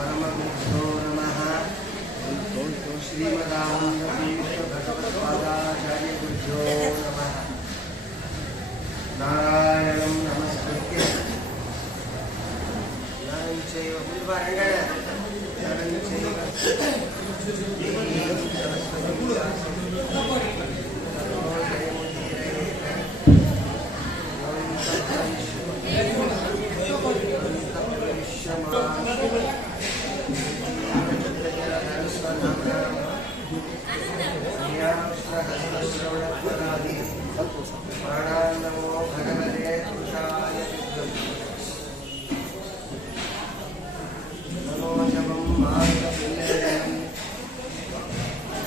परमगुरुभ्यो नमः। श्रीमदानन्दतीर्थभगवत्पादाचार्यगुरुभ्यो नमः। नारायणं नमस्कृत्य नरं चैव प्राणान्नमो भगवते पुरुषाय मनोजवं मार्गपिण्डं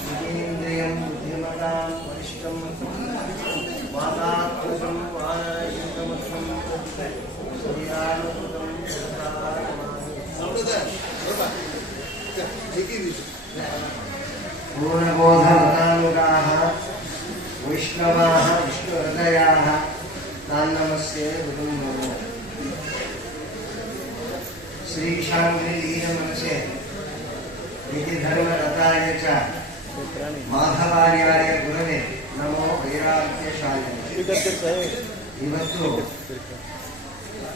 बुद्धीन्द्रियं बुद्धिमतां वरिष्ठं वातात्मजं वानरयुतमुखं श्रीरामकृतं पूर्णबोधमतानुगाः वैष्णवाः विष्णुहृदयाः तान् नमस्ये गुरुं नमो। श्रीशाङ्घ्रिलीनमनसे विधिधर्मरताय च माधवार्याय गुरवे नमो वैराग्यशालिने। ಇವತ್ತು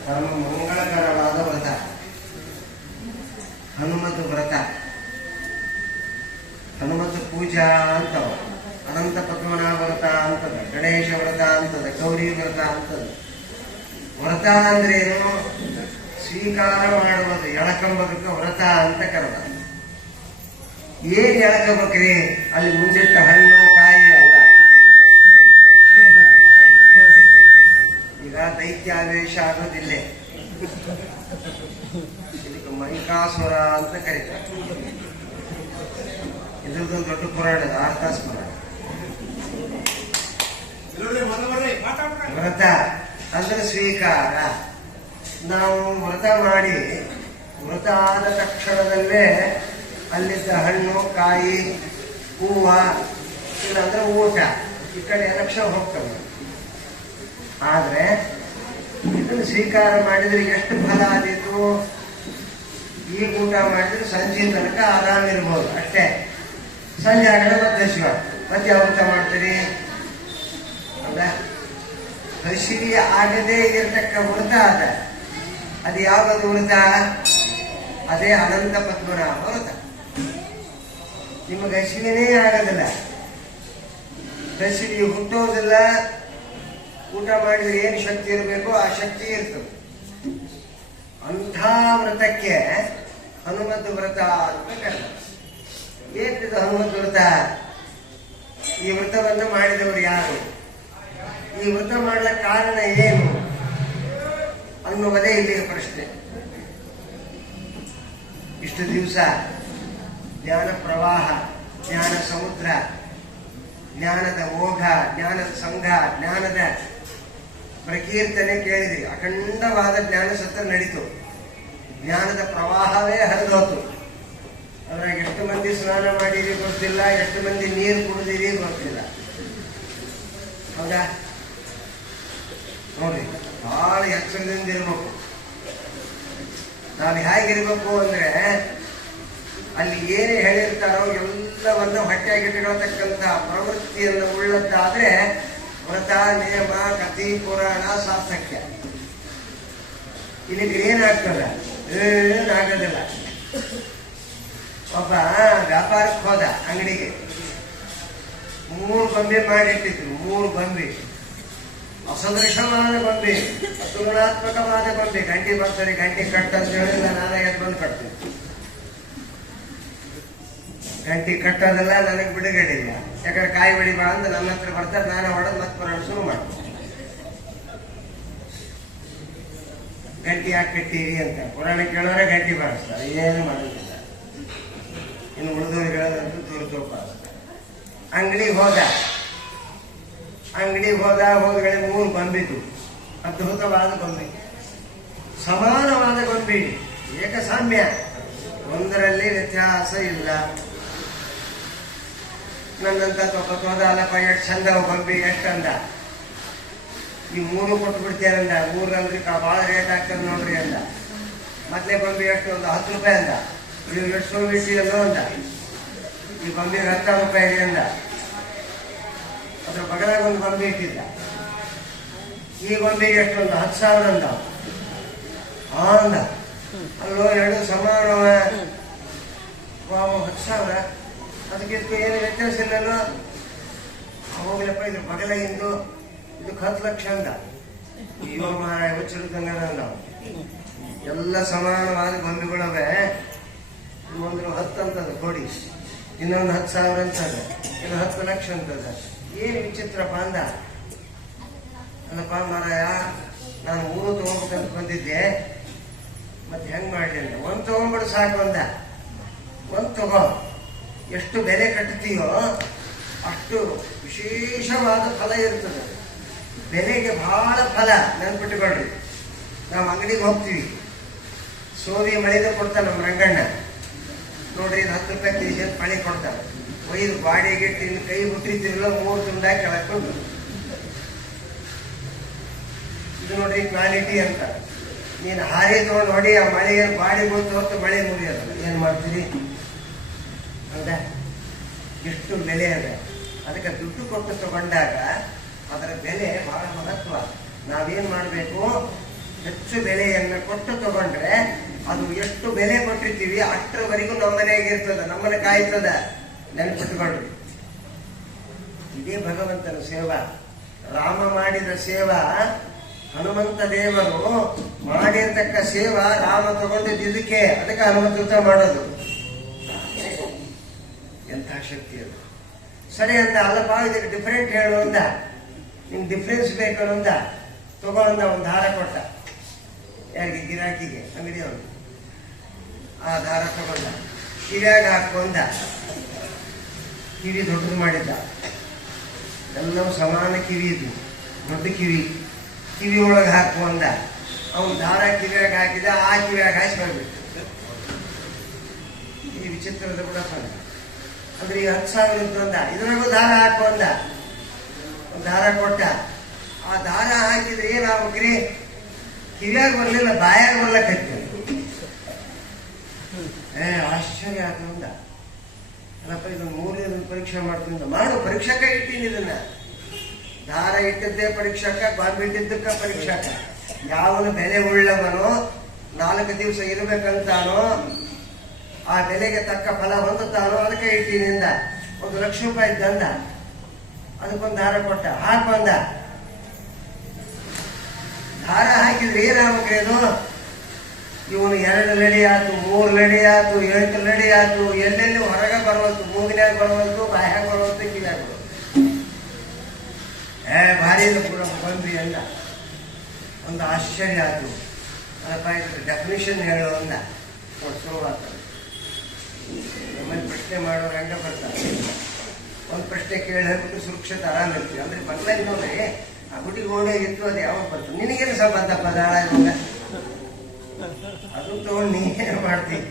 ಪರಮ ಮಂಗಳಕರವಾದ ವ್ರತ ಹನುಮತ ವ್ರತ. ಹನುಮತ ಪೂಜಾ ಅಂತವ, ಅನಂತ ಪದ್ಮನಾಭ ವ್ರತ ಅಂತದ, ಗಣೇಶ ವ್ರತ ಅಂತದ, ಗೌರಿ ವ್ರತ ಅಂತದ. ವ್ರತ ಅಂದ್ರೇನು? ಸ್ವೀಕಾರ ಮಾಡುವುದು, ಎಳಕಂಬದಕ್ಕೆ ವ್ರತ ಅಂತ ಕರೆದ. ಏನ್ ಎಳಕಬೇಕ್ರಿ? ಅಲ್ಲಿ ಮುಂದಿಟ್ಟ ಹಣ್ಣು ಕಾಯಿ ಅಲ್ಲ. ಈಗ ದೈತ್ಯಾವೇಶ ಆಗೋದಿಲ್ಲೇ, ಇದಕ್ಕೆ ಮಹಿಷಾಸುರ ಅಂತ ಕರೀತಾರೆ. ಇದ್ರದ್ದೊಂದು ದೊಡ್ಡ ಪುರಾಣ, ಆರ್ತಾಸ್ ಪುರಾಣ. ವ್ರತ ಅಂದ್ರೆ ಸ್ವೀಕಾರ. ನಾವು ವ್ರತ ಮಾಡಿ ವ್ರತ ಆದ ತಕ್ಷಣದಲ್ಲೇ ಅಲ್ಲಿದ್ದ ಹಣ್ಣು ಕಾಯಿ ಹೂವ ಇಲ್ಲಾಂದ್ರೆ ಊಟ ಈ ಕಡೆ ಲಕ್ಷ ಹೋಗ್ತವೆ. ಆದ್ರೆ ಇದನ್ನು ಸ್ವೀಕಾರ ಮಾಡಿದ್ರೆ ಎಷ್ಟು ಫಲ ಆದೀತು? ಈಗ ಊಟ ಮಾಡಿದ್ರೆ ಸಂಜೆ ತನಕ ಆರಾಮಿರ್ಬೋದು ಅಷ್ಟೇ. ಸಂಜೆ ಆಗಡೆ ಮತ್ತೆ ಹಸಿವ, ಮತ್ತೆ ಯಾವ ಊಟ ಮಾಡ್ತೀರಿ? ಅಲ್ಲ, ಹಸಿವಿ ಆಗದೇ ಇರತಕ್ಕ ವ್ರತ ಅದ. ಅದು ಯಾವುದು ವ್ರತ? ಅದೇ ಅನಂತ ಪದ್ಮನಾಭ ವ್ರತ. ನಿಮಗೆ ಹಸಿವಿನೇ ಆಗೋದಿಲ್ಲ, ಹಸಿವಿ ಹುಟ್ಟೋದಿಲ್ಲ. ಊಟ ಮಾಡಿದ್ರೆ ಏನು ಶಕ್ತಿ ಇರಬೇಕು ಆ ಶಕ್ತಿ ಇರ್ತದೆ. ಅಂಥ ವ್ರತಕ್ಕೆ ಹನುಮತ ವ್ರತ ಅಂತ ಕರೀತಾರೆ. ಏನಿದು ಹನುಮತ ವ್ರತ? ಈ ವ್ರತವನ್ನು ಮಾಡಿದವರು ಯಾರು? ಈ ವ್ರತ ಮಾಡಲಿಕ್ಕೆ ಕಾರಣ ಏನು ಅನ್ನುವುದೇ ಇಲ್ಲಿಯ ಪ್ರಶ್ನೆ. ಇಷ್ಟು ದಿವಸ ಜ್ಞಾನ ಪ್ರವಾಹ, ಜ್ಞಾನ ಸಮುದ್ರ, ಜ್ಞಾನದ ಓಘ, ಜ್ಞಾನದ ಸಂಘ, ಜ್ಞಾನದ ಪ್ರಕೀರ್ತನೆ ಕೇಳಿದ್ರಿ. ಅಖಂಡವಾದ ಜ್ಞಾನ ಸತ್ರ ನಡೀತು. ಜ್ಞಾನದ ಪ್ರವಾಹವೇ ಹರಿದೋತು. ಅದ್ರಾಗ ಎಷ್ಟು ಮಂದಿ ಸ್ನಾನ ಮಾಡಿರಿ ಗೊತ್ತಿಲ್ಲ, ಎಷ್ಟು ಮಂದಿ ನೀರು ಕುಡಿದಿರಿ ಗೊತ್ತಿಲ್ಲ. ಹೌದಾ? ನೋಡ್ರಿ, ಬಹಳ ಎಚ್ಚರದಿಂದ ಇರ್ಬೇಕು. ನಾವು ಹೇಗಿರ್ಬೇಕು ಅಂದ್ರೆ, ಅಲ್ಲಿ ಏನೇ ಹೇಳಿರ್ತಾರೋ ಎಲ್ಲವನ್ನು ಹೊಟ್ಟೆಗಿಟ್ಟುಕೊಳ್ತಕ್ಕಂಥ ಪ್ರವೃತ್ತಿಯನ್ನು ಉಳ್ಳದ್ದಾದ್ರೆ ವ್ರತ, ನಿಯಮ, ಕಥೆ, ಪುರಾಣ, ಸಾರ್ಥಕ್ಯ. ಇಲ್ಲಿ ಏನಾಗ್ತದ? ಏನಾಗೋದಿಲ್ಲ. ಒಬ್ಬ ವ್ಯಾಪಾರಕ್ಕೆ ಹೋದ ಅಂಗಡಿಗೆ. 3 ಗೊಂಬೆ ಮಾಡಿಟ್ಟಿದ್ರು. 3 ಗೊಂಬೆ, ಅಸದೃಶವಾದ ಗೊಂಬೆ, ತುಲನಾತ್ಮಕವಾದ ಗೊಂಬೆ. ಗಂಟೆ ಬರ್ತಾರೆ, ಗಂಟೆ ಕಟ್ಟಂತ ಹೇಳಿದ್ರೆ ನಾನೇ ಎದ್ದು ಬಂದು ಕಟ್ತೀನಿ. ಗಂಟೆ ಕಟ್ಟೋದೆಲ್ಲ ನನಗೆ ಬಿಡುಗಡೆ ಇಲ್ಲ. ಯಾಕಂದ್ರೆ ಕಾಯಿ ಬಡಿ ಬಾ ಅಂತ ನನ್ನ ಹತ್ರ ಬರ್ತಾರೆ, ನಾನೇ ಹೊಡೆದು ಮತ್ತೆ ಪುರಾಣ ಶುರು ಮಾಡ್ತೀನಿ. ಗಂಟೆ ಯಾಕೆ ಕಟ್ಟಿರಿ ಅಂತ ಪುರಾಣ ಕೇಳೋರೆ ಗಂಟೆ ಬಾರಿಸ್ತಾರೆ, ಏನು ಮಾಡೋದಿಲ್ಲ. ಇನ್ನು ಉಳಿದವ್ರು ಹೇಳೋದಂತೂ ತೋರಿಸೋಪ. ಅಂಗಡಿಗೆ ಹೋದ ಹೋದಗಳಿಗೆ 3 ಗೊಂಬಿದ್ದು. ಅದ್ಭುತವಾದ ಗೊಂಬೆ, ಸಮಾನವಾದ ಗೊಂಬೆ, ಏಕಸಾಮ್ಯ, ಒಂದರಲ್ಲಿ ವ್ಯತ್ಯಾಸ ಇಲ್ಲ. ನನ್ನಂತ ಹೋದ ಅಲ್ಲಪ್ಪ, ಎಷ್ಟು ಚಂದ ಗೊಂಬೆ, ಎಷ್ಟು ಅಂದ. ಈ 3 ಕೊಟ್ಟು ಬಿಡ್ತೇನಂದ. 3 ಅಂದ್ರೆ ಭಾಳ ರೇಟ್ ಆಗ್ತದೆ ನೋಡ್ರಿ ಅಂದ. ಮೊದಲೇ ಗೊಂಬೆ ಎಷ್ಟು? ಒಂದು 10 ರೂಪಾಯಿ ಅಂದ. ನೀವು ಎಷ್ಟು ಇಟ್ಟಿಯಲ್ಲೋ ಅಂದ. ಈ ಗೊಂಬೆಗೆ 10 ರೂಪಾಯಿ ಅಂದ. ಅದ್ರ ಬಗಲಾಗ ಒಂದು ಗೊಂಬೆ ಇಟ್ಟಿದ್ದ. ಈ ಗೊಂಬೆಗೆ ಎಷ್ಟೊಂದು 10,000 ಅಂದ. ಅಂದ ಅಲ್ಲೋ ಎರಡು ಸಮಾನವ 10,000 ಅದಕ್ಕಿದಕ್ಕೂ ಏನು ವ್ಯತ್ಯಾಸ ಇಲ್ಲಲ್ಲೋ. ಹೋಗ್ಲಪ್ಪ ಇದ್ರ ಬಗಲಾಗಿಂದು ಇದಕ್ಕೆ 10 ಲಕ್ಷ ಅಂದ. ಇವ ಮಾರಾಯ ಹುಚ್ಚಿಡ್ದಂಗ ನಾವು ಎಲ್ಲ ಸಮಾನವಾದ ಗೊಂಬೆಗಳವೆ. ಒಂದು 10 ಅಂತದ ಕೊಡಿ, ಇನ್ನೊಂದು 10,000 ಅಂತದ, ಇನ್ನು 10 ಲಕ್ಷ ಅಂತದ. ಏನು ವಿಚಿತ್ರಪ್ಪ ಅಂದ. ಅಲ್ಲಪ್ಪ ಮಾರಾಯ ನಾನು 3 ತಗೋಬೇಕಂತ ಬಂದಿದ್ದೆ, ಮತ್ತೆ ಹೆಂಗ್ ಮಾಡ್ಲಿ ಅಂದ. ಒಂದು ತಗೊಂಡ್ಬಿಡು ಸಾಕು ಅಂದ. ಒಂದು ತಗೋ, ಎಷ್ಟು ಬೆಲೆ ಕಟ್ತೀಯೋ ಅಷ್ಟು ವಿಶೇಷವಾದ ಫಲ ಇರ್ತದೆ. ಬೆಲೆಗೆ ಬಹಳ ಫಲ. ನೆನ್ಪಿಟ್ಟುಕೊಳ್ರಿ, ನಾವು ಅಂಗಡಿಗೆ ಹೋಗ್ತೀವಿ, ಸೋವಿ ಮಳಿದ ಕೊಡ್ತಾನೆ ನಮ್ಮ ರಂಗಣ್ಣ. ನೋಡ್ರಿ ಇದು 10 ರೂಪಾಯಿ ಕೆಜಿ ಅಂತ ಮಳಿ ಕೊಡ್ತಾನೆ. ಒಯ್ದು ಬಾಡಿಗೆ ತಿಂದು ಕೈ ಮುಟ್ಟಿರ್ತಿರಲ್ಲ 3 ತುಂಡಾಗಿ ಕೆಳಕೊಂಡು. ಇದು ನೋಡ್ರಿ ಕ್ವಾಲಿಟಿ ಅಂತ. ನೀನು ಹಾರಿ ತಗೊಂಡು ನೋಡಿ, ಆ ಮಳೆ ಬಾಡಿ ಬಂತು ಹೊತ್ತು ಮಳೆ ಮುರಿಯೋದು. ಏನು ಮಾಡ್ತೀರಿ ಹೌದಾ? ಎಷ್ಟು ಬೆಲೆ ಅದ. ಅದಕ್ಕೆ ದುಡ್ಡು ಕೊಟ್ಟು ತಗೊಂಡಾಗ ಅದರ ಬೆಲೆ ಬಹಳ ಮಹತ್ವ. ನಾವೇನ್ ಮಾಡಬೇಕು, ಹೆಚ್ಚು ಬೆಲೆಯನ್ನು ಕೊಟ್ಟು ತಗೊಂಡ್ರೆ ಅದು ಎಷ್ಟು ಬೆಲೆ ಕೊಟ್ಟಿರ್ತೀವಿ ಅಷ್ಟರವರೆಗೂ ನಮ್ಮನೆಗೆ ಇರ್ತದ, ನಮ್ಮನೆ ಕಾಯ್ತದ. ನೆನಪಿಟ್ಕೊಳ್ರಿ, ಇದೇ ಭಗವಂತನ ಸೇವಾ. ರಾಮ ಮಾಡಿದ ಸೇವಾ, ಹನುಮಂತ ದೇವರು ಮಾಡಿರ್ತಕ್ಕ ಸೇವಾ ರಾಮ ತಗೊಂಡಿದ್ದು ಇದಕ್ಕೆ. ಅದಕ್ಕೆ ಹನುಮಂತ ಮಾಡೋದು. ಎಂಥ ಶಕ್ತಿ ಅದು. ಸರಿ ಅಂತ ಅಲ್ಲಪ್ಪ ಇದಕ್ಕೆ ಡಿಫರೆಂಟ್ ಹೇಳು ಅಂದ. ನಿಮ್ಗೆ ಡಿಫ್ರೆನ್ಸ್ ಬೇಕು ಅಂದ. ತಗೋ ಅಂದ. ಒಂದು ದಾರ ಕೊಟ್ಟ. ಯಾರಿಗೆ? ಗಿರಾಕಿಗೆ, ಅಂಗಡಿಯವನು. ಆ ದಾರ ತಗೊಂಡ, ಕಿವಿಯಾಗ ಹಾಕು ಅಂದ. ಕಿವಿ ದೊಡ್ಡದು ಮಾಡಿದ್ದ. ಎಲ್ಲವೂ ಸಮಾನ ಕಿವಿ ಇದ್ವು, ದೊಡ್ಡ ಕಿವಿ. ಕಿವಿ ಒಳಗೆ ಹಾಕು ಅಂದ. ಅವನು ದಾರ ಕಿವಿಯಾಗ ಹಾಕಿದ. ಆ ಕಿವಿಯಾಗ ಹಾಕಿ ಮಾಡ್ಬಿಟ್ಟು. ಈ ವಿಚಿತ್ರದ ಕೂಡ ಅಂದ್ರೆ ಈ 10,000 ಇತ್ತು ಅಂದ. ಇದ್ರಾಗೂ ದಾರ ಹಾಕು ಅಂದ. ಒಂದು ದಾರ ಕೊಟ್ಟ. ಆ ದಾರ ಹಾಕಿದ್ರೆ ಏನಾಗ್ಬೇಕ್ರಿ? ಕಿವಿಯಾಗ ಬರ್ಲಿಲ್ಲ, ಬಾಯಾಗ ಬರ್ಲಕ್ಕೈತಿ. ಆಶ್ಚರ್ಯ ಆಯ್ತು ಅಂದ. ಅಲ್ಲಪ್ಪ ಇದನ್ನು 3 ದಿನ ಪರೀಕ್ಷೆ ಮಾಡ್ತೀನಿ. ಮಾಡು, ಪರೀಕ್ಷಕ ಇಟ್ಟಿನಿ. ಇದನ್ನ ದಾರ ಇಟ್ಟದ್ದೇ ಪರೀಕ್ಷಕ, ಗೊಂಬಿಟ್ಟಿದ್ದಕ್ಕ ಪರೀಕ್ಷಕ. ಯಾವನು ಬೆಲೆ ಉಳ್ಳವನೋ 4 ದಿವಸ ಇರ್ಬೇಕಂತಾನೋ, ಆ ಬೆಲೆಗೆ ತಕ್ಕ ಫಲ ಹೊಂದುತ್ತಾನೋ ಅದಕ್ಕೆ ಇಟ್ಟಿನಿಂದ. 1 ಲಕ್ಷ ರೂಪಾಯಿ ಇದ್ದಂದ. ಅದಕ್ಕೊಂದು ದಾರ ಕೊಟ್ಟ. ಹಾಕು ಅಂದ. ದಾರ ಹಾಕಿದ್ರೆ ಏನಾಗ್ಬೇಕ್ರೇನು? ಇವನು 2 ಲಡಿ ಆಯ್ತು, 3 ಲಡಿ ಆಯ್ತು, 8 ಲಡಿ ಆಯ್ತು. ಎಲ್ಲೆಲ್ಲಿ ಹೊರಗೆ ಬರುವಂತು, ಮೂಗಿನಾಗ ಬರುವಂತು, ಬಾಯಾಗ ಬರುವಂತು, ಕಿವಿಯಾಗ ಬರುವಂತು. ಭಾರಿ ಪೂರ ಬಂದ್ರಿ ಅಂದ. ಒಂದು ಆಶ್ಚರ್ಯ ಆಯ್ತು. ಅಲ್ಲಪ್ಪ ಇದ್ರ ಡೆಫಿನಿಷನ್ ಹೇಳು ಅಂದ. ಶುರುವಾಗ್ತದೆ. ನಮ್ಮಲ್ಲಿ ಪ್ರಶ್ನೆ ಮಾಡೋರು ಹೆಂಗ ಬರ್ತಾರೆ. ಒಂದು ಪ್ರಶ್ನೆ ಕೇಳಿ ಹೇಳ್ಬಿಟ್ಟು ಸುರಕ್ಷಿತ ಆರಾಮ ಇರ್ತೀವಿ. ಅಂದ್ರೆ ಬಂಗ್ಲಾಗ ನೋಡ್ರಿ, ಆ ಗುಡಿಗೆ ಓಡೋ ಇತ್ತು, ಅದು ಯಾವಾಗ ಬರ್ತದೆ? ನಿನಗೇನು ಸಂಬಂಧಪ್ಪ ದಾಳ? ಅದು ತಗೊಂಡು ನೀನೇನು ಮಾಡ್ತೀವಿ?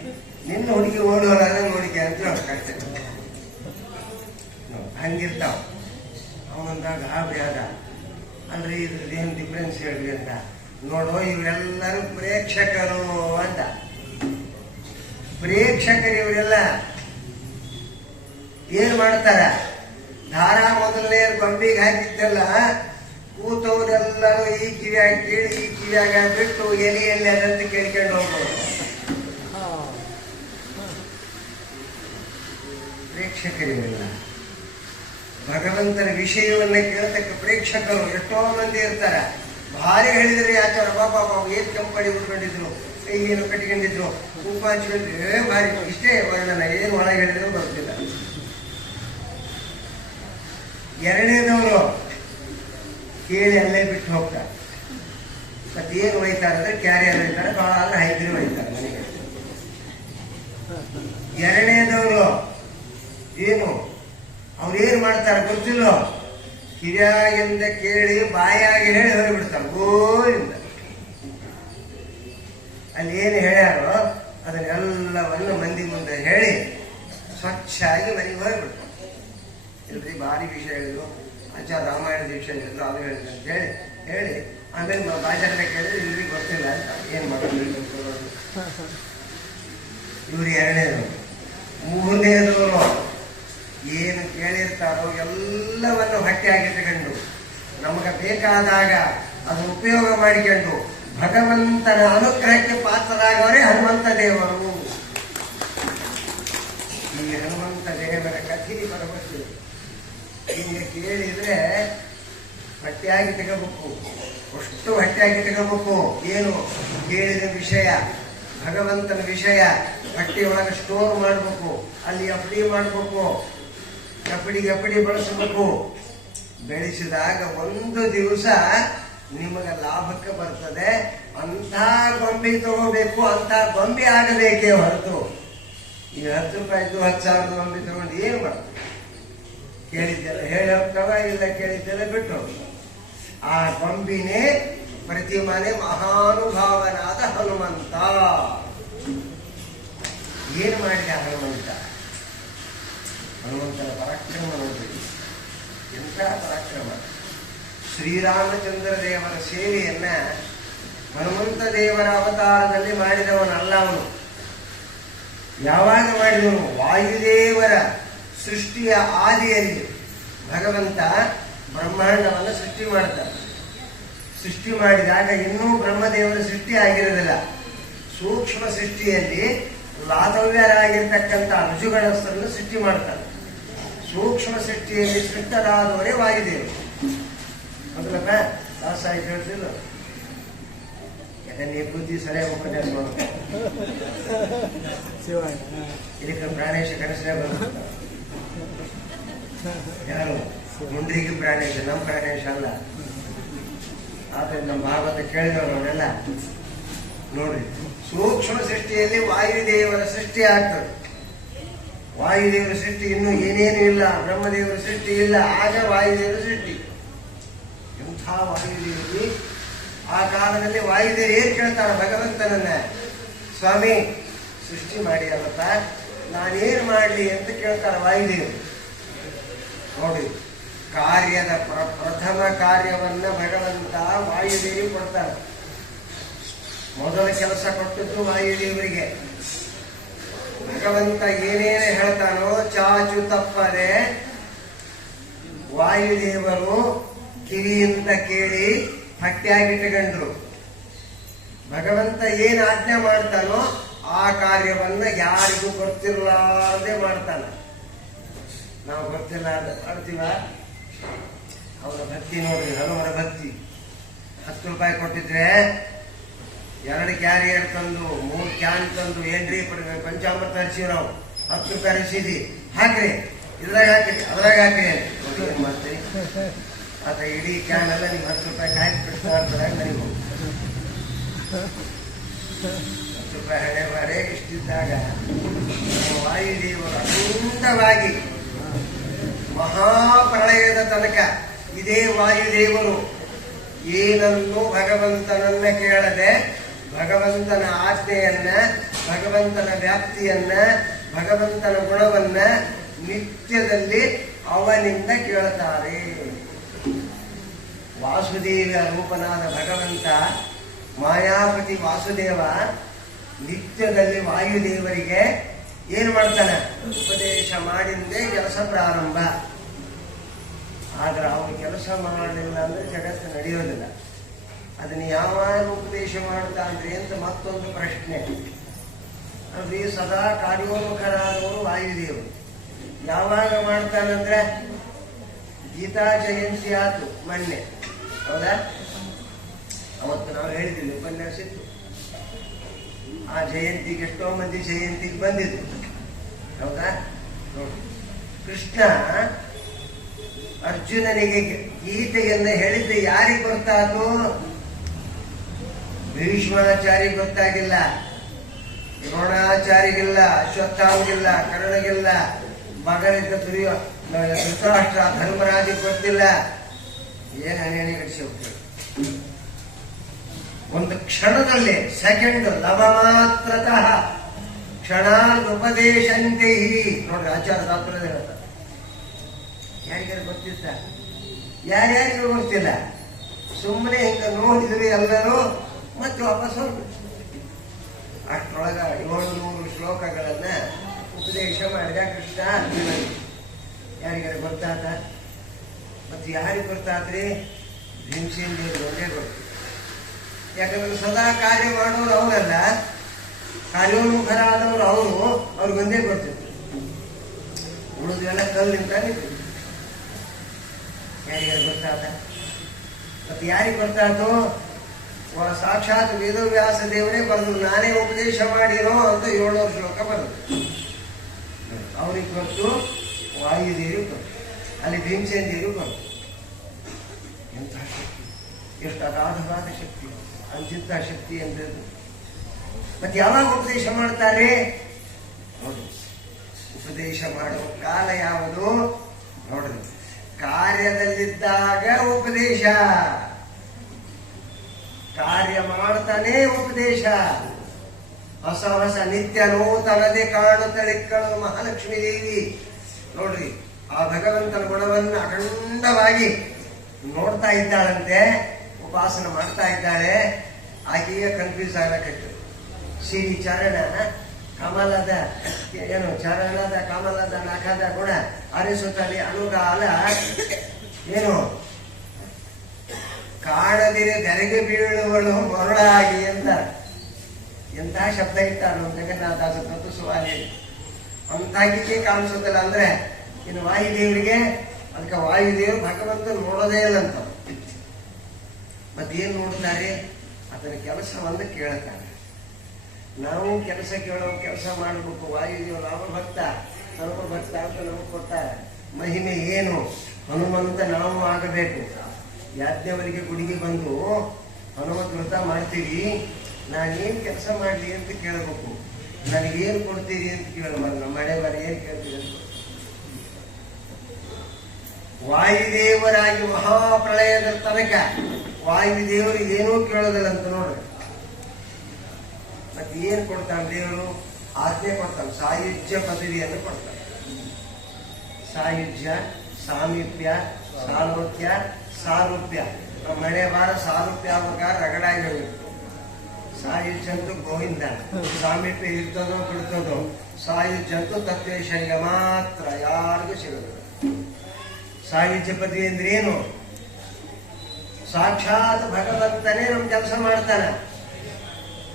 ನಿನ್ನ ಹುಡುಗಿ ಓಡುವಲ್ಲ ನೋಡಿಕೆ ಅಂತ ಹೇಳ್ಕಾಗ್ತದೆ. ಹಂಗಿರ್ತಾವ. ಅವನಂದಾಗ ಗಾಬರಿ ಆದ. ಅಲ್ರಿ ಇದ್ರದ್ದು ಏನು ಡಿಫ್ರೆನ್ಸ್ ಹೇಳ್ರಿ ಅಂತ. ನೋಡು, ಇವರೆಲ್ಲರೂ ಪ್ರೇಕ್ಷಕರು ಅಂದ. ಪ್ರೇಕ್ಷಕರು ಇವರೆಲ್ಲ ಏನ್ ಮಾಡ್ತಾರ? ದಾರ ಮೊದಲನೇ ಗೊಂಬಿಗೆ ಹಾಕಿದ್ದಲ್ಲ, ಕೂತವ್ರೆಲ್ಲರೂ ಈ ಕಿವಿಯಾಗ ಕೇಳಿ, ಈ ಕಿವಿಯಾಗ ಬಿಟ್ಟು ಎಲೆಯಲ್ಲಿ ಅದಂತ ಕೇಳ್ಕೊಂಡು ಹೋಗ್ಬೋದು. ಪ್ರೇಕ್ಷಕರಿವೆಲ್ಲ ಭಗವಂತನ ವಿಷಯವನ್ನ ಕೇಳತಕ್ಕ ಪ್ರೇಕ್ಷಕರು ಎಷ್ಟೋ ಮಂದಿ ಇರ್ತಾರ. ಭಾರಿ ಹೇಳಿದ್ರೆ ಆಚಾರ ಬಾಬಾ ಬಾಬು ಏನ್ ಕೆಂಪಡಿ ಉಟ್ಕೊಂಡಿದ್ರು, ಕೈಗೇನು ಕಟ್ಕೊಂಡಿದ್ರು, ಕುಂಕುಮ ಹಚ್ಕೊಂಡಿದ್ರು, ಭಾರಿ ಇಷ್ಟೇ ವರ್ಣನ. ಏನು ಒಳಗೆ ಹೇಳಿದ್ರು ಬರ್ತಿಲ್ಲ. ಎರಡನೇದವರು ಕೇಳಿ ಅಲ್ಲೇ ಬಿಟ್ಟು ಹೋಗ್ತಾರೆ. ಮತ್ತೆ ಏನು ಒಯ್ತಾರೆ ಅಂದ್ರೆ ಕ್ಯಾರಿಯರ್ ಒಯ್ತಾರೆ, ಬಹಳ ಹೈದ್ರಿ ಒಯ್ತಾರೆ ಮನೆಗೆ. ಎರಡನೇದವರು ಏನು ಅವ್ರೇನ್ ಮಾಡ್ತಾರೆ ಗೊತ್ತಿಲ್ಲ, ಕಿವಿಯಾಗಿಂದ ಕೇಳಿ ಬಾಯಾಗಿ ಹೇಳಿ ಹೋಗ್ಬಿಡ್ತಾರೆ ಗೋಯಿಂದ. ಅಲ್ಲಿ ಏನು ಹೇಳ್ಯಾರೋ ಅದನ್ನೆಲ್ಲವನ್ನು ಮಂದಿ ಮುಂದೆ ಹೇಳಿ ಸ್ವಚ್ಛಾಗಿ ಮನೆಗೆ ಹೋಗ್ಬಿಡ್ತಾರೆ. ಇಲ್ರಿ ಭಾರಿ ವಿಷಯ ಹೇಳಿದ್ರು, ಆಚಾರ ರಾಮಾಯಣದ ವಿಷಯ ಹೇಳಿದ್ರು, ಅದು ಹೇಳಿದ್ರು ಅಂತ ಹೇಳಿ ಆಮೇಲೆ ಬಾಜಾರ ಕೇಳಿದ್ರೆ ಇಲ್ರಿ ಗೊತ್ತಿಲ್ಲ ಅಂತ. ಏನ್ ಮಾಡೋದು? ಇವ್ರು ಎರಡನೇದು. ಮೂರನೇದು ಏನು ಕೇಳಿರ್ತಾರೋ ಎಲ್ಲವನ್ನು ಹೊಟ್ಟೆಯಾಗಿಟ್ಟುಕೊಂಡು ನಮಗೆ ಬೇಕಾದಾಗ ಅದು ಉಪಯೋಗ ಮಾಡಿಕೊಂಡು ಭಗವಂತನ ಅನುಗ್ರಹಕ್ಕೆ ಪಾತ್ರರಾಗವರೇ ಹನುಮಂತ ದೇವರು. ಈ ಹನುಮಂತ ದೇವರ ಕಥೆ ಬರಬೇಕು. ಹಿಂಗೆ ಕೇಳಿದ್ರೆ ಹೊಟ್ಟೆಯಾಗಿ ತಗೋಬೇಕು, ಅಷ್ಟು ಹೊಟ್ಟೆಯಾಗಿ ತಗೋಬೇಕು. ಏನು ಕೇಳಿದ ವಿಷಯ, ಭಗವಂತನ ವಿಷಯ ಹೊಟ್ಟೆಯೊಳಗೆ ಸ್ಟೋರ್ ಮಾಡಬೇಕು, ಅಲ್ಲಿ ಎಫ್ಡಿ ಮಾಡಬೇಕು, ಎಫ್ಡಿ ಬಳಸಬೇಕು. ಬೆಳೆಸಿದಾಗ ಒಂದು ದಿವಸ ನಿಮಗೆ ಲಾಭಕ್ಕೆ ಬರ್ತದೆ. ಅಂಥ ಗೊಂಬೆ ತಗೋಬೇಕು, ಅಂಥ ಗೊಂಬೆ ಆಗಬೇಕೇ ಹೊರತು ಈ 10 ರೂಪಾಯಿದ್ದು 10,000 ಗೊಂಬೆ ತಗೊಂಡು ಏನು ಮಾಡ್ತೀವಿ? ಕೇಳಿದ್ದೆಲ್ಲ ಹೇಳಿ ಹೋಗ್ತಾವ, ಇಲ್ಲ ಕೇಳಿದ್ದೆಲ್ಲ ಬಿಟ್ಟು ಹೋಗ್ತಾವ. ಆ ಗೊಂಬಿನೇ ಪ್ರತಿಮಾನೆ ಮಹಾನುಭಾವನಾದ ಹನುಮಂತ. ಏನು ಮಾಡಿದ ಹನುಮಂತ? ಹನುಮಂತನ ಪರಾಕ್ರಮ ನೋಡ್ತೀವಿ, ಎಂಥ ಪರಾಕ್ರಮ. ಶ್ರೀರಾಮಚಂದ್ರ ದೇವರ ಸೇವೆಯನ್ನ ಹನುಮಂತ ದೇವರ ಅವತಾರದಲ್ಲಿ ಮಾಡಿದವನಲ್ಲ ಅವನು. ಯಾವಾಗ ಮಾಡಿದವನು? ವಾಯುದೇವರ ಸೃಷ್ಟಿಯ ಆದಿಯಲ್ಲಿ ಭಗವಂತ ಬ್ರಹ್ಮಾಂಡವನ್ನು ಸೃಷ್ಟಿ ಮಾಡ್ತಾನೆ. ಸೃಷ್ಟಿ ಮಾಡಿದಾಗ ಇನ್ನೂ ಬ್ರಹ್ಮದೇವರ ಸೃಷ್ಟಿ ಆಗಿರೋದಿಲ್ಲ. ಸೂಕ್ಷ್ಮ ಸೃಷ್ಟಿಯಲ್ಲಿ ಲಾತವ್ಯರಾಗಿರ್ತಕ್ಕಂಥ ಋಷಿಗಣಸ್ಥರನ್ನು ಸೃಷ್ಟಿ ಮಾಡ್ತಾನೆ. ಸೂಕ್ಷ್ಮ ಸೃಷ್ಟಿಯಲ್ಲಿ ಸೃಷ್ಟರಾದವರೇ ವಾಯುದೇವರು. ಮೊದಲಪ್ಪ ದಾಸ ಆಯ್ತು ಹೇಳ್ತಿಲ್ಲ, ಯಾಕಂದ್ರೆ ಬುದ್ಧಿ ಸರಿಯಾಗಿ ಉಪನ್ಯಾಸ ಮಾಡ್ತಾರೆ. ಇದಕ್ಕೆ ಪ್ರಾಣೇಶ ಕನಸೇ ಬರುತ್ತೆ. ಯಾರು ಮುಂಡ್ರಿಗೆ ಪ್ರಾಣೇಶ, ನಮ್ಮ ಪ್ರಾಣೇಶ ಅಲ್ಲ. ಆದ್ರೆ ನಮ್ಮ ಭಾಗವತ ಕೇಳಿದವರನ್ನೆಲ್ಲ ನೋಡ್ರಿ. ಸೂಕ್ಷ್ಮ ಸೃಷ್ಟಿಯಲ್ಲಿ ವಾಯುದೇವರ ಸೃಷ್ಟಿ ಆಗ್ತದೆ. ವಾಯುದೇವರ ಸೃಷ್ಟಿ ಇನ್ನೂ ಏನೇನು ಇಲ್ಲ, ಬ್ರಹ್ಮದೇವರ ಸೃಷ್ಟಿ ಇಲ್ಲ, ಆಗ ವಾಯುದೇವರ ಸೃಷ್ಟಿ. ಎಂಥ ವಾಯುದೇವಿ! ಆ ಕಾಲದಲ್ಲಿ ವಾಯುದೇವರು ಏನ್ ಕೇಳ್ತಾರ ಭಗವಂತನನ್ನ? ಸ್ವಾಮಿ ಸೃಷ್ಟಿ ಮಾಡಿ ಅಲ್ಲಪ್ಪ, ನಾನೇನು ಮಾಡಲಿ ಅಂತ ಕೇಳ್ತಾರ ವಾಯುದೇವರು. ನೋಡಿ, ಕಾರ್ಯದ ಪ್ರಥಮ ಕಾರ್ಯವನ್ನ ಭಗವಂತ ವಾಯುದೇವಿ ಕೊಡ್ತಾನೆ. ಮೊದಲ ಕೆಲಸ ಕೊಟ್ಟದ್ದು ವಾಯುದೇವರಿಗೆ. ಭಗವಂತ ಏನೇನು ಹೇಳ್ತಾನೋ ಚಾಚು ತಪ್ಪದೆ ವಾಯುದೇವರು ಕಿವಿಯಿಂದ ಕೇಳಿ ಹೊಟ್ಟೆಯಾಗಿಟ್ಟುಕೊಂಡ್ರು. ಭಗವಂತ ಏನು ಆಜ್ಞೆ ಮಾಡ್ತಾನೋ ಆ ಕಾರ್ಯವನ್ನ ಯಾರಿಗೂ ಗೊತ್ತಿರಲಾರದೆ ಮಾಡ್ತಾನ. ನಾವು ಗೊತ್ತಿರಲಾರ್ದೆ ಮಾಡ್ತೀವ? ಅವರ ಭಕ್ತಿ ನೋಡ್ರಿ, ಹನುಮನ ಭಕ್ತಿ. 10 ರೂಪಾಯಿ ಕೊಟ್ಟಿದ್ರೆ 2 ಕ್ಯಾರಿಯರ್ ತಂದು 3 ಕ್ಯಾನ್ ತಂದು ಏನ್ರಿ ಪಂಚಾಮೃತ ಹರಿಸಿವಿ ನಾವು. 10 ರೂಪಾಯಿ ಹರಿಸಿದಿ, ಹಾಕ್ರಿ, ಇದ್ರಾಗ ಹಾಕಿರಿ, ಅದ್ರಾಗ ಹಾಕ್ರಿ. ಏನ್ ಮಾಡ್ತೀರಿ? ಆತ ಇಡೀ ಕ್ಯಾನ್ ಎಲ್ಲ ನಿಮ್ಗೆ 10 ರೂಪಾಯಿ ಹಾಕಿ ಬಿಡ್ತಾ ಇರ್ತಾರೆ. ನೀವು 10 ರೂಪಾಯಿ ಹಣೆ ಬಾರೆ ಇಷ್ಟಿದ್ದಾಗ ವಾಯುದೇವರು ಅನಂತವಾಗಿ ಮಹಾಪ್ರಳಯದ ತನಕ ಇದೇ ವಾಯುದೇವರು ಏನನ್ನು ಭಗವಂತನನ್ನ ಕೇಳದೆ ಭಗವಂತನ ಆಜ್ಞೆಯನ್ನ, ಭಗವಂತನ ವ್ಯಾಪ್ತಿಯನ್ನ, ಭಗವಂತನ ಗುಣವನ್ನ ನಿತ್ಯದಲ್ಲಿ ಅವನಿಂದ ಕೇಳ್ತಾರೆ. ವಾಸುದೇವ ರೂಪನಾದ ಭಗವಂತ ಮಾಯಾಪತಿ ವಾಸುದೇವ ನಿತ್ಯದಲ್ಲಿ ವಾಯುದೇವರಿಗೆ ಏನು ಮಾಡ್ತಾನೆ? ಉಪದೇಶ ಮಾಡಿಂದೇ ಕೆಲಸ ಪ್ರಾರಂಭ. ಆದ್ರೆ ಅವನು ಕೆಲಸ ಮಾಡಲಿಲ್ಲ ಅಂದ್ರೆ ಜಗತ್ತು ನಡೆಯೋದಿಲ್ಲ. ಅದನ್ನ ಯಾವಾಗ ಉಪದೇಶ ಮಾಡ್ತಾನ್ರಿ ಅಂತ ಮತ್ತೊಂದು ಪ್ರಶ್ನೆ. ಅಲ್ಲಿ ಸದಾ ಕಾರ್ಯೋನ್ಮುಖರಾದವರು ವಾಯುದೇವರು. ಯಾವಾಗ ಮಾಡ್ತಾನಂದ್ರೆ ಗೀತಾ ಜಯಂತಿ ಆಯ್ತು ಮೊನ್ನೆ, ಹೌದಾ? ಅವತ್ತು ನಾವು ಹೇಳಿದ್ವಿ, ಉಪನ್ಯಾಸ ಇತ್ತು. ಆ ಜಯಂತಿಗೆ ಎಷ್ಟೋ ಮಂದಿ ಜಯಂತಿಗೆ ಬಂದಿದ್ರು, ಹೌದಾ? ನೋಡಿ, ಕೃಷ್ಣ ಅರ್ಜುನನಿಗೆ ಗೀತೆಯನ್ನು ಹೇಳಿದ್ರೆ ಯಾರಿಗೆ ಗೊತ್ತಾಯ್ತು? ಭೀಷ್ಮಾಚಾರ್ಯ ಗೊತ್ತಾಗಿಲ್ಲ, ದ್ರೋಣಾಚಾರ್ಯಗಿಲ್ಲ, ಅಶ್ವತ್ಥಾಮಗಿಲ್ಲ, ಕರ್ಣಗಿಲ್ಲ, ಮಗನಿದ್ದ ಧೃತರಾಷ್ಟ್ರ ಧರ್ಮರಾಜಿಗೆ ಗೊತ್ತಿಲ್ಲ. ಏನ್ ಹಣೆ ಕಡಿಸಿ ಹೋಗ್ತೇವೆ. ಒಂದು ಕ್ಷಣದಲ್ಲಿ, ಸೆಕೆಂಡ್ ಲವ ಮಾತ್ರತಃ ಕ್ಷಣಾನುಪದೇಶಂತೆ. ನೋಡ್ರಿ, ಆಚಾರ ತಾತ್ಪರ್ಯ ಹೇಳ್ತಾರೆ. ಯಾರಿಗಾರು ಗೊತ್ತಿತ್ತ? ಯಾರ್ಯಾರಿಗೂ ಗೊತ್ತಿಲ್ಲ. ಸುಮ್ಮನೆ ಹಿಂಗ ನೋಡಿದ್ವಿ ಎಲ್ಲರೂ, ಮತ್ತೆ ವಾಪಸ್ ಹೋಗ್ಬೇಕು. ಅಷ್ಟರೊಳಗ 700 ಶ್ಲೋಕಗಳ ಉಪದೇಶ ಮಾಡಿದ ಕೃಷ್ಣ ಅರ್ಜುನನಿಗೆ. ಯಾರಿಗಾರ ಗೊತ್ತಾತ? ಮತ್ತೆ ಯಾರಿಗೆ ಗೊತ್ತಾದ್ರಿ? ಭೀಮಸೇನ ದೇವರಿಗೆ ಗೊತ್ತು. ಯಾಕಂದ್ರೆ ಸದಾ ಕಾರ್ಯ ಮಾಡೋರು ಅವರಲ್ಲ, ಕಾರ್ಯೋನ್ಮುಖರಾದವರು ಅವರು, ಅವ್ರಿಗೊಂದೇ ಗೊತ್ತಿತ್ತು. ಉಳಿದೆಲ್ಲ ಕಲ್ಲಿಂದ ನಿಂತು ಯಾರಿಗಾರ ಗೊತ್ತಾತ? ಮತ್ತೆ ಯಾರಿಗೆ ಗೊತ್ತಾಯ್ತು? ಸಾಕ್ಷಾತ್ ವೇದವ್ಯಾಸ ದೇವರೇ ಬರೆದು ನಾನೇ ಉಪದೇಶ ಮಾಡಿರೋ ಅಂತ 7 ಶ್ಲೋಕ ಬರೆದು ಅವ್ರಿಗೆ ಗೊತ್ತು, ವಾಯುದೇವಿ ಗೊತ್ತು, ಅಲ್ಲಿ ಭೀಮಸೇನ ದೇವಿ ಗೊತ್ತು. ಎಂತಹ ಶಕ್ತಿ, ಎಷ್ಟು ಅಗಾಧವಾದ ಶಕ್ತಿ, ಅಂಚಿಂತ ಶಕ್ತಿ ಎಂದದ್ದು. ಮತ್ತೆ ಯಾವಾಗ ಉಪದೇಶ ಮಾಡ್ತಾರೆ ನೋಡಿ? ಉಪದೇಶ ಮಾಡುವ ಕಾಲ ಯಾವುದು ನೋಡ್ರಿ? ಕಾರ್ಯದಲ್ಲಿದ್ದಾಗ ಉಪದೇಶ, ಕಾರ್ಯ ಮಾಡ್ತಾನೆ ಉಪದೇಶ. ಹೊಸ ಹೊಸ ನಿತ್ಯ ನೂತನದೆ ಕಾಣುತ್ತಳಿಕ್ಕಳು ಮಹಾಲಕ್ಷ್ಮೀ ದೇವಿ ನೋಡ್ರಿ. ಆ ಭಗವಂತನ ಗುಣವನ್ನು ಅಖಂಡವಾಗಿ ನೋಡ್ತಾ ಇದ್ದಾಳಂತೆ, ಉಪಾಸನ ಮಾಡ್ತಾ ಇದ್ದಾಳೆ. ಆಕೆಯ ಕನ್ಫ್ಯೂಸ್ ಆಗಕತ್ತು. ಶ್ರೀ ಚರಣ ಕಮಲದ ಏನು ಚರಣದ ಕಮಲದ ನಖದ ಗುಣ ಅರಿಸುತ್ತಲೇ ಅನುಗಾಲ ಏನು ಕಾಣದಿರೆ ಬೆರಗೆ ಬೀಳುವಳು ಮರುಳಾಗಿ ಅಂತ ಎಂತಹ ಶಬ್ದ ಇಟ್ಟಾರು ಜಗನ್ನಾಥದಾಸ ತತ್ವಸುವಾಲಿ. ಅಂತಾಗಿಗೆ ಕಾಣಿಸುತ್ತಲ್ಲ ಅಂದ್ರೆ ಇನ್ನು ವಾಯುದೇವರಿಗೆ, ಅದಕ್ಕೆ ವಾಯುದೇವರು ಭಗವಂತ ನೋಡೋದೇ ಇಲ್ಲ ಅಂತ. ಮತ್ತೇನ್ ನೋಡ್ತಾರೆ? ಅದರ ಕೆಲಸವನ್ನು ಕೇಳ್ತಾರೆ. ನಾವು ಕೆಲಸ ಕೇಳೋ ಕೆಲಸ ಮಾಡಬೇಕು. ವಾಯುದೇವ ರಾಮಭಕ್ತ ಸರ್ವಭಕ್ತ ಅಂತ ನಮಗೆ ಕೊಡ್ತಾರೆ. ಮಹಿಮೆ ಏನು? ಹನುಮಂತ ನಾವು ಆಗಬೇಕು. ಯಾಜ್ಞವರಿಗೆ ಗುಡಿಗೆ ಬಂದು ಹನುಮಂತ ವ್ರತ ಮಾಡ್ತೀವಿ, ನಾನೇನು ಕೆಲಸ ಮಾಡಲಿ ಅಂತ ಕೇಳಬೇಕು. ನನಗೇನು ಕೊಡ್ತೀರಿ ಅಂತ ಕೇಳಬಾರ್ದು. ನಮ್ಮ ಮಳೆ ಬರ ಏನ್ ಕೇಳ್ತೀರಿ ಅಂತ. ವಾಯುದೇವರಾಗಿ ಮಹಾಪ್ರಳಯದ ತನಕ ವಾಯುದೇವರು ಏನೂ ಕೇಳೋದಿಲ್ಲ ಅಂತ ನೋಡ್ರಿ. ಮತ್ತೆ ಏನ್ ಕೊಡ್ತಾನೆ ದೇವರು? ಆಜ್ಞೆ ಕೊಡ್ತಾನೆ. ಸಾಯುಜ್ಯ ಪದವಿಯನ್ನು ಕೊಡ್ತಾನೆ. ಸಾಯುಜ್ಯ, ಸಾಮೀಪ್ಯ, ಸಾಲೋಕ್ಯ, ಸಾರೂಪ್ಯ. ನಮ್ಮ ಮಳೆ ಬಾರ ಸಾರೂಪ್ಯ ಆಗುವಾಗ ರಗಡಾಗಿ ಹೋಗಿತ್ತು. ಸಾಯುಜ್ಯ ಅಂತೂ ಗೋವಿಂದ, ಸಾಮೀಪ್ಯ ಇರ್ತದೋ ಬಿಡ್ತದೋ. ಸಾಯುಜ್ಯ ಅಂತೂ ತತ್ವೇಶನಿಗೆ ಮಾತ್ರ, ಯಾರಿಗೂ ಸಿಗೋದು. ಸಾಯುಜ್ಯ ಪದವಿ ಅಂದ್ರೆ ಏನು? ಸಾಕ್ಷಾತ್ ಭಗವಂತನೇ ನಮ್ ಕೆಲಸ ಮಾಡ್ತಾನ.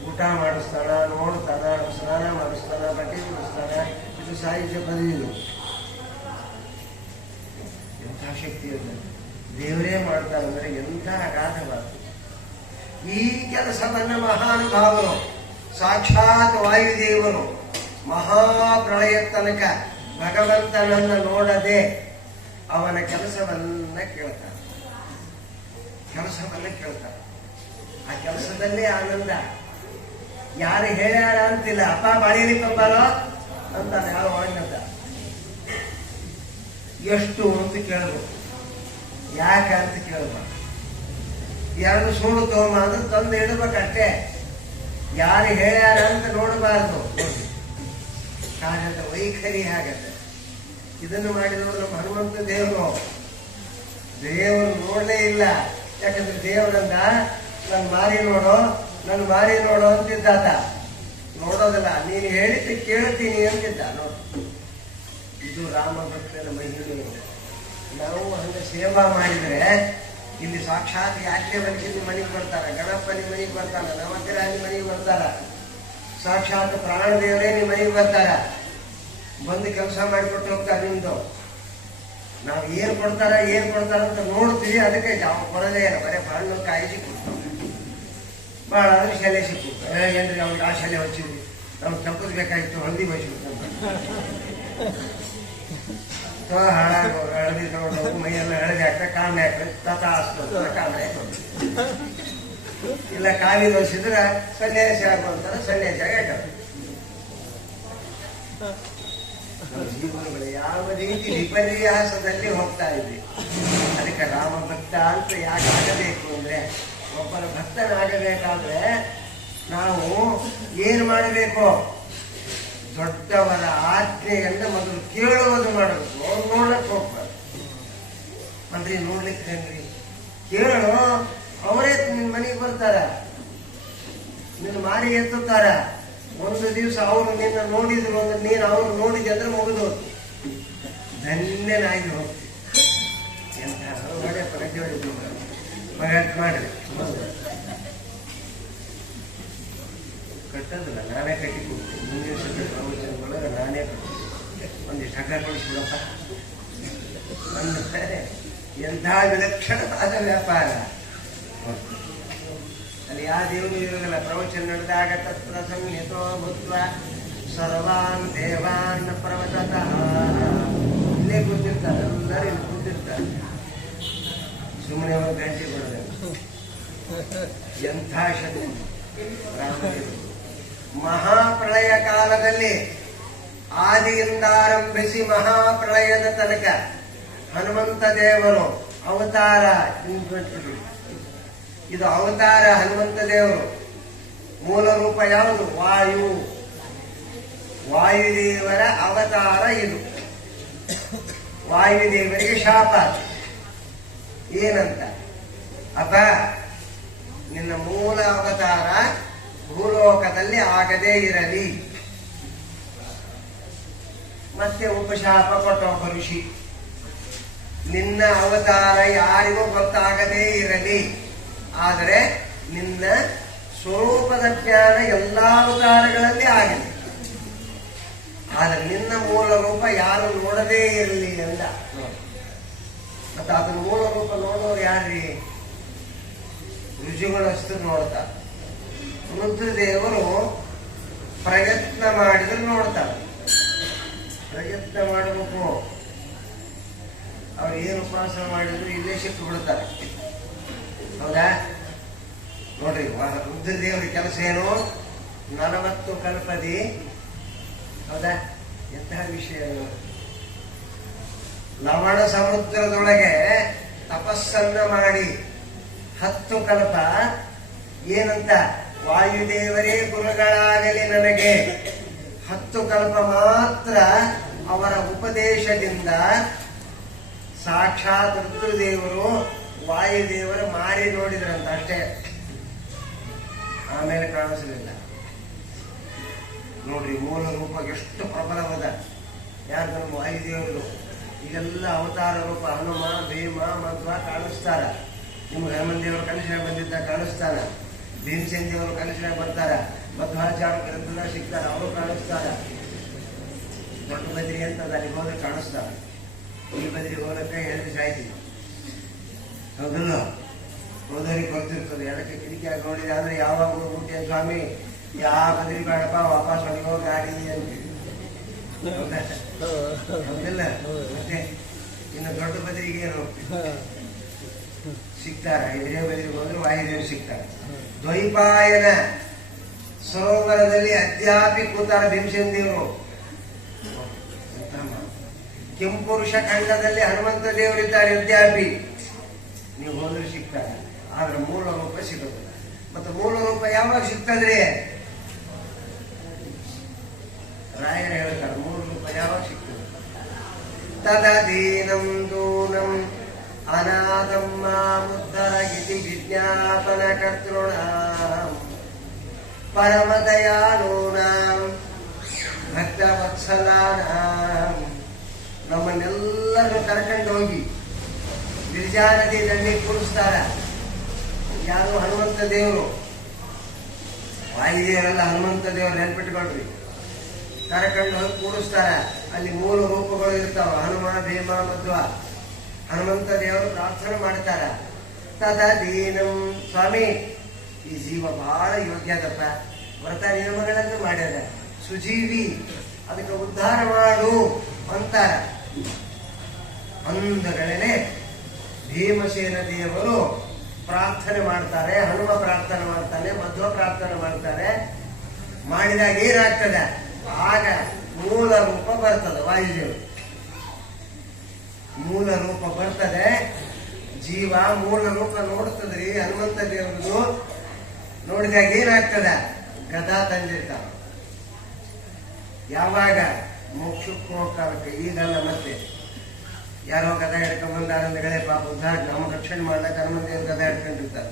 ಊಟ ಮಾಡಿಸ್ತಾನ, ನೋಡ್ತಾನ, ಸ್ನಾನ ಮಾಡಿಸ್ತಾನ, ಬಟ್ಟೆ ಉಡಿಸ್ತಾನ. ಇದು ಸಾಯುಜ್ಯ ಪದವಿ. ಎಂಥ ಶಕ್ತಿ ಇದೆ, ದೇವರೇ ಮಾಡ್ತಾನಂದ್ರೆ ಎಂಥ ಅಗಾಧವಾದ. ಈ ಕೆಲಸವನ್ನ ಮಹಾನುಭಾವರು ಸಾಕ್ಷಾತ್ ವಾಯುದೇವರು ಮಹಾಪ್ರಳಯ ತನಕ ಭಗವಂತನನ್ನ ನೋಡದೆ ಅವನ ಕೆಲಸವನ್ನ ಕೇಳ್ತಾರೆ. ಆ ಕೆಲಸದಲ್ಲೇ ಆನಂದ. ಯಾರು ಹೇಳ್ಯಾರ ಅಂತಿಲ್ಲ. ಅಪ್ಪ ಬಾಳೇರಿ ಕಂಬಾರೋ ಅಂತಾನೆ ಯಾವ ಒಳಗಂತ. ಎಷ್ಟು ಅಂತ ಕೇಳಬೇಕು. ಯಾಕೆ ಅಂತ ಕೇಳಬಾರ್ದು. ಎರಡು ಸುಳ್ಳು ತಗೊಂಬ ಅಂದ್ರೆ ತಂದು ಇಡಬೇಕಷ್ಟೇ. ಯಾರು ಹೇಳ್ಯಾರ ಅಂತ ನೋಡಬಾರ್ದು. ಕಾರ್ಯದ ವೈಖರಿ ಆಗತ್ತೆ. ಇದನ್ನು ಮಾಡಿದವರು ನಮ್ಮ ಹನುಮಂತ ದೇವರು ನೋಡಲೇ ಇಲ್ಲ. ಯಾಕಂದ್ರೆ ದೇವರನ್ನ ನನ್ನ ಮಾರಿ ನೋಡೋ ಅಂತಿದ್ದಾತ. ನೋಡೋದಲ್ಲ, ನೀನು ಹೇಳಿದ್ದು ಕೇಳ್ತೀನಿ ಅಂತಿದ್ದ. ನೋಡು, ಇದು ರಾಮ ಭಕ್ತರ ಮಹಿಳೆ. ನಾವು ಹಂಗ ಸೇವಾ ಮಾಡಿದ್ರೆ ಇಲ್ಲಿ ಸಾಕ್ಷಾತ್ ಯಾಜ್ಞವಲ್ಕ್ಯ ಮನೆಗೆ ಬರ್ತಾರ, ಗಣಪನಿ ಮನೆಗೆ ಬರ್ತಾರ, ನವಗ್ರಹ ಮನೆಗೆ ಬರ್ತಾರ, ಸಾಕ್ಷಾತ್ ಪ್ರಾಣದೇವರೇ ನಿಮ್ಮ ಮನೆಗೆ ಬರ್ತಾರ. ಬಂದು ಕೆಲಸ ಮಾಡಿಕೊಟ್ಟು ಹೋಗ್ತಾರೆ. ನಿಮ್ದು ನಾವು ಏನ್ ಕೊಡ್ತಾರ ಅಂತ ನೋಡ್ತೀವಿ. ಅದಕ್ಕೆ ಯಾವ ಕೊಡಲೇ ಇಲ್ಲ. ಬರೀ ಹಣ್ಣು ಕಾಯಿ ಸಿಕ್ಕು, ಭಾಳ ಆದ್ರೆ ಶಾಲೆ ಸಿಕ್ಕು. ಏನ್ರಿ ಅವ್ರಿಗೆ ಆ ಶಾಲೆ ಹಚ್ಚಿದ್ವಿ, ನಮ್ಗೆ ಕೆಂಪದು ಬೇಕಾಗಿತ್ತು, ಹಳದಿ ಬಯಸ್ಬಿಟ್ಟು ಹಾಳಾಗೋರು. ಹಳದಿ ತಗೊಂಡು ಮೈಯೆಲ್ಲ ಹಳದಿ ಹಾಕ್ತಾರೆ, ಕಾಮೆ ಹಾಕ್ತಾರೆ, ತತ ಹಾಸ್ತಾರೆ, ಕಾಮೆ ಇಲ್ಲ ಕಾಲಿ ದೋಸಿದ್ರೆ ಸನ್ಯಾಸಿ ಆಗುವಂತಾರೆ, ಸನ್ಯಾಸಿ ಆಗಿ ಹಾಕ್ತಾರೆ. ಜೀವನಗಳು ಯಾವ ರೀತಿ ವಿಪರ್ಯಾಸದಲ್ಲಿ ಹೋಗ್ತಾ ಇದ್ವಿ. ಅದಕ್ಕೆ ರಾಮ ಭಕ್ತ ಅಂತ ಯಾಕೆ ಆಗಬೇಕು ಅಂದ್ರೆ, ಒಬ್ಬರ ಭಕ್ತನಾಗಬೇಕಾದ್ರೆ ನಾವು ಏನು ಮಾಡಬೇಕು? ದೊಡ್ಡವರ ಆಜ್ಞೆಯನ್ನು ಮೊದಲು ಕೇಳುವುದು ಮಾಡಬೇಕು. ಅವ್ರು ನೋಡ್ಲಿಕ್ಕೆ ಹೋಗ್ಬಾರ್ದು. ಅಂದ್ರೆ ನೋಡ್ಲಿಕ್ಕೆ ಕೇಳು, ಅವರೇ ನಿನ್ನ ಮನೆಗೆ ಬರ್ತಾರ, ನಿನ್ನ ಮಾರಿ ಎತ್ತುತ್ತಾರ. ಒಂದು ದಿವಸ ಅವರು ನಿನ್ನ ನೋಡಿದ್ರು ಅಂದ್ರೆ ನೀನು ಅವ್ರು ನೋಡಿದೆ ಅಂದ್ರೆ ಮುಗಿದು ಧನ್ಯನಾಗಿ ಹೋಗ್ತೀವಿ. ಎಂತ ಒಳ್ಳೆ ಪ್ರಜ್ಞೆ ಮಾಡ್ರಿ ಕಟ್ಟೋದಿಲ್ಲ, ನಾನೇ ಕಟ್ಟಿ ಕೊಡ್ತೀನಿ. ಮುಂದಿನ ಸತಿ ಪ್ರವಚನದೊಳಗೆ ನಾನೇ ಒಂದಿಷ್ಟು ಹಗ್ಗ ಕೊಡಿಸ್ಬಿಡಪ್ಪ ಅಂದ್ರೆ ಎಂಥ ವಿಲಕ್ಷಣವಾದ ವ್ಯಾಪಾರ. ಅಲ್ಲಿ ಯಾವ ದೇವರು ಇರೋದಿಲ್ಲ. ಪ್ರವಚನ ನಡೆದಾಗ ತತ್ರ ಸಂಹಿತೋ ಭೂತ್ವ ಸರ್ವಾನ್ ದೇವಾನ್ ಪ್ರವಚತಃ. ಇಲ್ಲೇ ಕೂತಿರ್ತಾರೆ, ಎಲ್ಲರೂ ಇಲ್ಲಿ ಕೂತಿರ್ತಾರೆ. ಸುಮ್ಮನೆ ಒಂದು ಗಂಟೆ ಕೊಡೋದು ಎಂಥ ಶಕ್ತಿ ರಾಮದೇವರು. ಮಹಾಪ್ರಳಯ ಕಾಲದಲ್ಲಿ ಆದಿಯಿಂದ ಆರಂಭಿಸಿ ಮಹಾಪ್ರಳಯದ ತನಕ ಹನುಮಂತ ದೇವರು ಅವತಾರ. ಇದು ಅವತಾರ ಹನುಮಂತ ದೇವರು. ಮೂಲ ರೂಪ ಯಾವುದು? ವಾಯು. ವಾಯುದೇವರ ಅವತಾರ ಇದು. ವಾಯುದೇವರಿಗೆ ಶಾಪ ಏನಂತ? ಅಪ್ಪ, ನಿನ್ನ ಮೂಲ ಅವತಾರ ಭೂಲೋಕದಲ್ಲಿ ಆಗದೇ ಇರಲಿ. ಮತ್ತೆ ಉಪಶಾಪ ಕೊಟ್ಟ ಒಬ್ಬ ಋಷಿ, ನಿನ್ನ ಅವತಾರ ಯಾರಿಗೂ ಗೊತ್ತಾಗದೇ ಇರಲಿ, ಆದರೆ ನಿನ್ನ ಸ್ವರೂಪದ ಜ್ಞಾನ ಎಲ್ಲಾ ಅವತಾರಗಳಲ್ಲಿ ಆಗಿದೆ, ಆದರೆ ನಿನ್ನ ಮೂಲ ರೂಪ ಯಾರು ನೋಡದೇ ಇರಲಿ ಅಂದ. ಮತ್ತೆ ಅದನ್ನ ಮೂಲ ರೂಪ ನೋಡೋರು ಯಾರ್ರಿ? ರುಜುಗಳಷ್ಟು ನೋಡ್ತಾರೆ. ರುದ್ರದೇವರು ಪ್ರಯತ್ನ ಮಾಡಿದ್ರೆ ನೋಡ್ತಾರೆ. ಪ್ರಯತ್ನ ಮಾಡಬೇಕು. ಅವ್ರು ಏನು ಉಪಾಸನೆ ಮಾಡಿದ್ರು ಇಲ್ಲೇ ಸಿಕ್ಕು ಬಿಡ್ತಾರೆ. ಹೌದಾ? ನೋಡ್ರಿ, ರುದ್ರದೇವರ ಕೆಲಸ ಏನು? 40 ಕಲ್ಪದಿ. ಹೌದಾ? ಎಂತಹ ವಿಷಯ. ಲವಣ ಸಮುದ್ರದೊಳಗೆ ತಪಸ್ಸನ್ನ ಮಾಡಿ 10 ಕಲ್ಪ ಏನಂತ? ವಾಯುದೇವರೇ ಗುರುಗಳಾಗಲಿ ನನಗೆ. 10 ಕಲ್ಪ ಮಾತ್ರ ಅವರ ಉಪದೇಶದಿಂದ ಸಾಕ್ಷಾತ್ ರುದ್ರದೇವರು ವಾಯುದೇವರು ಮಾರಿ ನೋಡಿದ್ರಂತ ಅಷ್ಟೇ. ಆಮೇಲೆ ಕಾಣಿಸಲಿಲ್ಲ. ನೋಡ್ರಿ, ಮೂಲ ರೂಪ ಎಷ್ಟು ಪ್ರಬಲವಾದ. ಯಾರು? ನಮ್ಮ ವಾಯುದೇವರು. ಈಗೆಲ್ಲ ಅವತಾರ ರೂಪ ಹನುಮ, ಭೀಮ, ಮಧ್ವ ಕಾಣಿಸ್ತಾರ. ನಿಮ್ಗೆ ಹನುಮಂದೇವರು ಕನಸಿನ ಬಂದಿದ್ದ ಕಾಣಿಸ್ತಾರ. ಭೀಮಸೇನ್ ದೇವರು ಕನಸಿನ ಬರ್ತಾರ. ಮಧ್ವಾಚಾರ್ಯ ಗ್ರಂಥದಾಗ ಸಿಗ್ತಾರ, ಅವರು ಕಾಣಿಸ್ತಾರ. ದೊಡ್ಡ ಬದ್ರಿ ಅಂತದ, ಅಲ್ಲಿ ಹೋದ್ರೆ ಕಾಣಿಸ್ತಾರ. ಈ ಬದ್ರಿ ಹೋಗಕ್ಕೆ ಹೇಳಿದ್ರೆ ಸಾಯ್ತೀವಿ. ಹೌದಲ್ಲ? ಹೋದವ್ರಿಗೆ ಗೊತ್ತಿರ್ತದೆ. ಎಡಕ್ಕೆ ಕಿಟಕಿಯಾಗಿ ನೋಡಿದೆ ಅಂದ್ರೆ ಯಾವಾಗ ಊಟ ಸ್ವಾಮಿ, ಯಾವ ಬದ್ರಿ ಬೇಡಪ್ಪ, ವಾಪಸ್ ಹೊಡಿಗೋ ಗಾಡಿ ಅಂತೀವಿ. ಹೌದಿಲ್ಲ? ಮತ್ತೆ ಇನ್ನು ದೊಡ್ಡ ಬದ್ರಿಗೆ ಏನು ಸಿಗ್ತಾರ? ಹಿರಿಯ ಬದ್ರಿಗೆ ಹೋದ್ರೆ ವಾಯುದೇವರು ಸಿಗ್ತಾರೆ. ದ್ವೈಪಾಯನ ಸರೋವರದಲ್ಲಿ ಅದ್ಯಾಪಿ ಕೂತಾರ ಭೀಮಸೇನ್ ದೇವರು. ಕೆಂಪುರುಷ ಖಂಡದಲ್ಲಿ ಹನುಮಂತ ದೇವರಿದ್ದಾರೆ ಅದ್ಯಾಪಿ. ನೀವು ಹೋದ್ರೆ ಸಿಗ್ತಾರೆ, ಆದ್ರೆ ಮೂಲ ರೂಪ ಸಿಗೋದಿಲ್ಲ. ಮತ್ತೆ ಮೂಲ ರೂಪ ಯಾವಾಗ ಸಿಗ್ತದ್ರಿ? ರಾಯರು ಹೇಳ್ತಾರೆ, ಮೂಲ ರೂಪ ಯಾವಾಗ ಸಿಗ್ತದೆ? ತದೀನಂ ದೂನಂ ಅನಾದಂ ಮಾಮುದ್ಧರ ಇತಿ ವಿಜ್ಞಾಪನ ಕರ್ತೃಣಾಂ ಪರಮದಯಾಳೂನಾಂ ಭಕ್ತವತ್ಸಲಾನಾಂ. ನಮ್ಮನ್ನೆಲ್ಲರೂ ಕರ್ಕೊಂಡು ಹೋಗಿ ಗಿರಿಜಾ ನದಿ ದಂಡಿ ಕೂಡಿಸ್ತಾರ. ಯಾರು? ಹನುಮಂತ ದೇವರು. ವಾಯುದೇವರೆಲ್ಲ ಹನುಮಂತ ದೇವರು, ನೆನ್ಪಿಟ್ಕೊಳ್ರಿ. ಕರ್ಕೊಂಡು ಹೋಗಿ ಕೂಡಿಸ್ತಾರ. ಅಲ್ಲಿ ಮೂಲ ರೂಪಗಳು ಇರ್ತಾವ, ಹನುಮ, ಭೀಮ, ಮಧ್ವ. ಹನುಮಂತ ದೇವರು ಪ್ರಾರ್ಥನೆ ಮಾಡ್ತಾರ. ತದೀನಂ, ಸ್ವಾಮಿ ಈ ಜೀವ ಬಹಳ ಯೋಗ್ಯದಪ್ಪ, ವ್ರತ ನಿಯಮಗಳನ್ನು ಮಾಡ್ಯಾರ, ಸುಜೀವಿ, ಅದಕ್ಕೆ ಉದ್ಧಾರ ಮಾಡು ಅಂತಾರ. ಅಂದಗಳೇ ಭೀಮಸೇನ ದೇವರು ಪ್ರಾರ್ಥನೆ ಮಾಡ್ತಾರೆ, ಹನುಮ ಪ್ರಾರ್ಥನೆ ಮಾಡ್ತಾನೆ, ಮಧ್ವ ಪ್ರಾರ್ಥನೆ ಮಾಡ್ತಾರೆ. ಮಾಡಿದಾಗ ಏನಾಗ್ತದೆ? ಆಗ ಮೂಲ ರೂಪ ಬರ್ತದೆ. ವಾಯುದೇವರು ಮೂಲ ರೂಪ ಬರ್ತದೆ. ಜೀವ ಮೂಲ ರೂಪ ನೋಡ್ತದ್ರಿ ಹನುಮಂತ ದೇವರದು. ನೋಡಿದಾಗ ಏನಾಗ್ತದೆ? ಗದಾ ತಂದಿರ್ತಾವ. ಯಾವಾಗ? ಮೋಕ್ಷಕ್ಕೂ ಹೋಗ್ತಾರಕ್ಕೆ. ಈಗಲ್ಲ, ಮತ್ತೆ ಯಾರೋ ಗದಾ ಹಿಡ್ಕೊಂಡ್ ಬಂದಾರಂದ್ರೆ ಪಾಪ ಉದ್ಧಾರ ನಮ್ಮ ರಕ್ಷಣೆ ಮಾಡ್ಲಕ್ಕ ಹನುಮಂತ ದೇವ್ರು ಗದಾ ಹಿಡ್ಕೊಂಡಿರ್ತಾರೆ.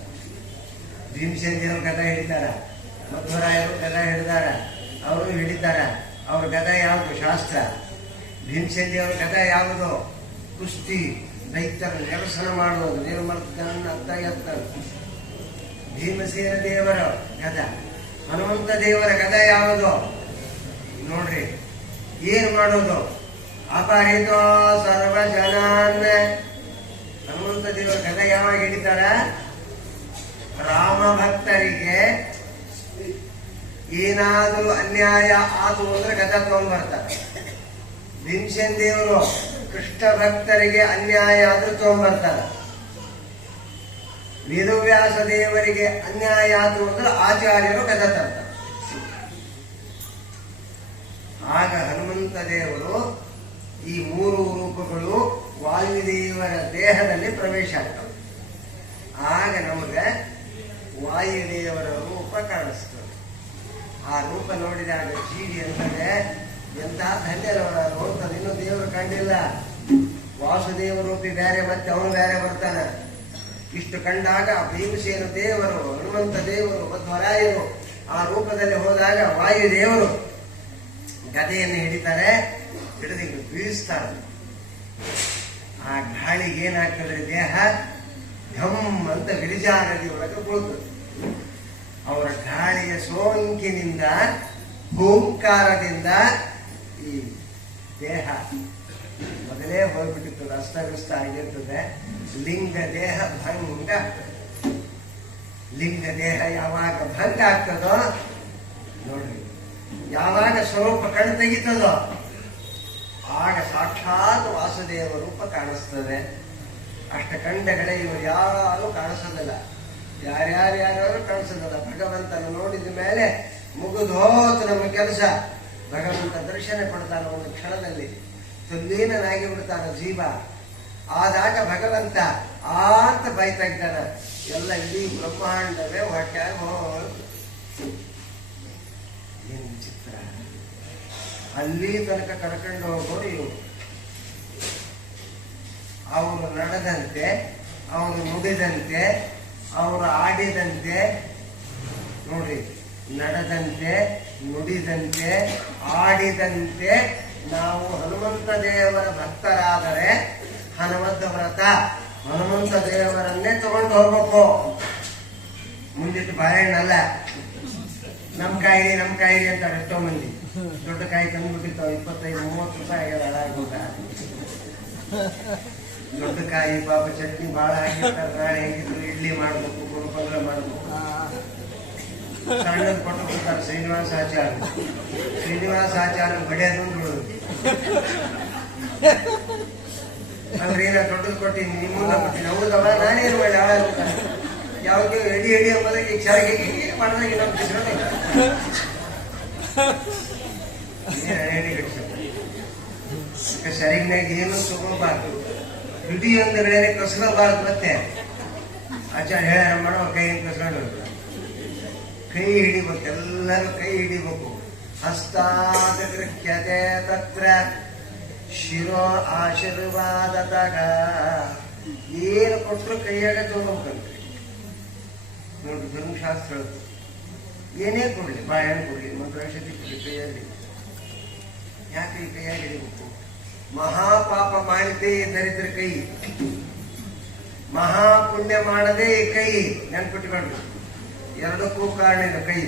ಭೀಮಸೇನ್ ದೇವ್ರು ಗದಾ ಹಿಡಿತಾರ, ಮಧ್ವರಾಯರು ಗದಾ ಹಿಡಿದಾರ. ಅವರು ಹಿಡಿತಾರ. ಅವ್ರ ಗದ ಯಾವುದು? ಶಾಸ್ತ್ರ. ಭೀಮಸೇನ ದೇವರ ಗದ ಯಾವುದು? ಕುಸ್ತಿ. ದೈತ್ಯರ ನಿರಸನ ಮಾಡುವುದು. ನಿರ್ಮರ್ದನ ಅತ್ತ ಎತ್ತ. ಭೀಮಸೇನ ದೇವರ ಗದ. ಹನುಮಂತ ದೇವರ ಗದ ಯಾವುದು? ನೋಡ್ರಿ, ಏನ್ ಮಾಡೋದು? ಅಪಹರಿತ ಸರ್ವ ಜನಾನ್. ಹನುಮಂತ ದೇವರ ಗದ ಯಾವಾಗ ಹಿಡಿತಾರ? ರಾಮ ಭಕ್ತರಿಗೆ ಏನಾದರೂ ಅನ್ಯಾಯ ಆತು ಅಂದ್ರೆ ಗದ ತಗೊಂಡ್ ಬರ್ತಾರೆ. ಭೀಮಸೇನ ದೇವರು ಕೃಷ್ಣ ಭಕ್ತರಿಗೆ ಅನ್ಯಾಯ ಆದ್ರೂ ತಗೊಂಡ್ಬರ್ತಾರೆ. ವೇದವ್ಯಾಸ ದೇವರಿಗೆ ಅನ್ಯಾಯ ಆತು ಅಂದ್ರೆ ಆಚಾರ್ಯರು ಗದ ತರ್ತಾರೆ. ಆಗ ಹನುಮಂತ ದೇವರು ಈ ಮೂರು ರೂಪಗಳು ವಾಯುದೇವರ ದೇಹದಲ್ಲಿ ಪ್ರವೇಶ ಆಗ್ತವೆ. ಆಗ ನಮಗೆ ವಾಯುದೇವರ ರೂಪ ಕಾಣಿಸ್ತದೆ. ಆ ರೂಪ ನೋಡಿದಾಗ ಜೀವಿ ಅಂತಂದ್ರೆ ಎಂತ ಧನ್ಯರವರ ನೋಡ್ತಾನೆ. ಇನ್ನು ದೇವರು ಕಂಡಿಲ್ಲ. ವಾಸುದೇವ ರೂಪಿ ಬೇರೆ, ಮತ್ತೆ ಅವನು ಬೇರೆ ಬರ್ತಾನೆ. ಇಷ್ಟು ಕಂಡಾಗ ಭೀಮಸೇನ ದೇವರು, ಹನುಮಂತ ದೇವರು ಮತ್ತು ವರಾಯರು ಆ ರೂಪದಲ್ಲಿ ಹೋದಾಗ ವಾಯುದೇವರು ಗದೆಯನ್ನು ಹಿಡಿತಾರೆ. ಹಿಡಿದು ಬೀಳಿಸ್ತಾರೆ. ಆ ಗಾಳಿಗೆ ಏನಾಗ್ತದೆ? ದೇಹ ಘಮ್ ಅಂತ ಗಿರಿಜಾ ನದಿ ಒಳಗೆ ಬೀಳ್ತದೆ. ಅವರ ಗಾಳಿಯ ಸೋಂಕಿನಿಂದ, ಓಂಕಾರದಿಂದ ಈ ದೇಹ ಮೊದಲೇ ಹೋಗ್ಬಿಟ್ಟಿರ್ತದೆ, ಅಸ್ತವ್ಯಸ್ತ ಆಗಿರ್ತದೆ. ಲಿಂಗ ದೇಹ ಭಂಗ. ಲಿಂಗ ದೇಹ ಯಾವಾಗ ಭಂಗ ಆಗ್ತದೋ ನೋಡ್ರಿ, ಯಾವಾಗ ಸ್ವರೂಪ ಕಣ್ ತೆಗಿತದೋ ಆಗ ಸಾಕ್ಷಾತ್ ವಾಸುದೇವ ರೂಪ ಕಾಣಿಸ್ತದೆ. ಅಷ್ಟಖಂಡಗಳೇ ಇವರು ಯಾರು ಕಾಣಿಸೋದಿಲ್ಲ. ಯಾರ್ಯಾರು ಕಾಣಿಸೋದಿಲ್ಲ. ಭಗವಂತನ ನೋಡಿದ ಮೇಲೆ ಮುಗಿದು ಹೋತು ನಮ್ಮ ಕೆಲಸ. ಭಗವಂತ ದರ್ಶನ ಕೊಡ್ತಾನೆ ಒಂದು ಕ್ಷಣದಲ್ಲಿ. ತುಲ್ಲೀನಾಗಿ ಬಿಡ್ತಾನ ಜೀವ. ಆದಾಗ ಭಗವಂತ ಅಂತ ಬೈ ತೆಗ್ದಾನ. ಎಲ್ಲ ಇಡೀ ಬ್ರಹ್ಮಾಂಡವೇ ಹೊಟ್ಟೆ ಏನು ವಿಚಿತ್ರ. ಅಲ್ಲಿ ತನಕ ಕರ್ಕೊಂಡು ಹೋಗೋರು ಇವರು. ಅವರು ನಡೆದಂತೆ, ಅವರು ನುಡಿದಂತೆ, ಅವರು ಆಡಿದಂತೆ ನೋಡ್ರಿ, ನಡೆದಂತೆ, ನುಡಿದಂತೆ, ಆಡಿದಂತೆ ನಾವು ಹನುಮಂತ ದೇವರ ಭಕ್ತರಾದರೆ ಹನುಮಂತ ವ್ರತ ಹನುಮಂತ ದೇವರನ್ನೇ ತಗೊಂಡು ಹೋಗ್ಬೇಕು. ಮುಂದಿಟ್ಟು ಬಾಳೆಹಣ್ಣಲ್ಲ. ನಮ್ ಕಾಯಿರಿ ಅಂತ ಎಷ್ಟೋ ಮಂದಿ ದೊಡ್ಡ ಕಾಯಿ ತಂದ್ಬಿಟ್ಟಿರ್ತಾವ. 25-30 ರೂಪಾಯಿ ಆಗ್ಯದ ಹಾಳಾಗೋದ. ದೊಡ್ಡ ಕಾಯಿ ಪಾಪ ಚಟ್ನಿ ಬಾಳ ಹಾಕಿರ್ತಾರೆ. ನಾಳೆ ಹೆಂಗಿದ್ರು ಇಡ್ಲಿ ಮಾಡ್ಬೇಕು, ಗುರುಪಂಗ್ಲ ಮಾಡ್ಬೇಕು. ಸಣ್ಣದ್ ಕೊಟ್ಟು ಕೊಡ್ತಾರೆ ಶ್ರೀನಿವಾಸ ಆಚಾರ ಬಡಿಯೋದು ಬಿಡೋದು. ಅಂದ್ರೆ ಏನ ದೊಡ್ಡದು ಕೊಟ್ಟಿನಿ, ನಿಮ್ಮನ್ನ ಕೊಟ್ಟಿನಿ, ಹೌದವ ನಾನೇನು ಮಾಡಿ ಹಾಳಾಗ ಯಾವಾಗ ಎಡಿ ಎಂಬುದಕ್ಕೆ ಕ್ಷಾರಿಗೆ ಮಾಡಿದಾಗ ಸರಿಗ್ನಾಗ ಏನು ತಗೋಬಾರ್ದು. ದುಡಿ ಒಂದುಗಳೇ ಕಸ್ಕೋಬಾರ್ದು. ಮತ್ತೆ ಆಚಾರ ಹೇಳ ಮಾಡೋ ಕೈಯಿಂದ ಕಸ್ಕೊಂಡು ಕೈ ಹಿಡಿಬೇಕು. ಎಲ್ಲರೂ ಕೈ ಹಿಡಿಬೇಕು. ಹಸ್ತಾದೃಕ್ಯತೆ ತತ್ರ ಶಿರೋ ಆಶೀರ್ವಾದದಾಗ ಏನು ಕೊಟ್ಟರು ಕೈಯಾಗ ತಗೋಬೇಕಂತೆ. ನೋಡಿ, ಧರ್ಮಶಾಸ್ತ್ರ ಹೇಳ್ತು, ಏನೇ ಕೊಡ್ಲಿ, ಬಾಳೆಹಣ್ಣು ಕೊಡ್ಲಿ, ಮಂತ್ರಾಕ್ಷತೆ ಕೊಡ್ಲಿ, ಕೈಯಾಗಿ. ಯಾಕೆ ಈ ಕೈಯಾಗಿ ಹಿಡಿಬೇಕು? ಮಹಾಪಾಪ ಮಾಡಿದ್ದೇ ದರಿದ್ರ ಕೈ, ಮಹಾಪುಣ್ಯ ಮಾಡದೇ ಕೈ. ನೆನ್ಪಿಟ್ಕೊಂಡು, ಎರಡಕ್ಕೂ ಕಾರಣ ಇದೆ ಕೈ.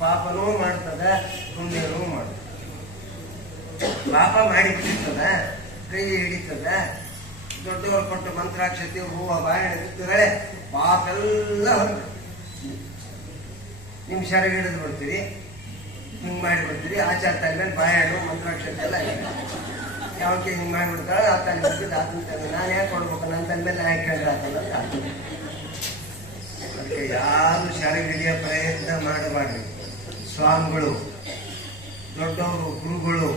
ಪಾಪನೂ ಮಾಡ್ತದ, ಪುಣ್ಯನೂ ಮಾಡ್ತದ. ಪಾಪ ಮಾಡಿಬಿಟ್ಟಿರ್ತದ, ಕೈ ಹಿಡಿತದ. ದೊಡ್ಡವರು ಕೊಟ್ಟು ಮಂತ್ರಾಕ್ಷತೆ, ಹೂವು, ಬಾಳೆಹಣ್ಣು ಬಿತ್ತುಗಳೇ ಪಾಪ ಎಲ್ಲ ಹೊರಗೆ. ನಿಮ್ ಶರಗ ಹಿಡಿದು ಬಿಡ್ತೀರಿ, ಹಿಂಗ್ ಮಾಡಿ ಬಿಡ್ತೀರಿ. ಆಚಾರ ಮೇಲೆ ಬಾಳೆಹಣ್ಣು, ಮಂತ್ರಾಕ್ಷತೆ ಎಲ್ಲ ಯಾವಕ್ಕೆ ಹಿಂಗ್ ಮಾಡಿಬಿಡ್ತಾಳೆ. ಆತನ ಬಿಟ್ಟಿದ್ದು ಆತನ ತಂದೆ ನಾನು ಯಾಕೆ ಕೊಡ್ಬೇಕು? ನನ್ನ ತನ್ನ ಮೇಲೆ ನಾ ಕೇಳಿದ್ರೆ ಆತಲ್ಲ. ಅದಕ್ಕೆ ಯಾರು ಶರಗ ಹಿಡಿಯೋ ಪ್ರಯತ್ನ ಮಾಡಬಾರ್ದು. ಸ್ವಾಮಿಗಳು, ದೊಡ್ಡವರು, ಗುರುಗಳು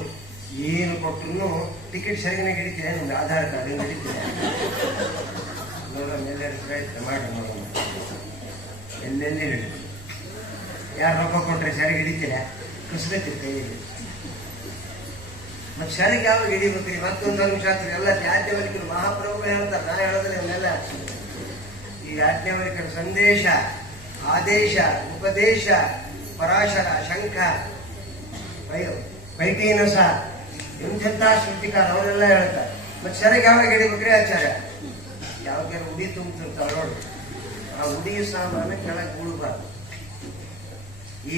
ಏನು ಕೊಟ್ಟರು ಟಿಕೆಟ್ ಸರಿಯಾಗಿ ಹಿಡಿತೀಯ, ನಿಮ್ದು ಆಧಾರ್ ಕಾರ್ಡ್ ಹಿಂಗೆ ಹಿಡಿತೀಯ ನೋಡ. ಮೇಲೆ ಪ್ರಯತ್ನ ಮಾಡಿ ನೋಡೋಣ, ಎಲ್ಲೆಲ್ಲಿ ಹಿಡಿದು. ಯಾರು ರೊಕ್ಕ ಕೊಟ್ರೆ ಸರಿಗೆ ಹಿಡಿತೀರ? ಕುಸ್ಬೇಕಿರಿ ಕೈಯಲ್ಲಿ. ಮತ್ತೆ ಸರಿಗೆ ಯಾವಾಗ ಹಿಡಿಬೇಕ್ರಿ? ಮತ್ತೊಂದು ಧರ್ಮಶಾಸ್ತ್ರ ಎಲ್ಲ ಯಾಜ್ಞವಲ್ಕ್ಯರು ಮಹಾಪ್ರಭು ಹೇಳ್ತಾರೆ. ನಾ ಹೇಳೋದ್ರೆ ಅವನ್ನೆಲ್ಲ ಈ ಯಾಜ್ಞವಲ್ಕ್ಯರ ಸಂದೇಶ, ಆದೇಶ, ಉಪದೇಶ ಪರಾಶರ, ಶಂಖ, ಪೈಟೀನಸ, ಎಂತೆಂಥ ಶ್ರುತಿಕಾರ ಅವರೆಲ್ಲ ಹೇಳ್ತಾರೆ. ಮತ್ತೆ ಸೆರೆಗೆ ಯಾವಾಗ ಹಿಡಿಬೇಕ್ರಿ ಆಚಾರ್ಯ? ಯಾವಾಗ ಉಡಿ ತುಂಬ್ತಿರ್ತಾವ ನೋಡಿ, ಆ ಉಡಿ ಸಾಮಾನು ಕೆಳಗೆ ಉಳ್ಬಾರ್ದು.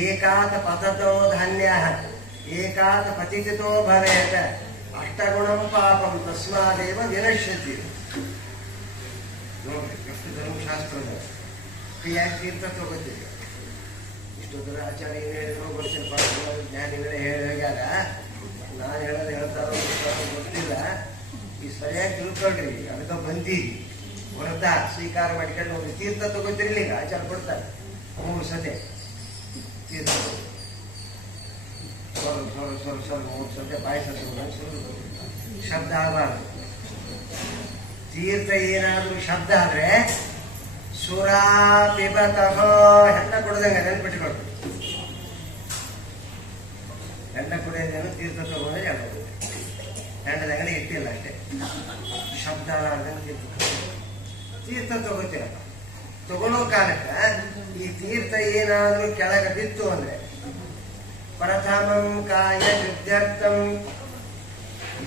ಏಕಾತ ಪತತೋ ಧಾನ್ಯ ಏಕಾತ ಪತಿತೋ ಭವೇತ ಅಷ್ಟಗುಣಂ ಪಾಪಂ ತಸ್ಮಾದೇವ ವಿನಶ್ಯತಿ. ನೋಡ್ರಿ ಎಷ್ಟು ಧರ್ಮಶಾಸ್ತ್ರದ ಯಾಕೆ ತೀರ್ಥ ತಗೋತೀವಿ. ಇಷ್ಟೊತ್ತರ ಆಚಾರ್ಯ ಏನು ಹೇಳಿದ್ರು ಗೊತ್ತಿಲ್ಲ, ಜ್ಞಾನಿಗಳೇ ಹೇಳ್ಯಾರ. ನಾನು ಹೇಳೋದು ಹೇಳ್ತಾರೋ ಗೊತ್ತಿಲ್ಲ. ಈ ಸರಿಯಾಗಿ ತಿಳ್ಕೊಳ್ರಿ, ಅದಕ್ಕೆ ಬಂದಿ ಹೊರತ ಸ್ವೀಕಾರ ಮಾಡ್ಕೊಂಡು ಹೋಗಿ ತೀರ್ಥ ತಗೋತಿರ್ಲಿಲ್ಲ. ಆಚಾರ ಕೊಡ್ತಾರೆ 3 ಸತೆ ತೀರ್ಥ ಸ್ವಲ್ಪ 3 ಸತೆ ಪಾಯಸ ಶಬ್ದ ಆಗಬಾರ್ದು. ತೀರ್ಥ ಏನಾದ್ರೂ ಶಬ್ದ ಆದ್ರೆ ಸುರಾ ಪಿಬತಃ ಹೆಂಡ ಕುಡ್ದಂಗ ನೆನ್ಪಿಟ್ಕೊಳ್ತು. ಹೆಂಡ ಕುಡಿಯೋದೇನು ತೀರ್ಥ ತಗೊಂಡ್ರೆ ಹೆಂಡದಂಗನೆ ಇಟ್ಟಿಲ್ಲ ಅಷ್ಟೇ. ಶಬ್ದ ತೀರ್ಥ ತಗೋತೀರ. ತಗೊಳ್ಳೋ ಕಾಲಕ್ಕ ಈ ತೀರ್ಥ ಏನಾದ್ರೂ ಕೆಳಗೆ ಬಿತ್ತು ಅಂದ್ರೆ ಪ್ರಥಮಂ ಕಾಯ ಶುದ್ಧ್ಯರ್ಥಂ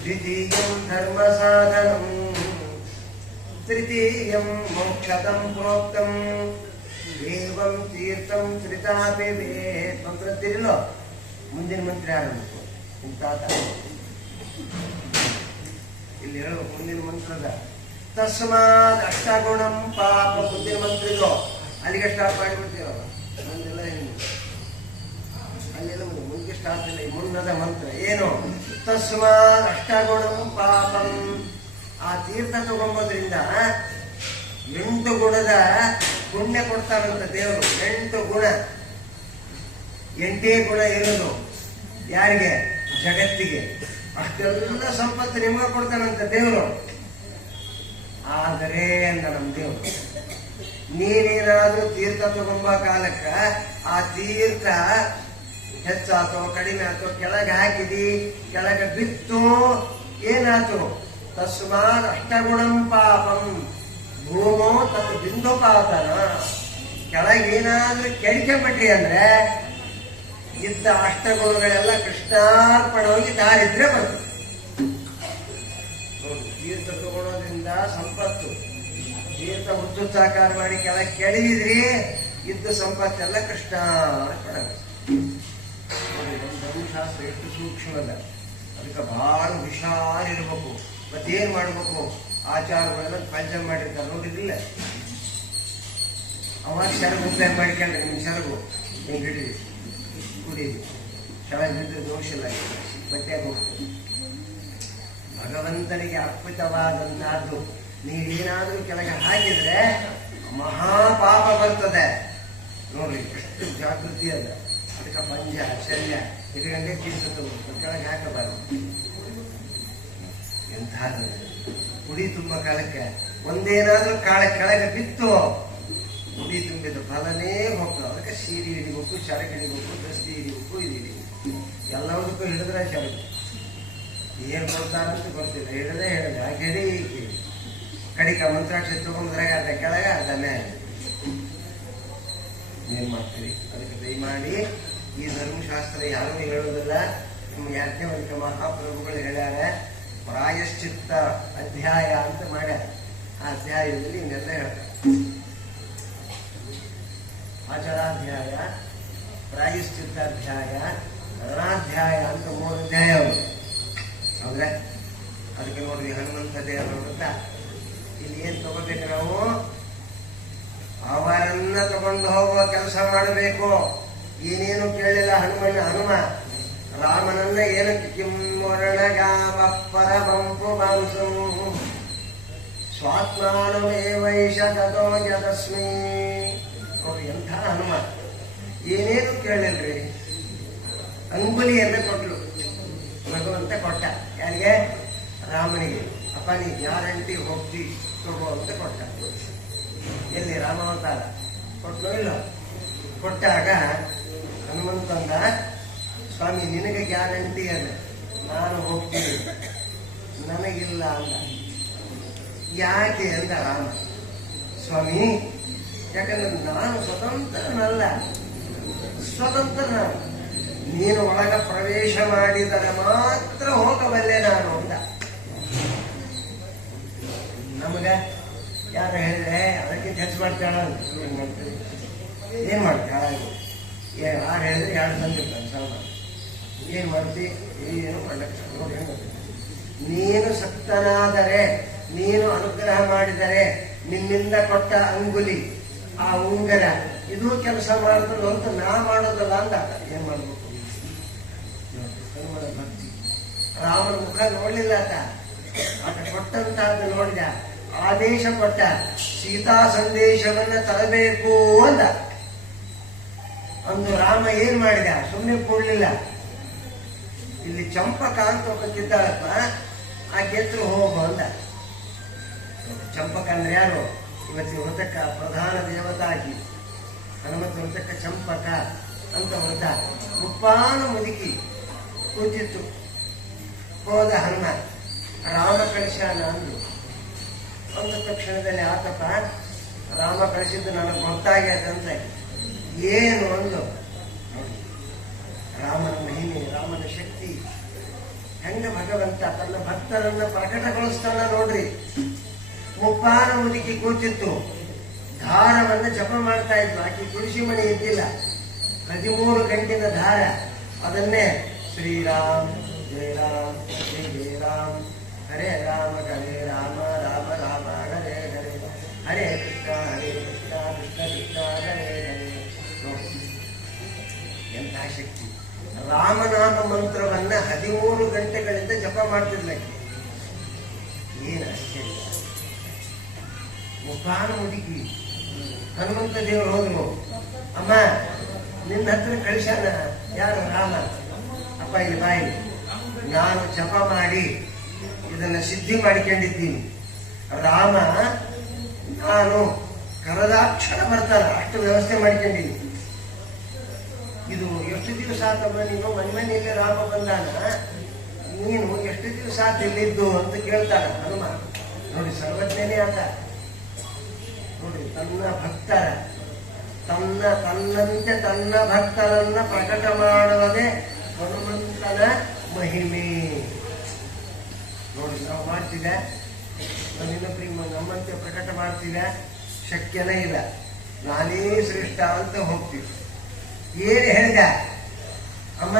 ದ್ವಿತೀಯಂ ಧರ್ಮ ಸಾಧನಂ ತೃತೀಯಂ ಮೋಕ್ಷದಂ ಪ್ರೋಕ್ತಂ ಏವಂ ತೀರ್ಥಂ ತ್ರಿತಾಪಿ ವೇತ್. ಮಂತ್ರದ್ದಿರಲೋ ಮುಂದಿನ ಮಂತ್ರ ಆರಂಭಿಸು ಇಂತಾತ ಇಲ್ಲಿ ಹೇಳುವ ಮುಂದಿನ ಮಂತ್ರದ ತಸ್ಮಾತ್ ಅಷ್ಟಗುಣಂ ಪಾಪ. ಮುಂದಿನ ಮಂತ್ರ ಇದು ಅಲ್ಲಿಗೆ ಸ್ಟಾಪ್ ಮಾಡಿಬಿಡ್ತೀರ. ಮುಂದೆಲ್ಲ ಅಲ್ಲೆಲ್ಲ ಮುಂದೆ ಸ್ಟಾಪ್ ಇಲ್ಲ. ಮುಂದದ ಮಂತ್ರ ಏನು? ತಸ್ಮಾತ್ ಅಷ್ಟಗುಣಂ ಪಾಪಂ. ಆ ತೀರ್ಥ ತಗೊಂಬೋದ್ರಿಂದ 8 ಗುಣದ ಪುಣ್ಯ ಕೊಡ್ತಾರಂತ ದೇವರು. 8 ಗುಣ, 8 ಗುಣ ಇರೋದು ಯಾರಿಗೆ? ಜಗತ್ತಿಗೆ. ಅಷ್ಟೆಲ್ಲ ಸಂಪತ್ತು ನಿಮಗೆ ಕೊಡ್ತಾನಂತ ದೇವರು. ಆದರೆ ಅಂದ ನಮ್ಮ ದೇವರು, ನೀನೇನಾದ್ರೂ ತೀರ್ಥ ತಗೊಂಬ ಕಾಲಕ್ಕ ಆ ತೀರ್ಥ ಹೆಚ್ಚಾತೋ ಕಡಿಮೆ ಆತೋ ಕೆಳಗೆ ಹಾಕಿದಿ, ಕೆಳಗೆ ಬಿತ್ತು, ಏನಾತು? ತಸ್ಮಾತ್ ಅಷ್ಟಗುಣಂ ಪಾಪಂ ಭೂಮೋ ತತ್ ಬಿಂದು ಪಾತನ. ಕೆಳಗೇನಾದ್ರೂ ಕೆಡಿಕೆಪಟ್ರಿ ಅಂದ್ರೆ ಇದ್ದ ಅಷ್ಟಗುಣಗಳೆಲ್ಲ ಕೃಷ್ಣಾರ್ಪಣವಾಗಿ ದಾರಿದ್ರೆ ಬರ್ತದೆ. ತೀರ್ಥ ತಗೊಳ್ಳೋದ್ರಿಂದ ಸಂಪತ್ತು. ತೀರ್ಥ ಉದ್ದುತ್ತಾಕಾರ ಮಾಡಿ ಕೆಳಗೆ ಕೆಳಗಿದ್ರಿ ಇದ್ದ ಸಂಪತ್ತೆಲ್ಲ ಕೃಷ್ಣಾರ್ಪಣ. ಧರ್ಮಶಾಸ್ತ್ರ ಎಷ್ಟು ಸೂಕ್ಷ್ಮದ, ಅದಕ್ಕೆ ಬಹಳ ಹುಷಾರಿರ್ಬೇಕು. ಮತ್ತೇನ್ ಮಾಡ್ಬೇಕು? ಆಚಾರಗಳೆಲ್ಲ ಪಂಚಮ ಮಾಡಿರ್ತಾರೆ ನೋಡಿದ್ರಿಲ್ಲ. ಅವಾಗ ಸೆರಗು ಉಪಯೋಗ ಮಾಡ್ಕೊಂಡ್ರೆ ನಿಮ್ ಸೆರಗು ಹಿಂಗೆ ಹಿಡಿದಿ ಕುಡೀರಿ, ಕೆಳಗೆ ಬಿದ್ದು ದೋಷ ಇಲ್ಲ, ಬಟ್ಟೆಗೆ ಹೋಗ್ತದೆ. ಭಗವಂತನಿಗೆ ಅರ್ಪಿತವಾದಂತಹದ್ದು ನೀವೇನಾದ್ರೂ ಕೆಳಗೆ ಹಾಕಿದ್ರೆ ಮಹಾಪಾಪ ಬರ್ತದೆ. ನೋಡ್ರಿ ಎಷ್ಟು ಜಾಗೃತಿ ಅದ. ಅದಕ್ಕೆ ಪಂಜ ಶಲ್ಯ ಇಟ್ಕೊಂಡೇ ತೀರ್ಥ ಕೆಳಗೆ ಹಾಕಬಾರದು. ಎಂಥ ಉಡಿ ತುಂಬ ಕಾಲಕ್ಕೆ ಒಂದೇನಾದ್ರೂ ಕೆಳಗೆ ಬಿತ್ತು, ಉಡಿ ತುಂಬಿದ ಫಲನೇ ಹೋಗ್ತದೆ. ಅದಕ್ಕೆ ಸೀರೆ ಹಿಡಿಬೇಕು, ಚರಕ್ ಹಿಡಿಬೇಕು, ದಸ್ತಿ ಹಿಡಿಬೇಕು, ಇದು ಹಿಡಿಬೇಕು. ಎಲ್ಲದಕ್ಕೂ ಹಿಡಿದ್ರೆ ಚರಕ್ ಏನ್ ಕೊಡ್ತಾರಂತ ಗೊತ್ತಿಲ್ಲ. ಹಿಡದೆ ಹಾಗೆಡಿ ಕಡಿಕ ಮಂತ್ರಾಕ್ಷಿ ತಗೊಂಡ್ರಾಗ ಅರ್ಧ ಕೆಳಗೆ ಅರ್ಧ ಮೇಲೆ ಏನ್ ಮಾಡ್ತೀರಿ. ಅದಕ್ಕೆ ದಯಮಾಡಿ ಈ ಧರ್ಮಶಾಸ್ತ್ರ ಯಾರೂ ಹೇಳೋದಿಲ್ಲ. ನಿಮ್ಗೆ ಯಾಜ್ಞವಲ್ಕ್ಯ ಮಹಾಪ್ರಭುಗಳು ಹೇಳ್ಯಾರ. ಪ್ರಾಯಶ್ಚಿತ್ತ ಅಧ್ಯಾಯ ಅಂತ ಮಾಡ್ಯಾರ. ಆ ಅಧ್ಯಾಯದಲ್ಲಿ ಇನ್ನೆಲ್ಲ ಹೇಳ್ತಾರೆ. ಆಚಾರಾಧ್ಯಾಯ, ಪ್ರಾಯಶ್ಚಿತ್ತಾಧ್ಯಾಯ, ರಣಾಧ್ಯಾಯ ಅಂತ 3 ಅಧ್ಯಾಯ ಅವರು. ಹೌದ್ರೆ ಅದಕ್ಕೆ ನೋಡ್ರಿ ಹನುಮಂತ ದೇವರು ಗೊತ್ತಾ, ಇಲ್ಲಿ ಏನ್ ತಗೋಬೇಕು ನಾವು? ಅವರನ್ನ ತಗೊಂಡು ಹೋಗುವ ಕೆಲಸ ಮಾಡಬೇಕು. ಏನೇನು ಕೇಳಿಲ್ಲ ಹನುಮ ರಾಮನನ್ನ ಏನಕ್ಕೆ ಕಿಮ್ಮರಣಗಾಮ ಪರಮಂಪು ಮಾಂಸು ಸ್ವಾತ್ಮಾನಮೇವೈಷ ತದೋ ಯದಸ್ಮಿ. ನೋಡಿ ಎಂಥ ಹನುಮ, ಏನೇನು ಕೇಳಿಲ್ರಿ. ಅಂಗುಲಿಯನ್ನ ಕೊಟ್ಲು, ಭಗವಂತ ಕೊಟ್ಟ. ಯಾರಿಗೆ? ರಾಮನಿಗೆ. ಅಪ್ಪ ನೀ ಗ್ಯಾರಂಟಿ ಹೋಗ್ತಿ ತಗೋ ಅಂತ ಕೊಟ್ಟ. ಎಲ್ಲಿ ರಾಮಾವತಾರ ಕೊಟ್ಟೋ ಇಲ್ಲ. ಕೊಟ್ಟಾಗ ಹನುಮಂತಂದ, ಸ್ವಾಮಿ ನಿನಗೆ ಗ್ಯಾರಂಟಿ ಅದ, ನಾನು ಹೋಗ್ತೀನಿ, ನನಗಿಲ್ಲ ಅಂದ. ಯಾಕೆ ಅಂದ ರಾಮ. ಸ್ವಾಮಿ ಯಾಕಂದ್ರೆ ನಾನು ಸ್ವತಂತ್ರನಲ್ಲ, ಸ್ವತಂತ್ರ ನಾನು. ನೀನು ಒಳಗ ಪ್ರವೇಶ ಮಾಡಿದರೆ ಮಾತ್ರ ಹೋಗಬಲ್ಲೆ ನಾನು ಅಂದ. ನಮಗ ಯಾರು ಹೇಳಿದ್ರೆ ಅದಕ್ಕಿಂತ ಹೆಚ್ಚು ಮಾಡ್ತಾಳ ಅಂತ ಏನ್ ಮಾಡ್ತಾಳ? ಯಾರು ಹೇಳಿದ್ರೆ ಎರಡು ತಂದಿರ್ತಾನೆ ಸಾಮಾನು. ಏನ್ ಮಾಡ್ತಿ? ಏನು ಮಾಡ್ಲಕ್ಕ ನೋಡಿ. ನೀನು ಸಕ್ತನಾದರೆ, ನೀನು ಅನುಗ್ರಹ ಮಾಡಿದರೆ, ನಿನ್ನಿಂದ ಕೊಟ್ಟ ಅಂಗುಲಿ, ಆ ಉಂಗರ ಇದು ಕೆಲಸ ಮಾಡಿದ್ರು ಅಂತ ನಾ ಮಾಡೋದಲ್ಲ ಅಂದ. ಏನ್ ಮಾಡ್ಬೇಕು? ಹನುಮನ ಭಕ್ತಿ. ರಾಮನ ಮುಖ ನೋಡ್ಲಿಲ್ಲ ಆತ ಕೊಟ್ಟಂತಹದ್ದು ನೋಡಿದ, ಆದೇಶ ಕೊಟ್ಟ, ಸೀತಾ ಸಂದೇಶವನ್ನ ತರಬೇಕು ಅಂದ. ಅಂದು ರಾಮ ಏನ್ ಮಾಡಿದ? ಸುಮ್ಮನೆ ಕೂಡ್ಲಿಲ್ಲ. ಇಲ್ಲಿ ಚಂಪಕ ಅಂತ ಒಬ್ಬಕ್ಕಿದ್ದಾಳಪ್ಪ, ಆ ಗೆದ್ರು ಹೋಗು ಅಂದ. ಚಂಪಕ ಅಂದ್ರೆ ಯಾರು? ಇವತ್ತಿನ ವ್ರತಕ್ಕ ಪ್ರಧಾನ ದೇವತಾಗಿ ಹನುಮಂತ ವ್ರತಕ್ಕ ಚಂಪಕ ಅಂತ ವ್ರತ. ಮುಪ್ಪಾನ ಮುದುಕಿ ಕೂತಿತ್ತು. ಹೋದ ಹನುಮ, ರಾಮ ಕಳಿಸ್ಯಾನ ಅಂದು. ಒಂದು ತಕ್ಷಣದಲ್ಲಿ ಆತಪ್ಪ ರಾಮ ಕಳಿಸಿದ್ದು ನನಗೆ ಗೊತ್ತಾಗ್ಯದಂತ. ಏನು ಅಂದು. ರಾಮನ ಮಹಿಮೆ, ರಾಮನ ಶಕ್ತಿ, ಹೆಂಗ ಭಗವಂತ ತನ್ನ ಭಕ್ತರನ್ನ ಪ್ರಕಟಗೊಳಿಸ್ತಾನ ನೋಡ್ರಿ. ಮುಪ್ಪಾನ ಮುದುಕಿ ಕೂತಿತ್ತು, ಧಾರವನ್ನ ಜಪ ಮಾಡ್ತಾ ಇದ್ಲು. ಆಕೆ ತುಳಸಿ ಮಣಿ ಇದ್ದಿಲ್ಲ, 13 ಗಂಟಿನ ಧಾರ. ಅದನ್ನೇ ಶ್ರೀರಾಮ್ ಜಯ ರಾಮ್ ಜಯ ಜಯ ರಾಮ್, ಹರೇ ರಾಮ ಹರೇ ರಾಮ ರಾಮ ರಾಮ ಹರೇ ಹರೇ, ಹರೇ ಕೃಷ್ಣ ಕೃಷ್ಣ ಕೃಷ್ಣ ಹರೇ ಹರೇ. ಎಂಥ ಶಕ್ತಿ! ರಾಮನಾಮ ಮಂತ್ರವನ್ನ 13 ಗಂಟೆಗಳಿಂದ ಜಪ ಮಾಡ್ತಿರ್ಲಕ್ಕೆ. ಏನ್ ಆಶ್ಚರ್ಯ! ಮುಪ್ಪಾನ ಮುದುಕಿ. ಹನುಮಂತ ದೇವರು ಹೋದ್ರು, ಅಮ್ಮ ನಿನ್ನ ಹತ್ರ ಕಳಿಸ್ಯಾನ ಯಾರು? ರಾಮ. ಅಪ್ಪ ಇಲ್ಲಿ ಬಾಯಿ, ನಾನು ಜಪ ಮಾಡಿ ಇದನ್ನ ಸಿದ್ಧಿ ಮಾಡಿಕೊಂಡಿದ್ದೀನಿ. ರಾಮ ನಾನು ಕರದಾಕ್ಷಣ ಬರ್ತಾನ, ಅಷ್ಟು ವ್ಯವಸ್ಥೆ ಮಾಡಿಕೊಂಡಿದ್ದೀನಿ. ಇದು ಎಷ್ಟು ದಿವಸ ಆತಮ್ಮ ನೀನು ಮನೆಯಲ್ಲಿ ರಾಮ ಬಂದಾನ, ನೀನು ಎಷ್ಟು ದಿವಸ ಆತ ಇಲ್ಲಿದ್ದು ಅಂತ ಕೇಳ್ತಾನ ಹನುಮ. ನೋಡಿ ಸರ್ವಜ್ಞನೇ ಆತ. ನೋಡಿ ತನ್ನ ಭಕ್ತರ, ತನ್ನಂತೆ ತನ್ನ ಭಕ್ತರನ್ನ ಪ್ರಕಟ ಮಾಡುವುದೇ ಹನುಮಂತನ ಮಹಿಮೆ. ನೋಡಿ ನಾವು ಮಾಡ್ತೀಗ, ನಮ್ಮಂತೆ ಪ್ರಕಟ ಮಾಡ್ತೀಗ ಶಕ್ಯನೇ ಇಲ್ಲ. ನಾನೇ ಶ್ರೇಷ್ಠ ಅಂತ ಹೋಗ್ತೀವಿ. ಏನು ಹೇಳಿದ? ಅಮ್ಮ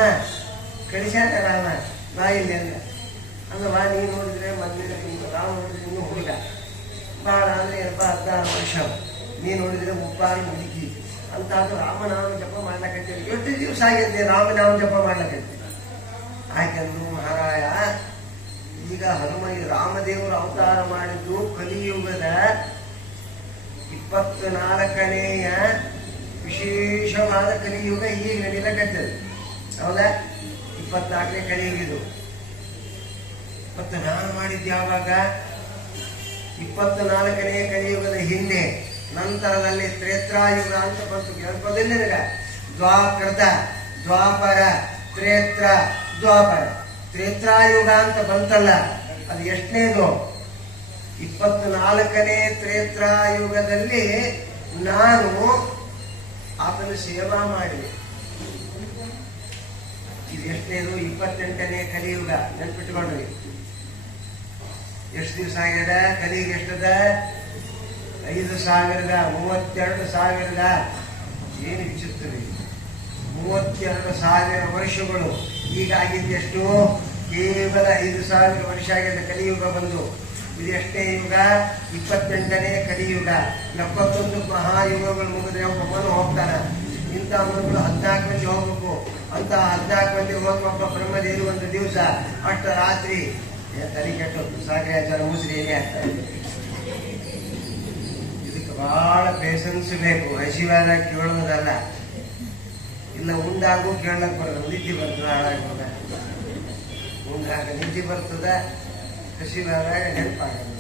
ಕಳಿಸ್ಯಾನ ರಾಮ ಬಾ ಇಲ್ಲಿ ಅಂದ. ಅಂದವಾ ನೀ ನೋಡಿದ್ರೆ ಮೊದಲಿನ ರಾಮ ನೋಡಿದ್ರೆ ಇನ್ನೂ ಹುಡುಗ, ಬಾಳ ಅಂದ್ರೆ ಎಲ್ಪ 16 ವರ್ಷ. ನೀ ನೋಡಿದ್ರೆ ಮುಪ್ಪಾನ ಮುದುಕಿ ಅಂತಾದ್ರು ರಾಮನಾಮ ಜಪ ಮಾಡ್ಲಕತ್ತೀವಿ. ಎಷ್ಟು ದಿವಸ ಆಗಿದ್ದೆ ರಾಮನಾಮ ಜಪ ಮಾಡ್ಲಕತ್ತೀವಿ? ಯಾಕೆಂದ್ರು ಮಹಾರಾಯ, ಈಗ ರಾಮದೇವರು ಅವತಾರ ಮಾಡಿದ್ದು ಕಲಿಯುಗದ 24ನೇಯ ವಿಶೇಷವಾದ ಕಲಿಯುಗ ಈಗ ನಡೀಲಕತ್ತದ. ಹೌದಾ? 24ನೇ ಕಲಿಯುಗಿದು. ಮತ್ತು ನಾನು ಮಾಡಿದ್ದು ಯಾವಾಗ? 24ನೇ ಕಲಿಯುಗದ ಹಿಂದೆ, ನಂತರದಲ್ಲಿ ತ್ರೇತ್ರಾಯುಗ ಅಂತ ಬಂತು. ಕೇಳ್ಕೋದಿಲ್ಲ ನಿನಗ? ದ್ವಾಕೃತ, ದ್ವಾಪರ, ತ್ರೇತ್ರ, ದ್ವಾಪರ. ತ್ರೇತ್ರಾಯುಗ ಅಂತ ಬಂತಲ್ಲ, ಅದು ಎಷ್ಟನೇದು? 24ನೇ ತ್ರೇತ್ರಾಯುಗದಲ್ಲಿ ನಾನು ಆತನ ಸೇವಾ ಮಾಡಿದೆ. ಇದು ಎಷ್ಟನೇದು? 28ನೇ ಕಲಿಯುಗ. ನೆನ್ಪಿಟ್ಕೊಂಡ್ರಿ? ಎಷ್ಟು ದಿವಸ ಆಗ್ಯದ? ಕಲಿಯುಗ ಎಷ್ಟದ? 5,032,000. ಏನು ವಿಚಿತ್ರ! 32,000 ವರ್ಷಗಳು. ಈಗಾಗಿದ್ದೆಷ್ಟು? ಕೇವಲ 5,000 ವರ್ಷ ಆಗಿದೆ ಕಲಿಯುಗ ಬಂದು. ಇದು ಎಷ್ಟೇ ಯುಗ? 28ನೇ ಕಲಿಯುಗ. 71 ಮಹಾಯುಗಗಳು ಮುಗಿದ್ರೆ ಒಬ್ಬನು ಹೋಗ್ತಾನ. ಇಂಥ ಮನುಗಳು 14 ಮಂದಿ ಹೋಗ್ಬೇಕು. ಅಂತ 14 ಮಂದಿ ಹೋಗುವಪ್ಪ ಬ್ರಹ್ಮದೇವರು ಒಂದು ದಿವಸ ಅಷ್ಟ ರಾತ್ರಿ ತಲೆ ಕೆಟ್ಟು ಸಾಗರ ಮುಸ್ರಿ ಏನೇ ಆಗ್ತಾರೆ. ಇದಕ್ಕೆ ಬಹಳ ಪೇಷನ್ಸ್ ಬೇಕು. ಹಸಿವಾದ ಕೇಳೋದಲ್ಲ. ಇಲ್ಲ ಉಂಡಾಗೂ ಕೇಳಕ್ ಬರೋದು. ನಿದ್ದೆ ಬರ್ತದ, ಹಾಳಾಗೋದ. ಉಂಡಾಗ ನಿದ್ದೆ ಬರ್ತದ, ಹಸಿವಾದಾಗ ನೆನಪಾಗಲ್ಲ.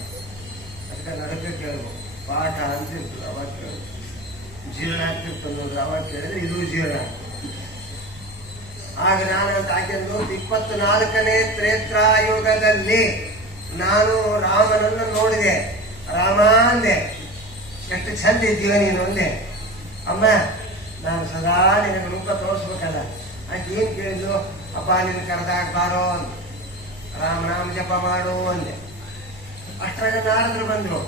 ಅದಕ್ಕೆ ನಡಕ್ಕೆ ಕೇಳ್ಬೇಕು. ಪಾಠ ಅಂತ ಇರ್ತದೆ, ಅವಾಗ ಕೇಳೋದು. ಜೀರ್ಣ ಆಗ್ತಿರ್ತದೆ ನೋಡ್ರಿ, ಅವಾಗ ಕೇಳಿದ್ರೆ ಇದು ಜೀರ್ಣ. ಆಗ ನಾನಂತ ಹಾಕಿದ್ದು 24ನೇ ತ್ರೇತ್ರಾಯುಗದಲ್ಲಿ ನಾನು ರಾಮನನ್ನು ನೋಡಿದೆ. ರಾಮ ಅಂದೆ, ಎಷ್ಟು ಚಂದ ಇದ್ದೀವ ನೀನು ಅಂದೆ. ಅಮ್ಮ ನಾನು ಸದಾ ನಿನಗೆ ರೂಪ ತೋರಿಸ್ಬೇಕಲ್ಲ. ಆಕೆ ಏನ್ ಕೇಳಿದ್ರು, ಅಪ್ಪ ನಿನ್ನ ಕರೆದಾಗ ಬಾರೋ ಅಂದ, ರಾಮನಾಮ ಜಪ ಮಾಡು ಅಂದೆ. ಅಷ್ಟಾಗ ನಾರದ್ರು ಬಂದ್ರು.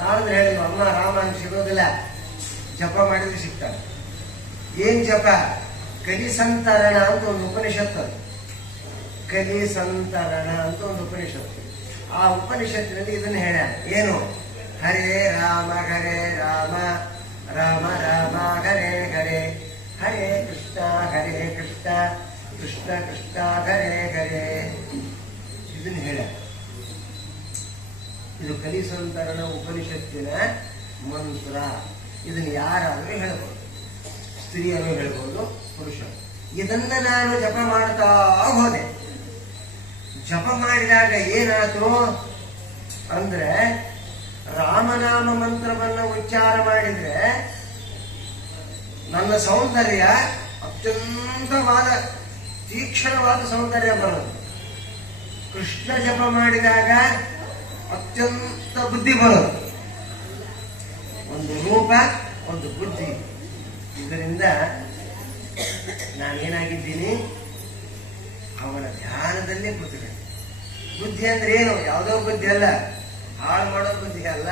ನಾರದ್ರು ಹೇಳಿದ್ರು, ಅಮ್ಮ ರಾಮ ಹಂಗೆ ಸಿಗೋದಿಲ್ಲ, ಜಪ ಮಾಡಿದ್ರೆ ಸಿಗ್ತಾರೆ. ಏನ್ ಜಪ? ಕಲಿಸಂತರಣ ಅಂತ ಒಂದು ಉಪನಿಷತ್ತು. ಕಲಿಸಂತರಣ ಅಂತ ಒಂದು ಉಪನಿಷತ್ತು. ಆ ಉಪನಿಷತ್ತಿನಲ್ಲಿ ಇದನ್ನ ಹೇಳ, ಏನು? ಹರೇ ರಾಮ ರಾಮ ರಾಮ ರಾಮ ಹರೇ ಹರೇ, ಹರೇ ಕೃಷ್ಣ ಕೃಷ್ಣ ಕೃಷ್ಣ ಹರೇ ಹರೇ. ಇದನ್ನ ಹೇಳ. ಇದು ಕಲಿಸಂತರಣ ಉಪನಿಷತ್ತಿನ ಮಂತ್ರ. ಇದನ್ನು ಯಾರಾದ್ರೂ ಹೇಳ್ಬೋದು, ಸ್ತ್ರೀಯರು ಹೇಳ್ಬೋದು, ಪುರುಷರು. ಇದನ್ನ ನಾನು ಜಪ ಮಾಡ್ತಾ ಹೋದೆ. ಜಪ ಮಾಡಿದಾಗ ಏನಾದ್ರು ಅಂದ್ರೆ, ರಾಮನಾಮ ಮಂತ್ರವನ್ನ ಉಚ್ಚಾರ ಮಾಡಿದ್ರೆ ನನ್ನ ಸೌಂದರ್ಯ ಅತ್ಯಂತವಾದ ತೀಕ್ಷ್ಣವಾದ ಸೌಂದರ್ಯ ಬರೋದು. ಕೃಷ್ಣ ಜಪ ಮಾಡಿದಾಗ ಅತ್ಯಂತ ಬುದ್ಧಿ ಬರೋದು. ಒಂದು ರೂಪ, ಒಂದು ಬುದ್ಧಿ. ಇದರಿಂದ ನಾನೇನಾಗಿದ್ದೀನಿ, ಅವನ ಧ್ಯಾನದಲ್ಲೇ ಕೂತ್ಕೊಂಡೆ. ಬುದ್ಧಿ ಅಂದ್ರೆ ಏನು? ಯಾವುದೋ ಬುದ್ಧಿ ಅಲ್ಲ, ಹಾಳು ಮಾಡೋ ಬುದ್ಧಿ ಅಲ್ಲ.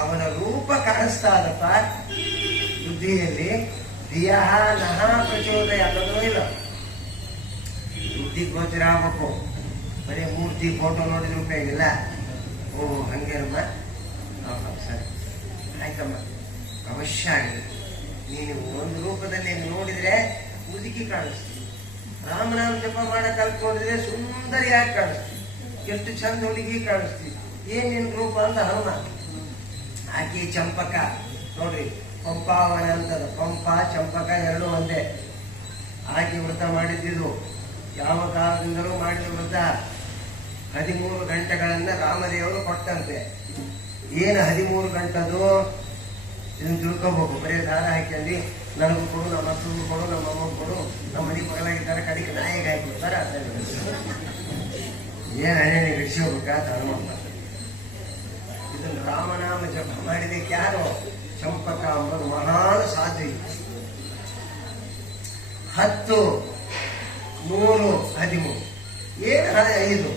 ಅವನ ರೂಪ ಕಾಣಿಸ್ತಾ ಅದಪ್ಪ ಬುದ್ಧಿಯಲ್ಲಿ. ದಿಯ ನಹ ಪ್ರಚೋದಯ ಅನ್ನೋದು ಇಲ್ಲ. ಬುದ್ಧಿ ಗೋಚರ ಆಗ್ಬೇಕು. ಬರೀ ಮೂರ್ತಿ ಫೋಟೋ ನೋಡಿದ್ರೆ ಉಪಯೋಗಿಲ್ಲ. ಓ ಹಂಗೇನಮ್ಮ, ಸರಿ ಆಯ್ತಮ್ಮ, ಅವಶ್ಯ ಆಗಿದೆ. ನೀನು ಒಂದು ರೂಪದಲ್ಲಿ ನೋಡಿದ್ರೆ ಮುದುಕಿ ಕಾಣಿಸ್ತೀವಿ. ರಾಮನಾಮ ಜಪ ಮಾಡಕ್ ಕಲ್ತ್ಕೊಂಡಿದ್ರೆ ಸುಂದರಿಯಾಗಿ ಕಾಣಿಸ್ತೀವಿ, ಎಷ್ಟು ಚಂದ ಹುಡುಗಿ ಕಾಣಿಸ್ತೀವಿ. ಏನ್ ನಿನ್ ರೂಪ ಅಂತ ಹನುಮ. ಆಕಿ ಚಂಪಕ ನೋಡ್ರಿ, ಪಂಪಾವನ ಅಂತದ. ಪಂಪ ಚಂಪಕ ಎರಡು ಒಂದೇ. ಆಕಿ ವ್ರತ ಮಾಡಿದ್ದು ಯಾವ ಕಾಲದಿಂದಲೂ ಮಾಡಿದ ವ್ರತ. 13 ಗಂಟೆಗಳನ್ನ ರಾಮದೇವರು ಕೊಟ್ಟಂತೆ. ಏನು 13 ಗಂಟದು? ಇದನ್ನ ತಿಳ್ಕೋಬೇಕು. ಬರೀ ದಾರ ಹಾಕಿ ನನಗೂ ಕೊಡು, ನಮ್ಮ ಹಸುಗೂ ಕೊಡು, ನಮ್ಮ ಅಮ್ಮಗೂ ಕೊಡು, ನಮ್ಮ ಮನೆ ಪಗಲಾಗಿದ್ದಾರೆ, ಕಡೆಗೆ ನಾಯಿಗೆ ಹಾಕಿಬಿಡ್ತಾರೆ. ಏನ್ ಹಣೆ ಗಿಡಿಸಿ ಹೋಗ್ಬೇಕಾ ಹನುಮಂತ. ಇದನ್ನು ರಾಮನಾಮ ಜಪ ಮಾಡಿದಕ್ಕೆ ಯಾರು? ಚಂಪಕ ಅಂಬರು ಮಹಾನ್ ಸಾಧ್ವಿ. 10, 3, 13 ಏನು 5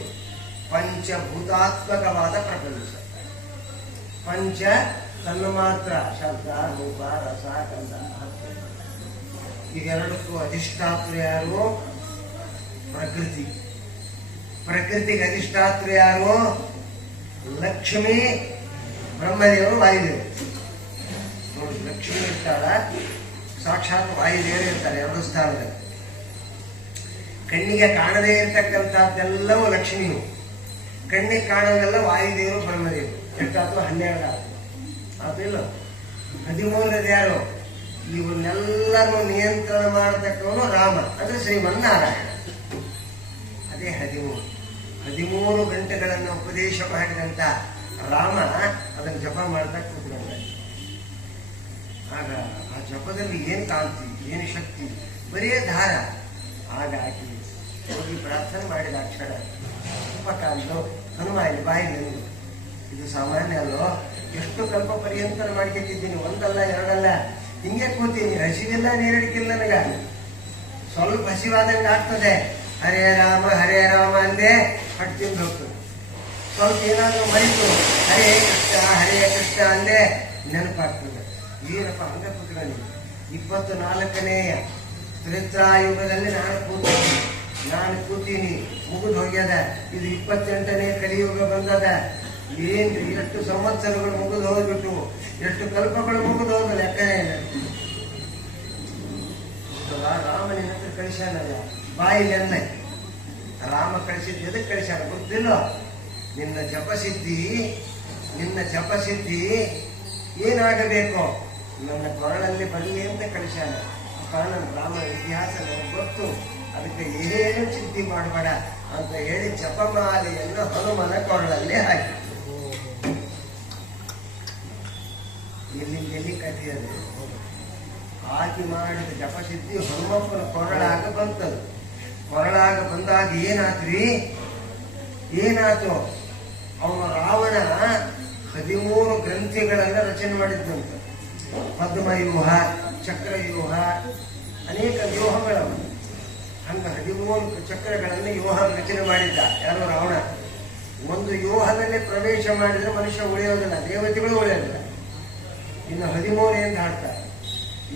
ಪಂಚಭೂತಾತ್ಮಕವಾದ ಪ್ರಪಂಚ. ಪಂಚ ತನ್ನ ಮಾತ್ರ ಶಬ್ದ, ರೂಪ, ರಸ, ಗಂಧ. ಇವೆರಡಕ್ಕೂ ಅಧಿಷ್ಠಾತೃ ಯಾರು? ಪ್ರಕೃತಿ. ಪ್ರಕೃತಿಗೆ ಅಧಿಷ್ಠಾತೃ ಯಾರು? ಲಕ್ಷ್ಮಿ, ಬ್ರಹ್ಮದೇವರು, ವಾಯುದೇವರು. ನೋಡಿ, ಲಕ್ಷ್ಮಿ ಇರ್ತಾಳ, ಸಾಕ್ಷಾತ್ ವಾಯುದೇವರು ಇರ್ತಾರೆ 2 ಸ್ಥಾನದಲ್ಲಿ. ಕಣ್ಣಿಗೆ ಕಾಣದೇ ಇರ್ತಕ್ಕಂಥದ್ದೆಲ್ಲವೂ ಲಕ್ಷ್ಮಿಯು, ಕಣ್ಣಿಗೆ ಕಾಣೋದೆಲ್ಲ ವಾಯುದೇವರು, ಬ್ರಹ್ಮದೇವರು. ಎಷ್ಟಾಯ್ತು? 12 ಆಯ್ತು. ಅದಿಲ್ಲ 13ನೇದು ಯಾರು? ಇವನ್ನೆಲ್ಲರೂ ನಿಯಂತ್ರಣ ಮಾಡತಕ್ಕವನು ರಾಮ, ಅಂದ್ರೆ ಶ್ರೀಮನ್ನಾರಾಯಣ. ಅದೇ 13 ಗಂಟೆಗಳನ್ನು ಉಪದೇಶ ಮಾಡಿದಂತ ರಾಮ ಅದನ್ನು ಜಪ ಮಾಡ್ತಾ ಕೂತ್ಕೊಂಡ. ಆಗ ಆ ಜಪದಲ್ಲಿ ಏನ್ ಕಾಂತಿ, ಏನು ಶಕ್ತಿ, ಬರೀ ದಾರ. ಆಗ ಆಕಿ ಹೋಗಿ ಪ್ರಾರ್ಥನೆ ಮಾಡಿದ ಅಕ್ಷರ ಉಪಕಾಂಡು ಹನುಮ ಇಲ್ಲಿ ಬಾಯಿ ನೆನಪು. ಇದು ಸಾಮಾನ್ಯ ಅಲ್ಲೋ. ಎಷ್ಟು ಕಲ್ಪ ಪರ್ಯಂತರ ಮಾಡ್ಕೊಂಡಿದ್ದೀನಿ, ಒಂದಲ್ಲ ಎರಡಲ್ಲ. ಹಿಂಗೆ ಕೂತೀನಿ, ಹಸಿವಿಲ್ಲ, ನೀರಡಿಕಿಲ್ಲ. ನನಗ ಸ್ವಲ್ಪ ಹಸಿವಾದಂಗೆ ಆಗ್ತದೆ. ಹರೇ ರಾಮ ಅಂದೇ ಹೊಟ್ಟೆ ತಿಂದು ಹೋಗ್ತದೆ. ಸ್ವಲ್ಪ ಏನಾದರೂ ಮರಿತು ಹರೇ ಕೃಷ್ಣ ಅಂದೇ ನೆನಪಾಗ್ತದೆ. ಏನಪ್ಪ ಹಂಗ ಕೂತ್ಕೊಂಡು 24ನೇ ತ್ರೇತಾಯುಗದಲ್ಲಿ ನಾನು ಕೂತೀನಿ, ಮುಗಿದು ಹೋಗ್ಯದ. ಇದು 28ನೇ ಕಲಿಯುಗ ಬಂದದ. ಏನ್ರಿ, ಎಷ್ಟು ಸಂವತ್ಸರಗಳು ಮುಗಿದು ಹೋಗ್ಬಿಟ್ಟು, ಎಷ್ಟು ಕಲ್ಪಗಳು ಮುಗಿದು ಹೋದ ಲೆಕ್ಕನೇ ಇಲ್ಲ. ರಾಮನಿನ ಹತ್ರ ಕಳಿಸ್ಯಾನಲ್ಲ, ಬಾಯಿಲೆಲ್ಲ ರಾಮ ಕಳಿಸಿದ್ದು ಎದಕ್ಕೆ ಕಳಿಸ್ಯಾನ ಗೊತ್ತಿಲ್ಲ. ನಿನ್ನ ಜಪಸಿದ್ಧಿ ಏನಾಗಬೇಕು? ನನ್ನ ಕೊರಳಲ್ಲಿ ಬರಲಿ ಅಂತ ಕಳಿಸ್ಯಾನ. ಕಾರಣ ರಾಮನ ಇತಿಹಾಸ ನನಗೆ ಗೊತ್ತು, ಅದಕ್ಕೆ ಏನು ಚಿಂತೆ ಮಾಡಬೇಡ ಅಂತ ಹೇಳಿ ಜಪಮಾಲೆಯನ್ನು ಹನುಮನ ಕೊರಳಲ್ಲಿ ಹಾಕಿ. ಎಲ್ಲಿ ಕಥೆಯದು ಹಾಕಿ ಮಾಡಿದ ಜಪಸಿದ್ಧಿ ಹನುಮಪ್ಪನ ಕೊರಳಾಗ ಬಂತದು. ಕೊರಳಾಗ ಬಂದಾಗ ಏನಾಯ್ತು? ಅವನು ರಾವಣ 13 ಗ್ರಂಥಿಗಳನ್ನ ರಚನೆ ಮಾಡಿದ್ದಂತ. ಪದ್ಮವ್ಯೂಹ, ಚಕ್ರವ್ಯೂಹ, ಅನೇಕ ವ್ಯೂಹಗಳು. ಹಂಗ 13 ಚಕ್ರಗಳನ್ನು ವ್ಯೂಹ ರಚನೆ ಮಾಡಿದ್ದ ಯಾರು? ರಾವಣ. ಒಂದು ವ್ಯೂಹದಲ್ಲಿ ಪ್ರವೇಶ ಮಾಡಿದ್ರೆ ಮನುಷ್ಯ ಉಳಿಯೋದಿಲ್ಲ, ದೇವತೆಗಳು ಉಳಿಯೋದಿಲ್ಲ. ಇನ್ನು 13 ಎಂದು ಹಾಡ್ತಾರೆ.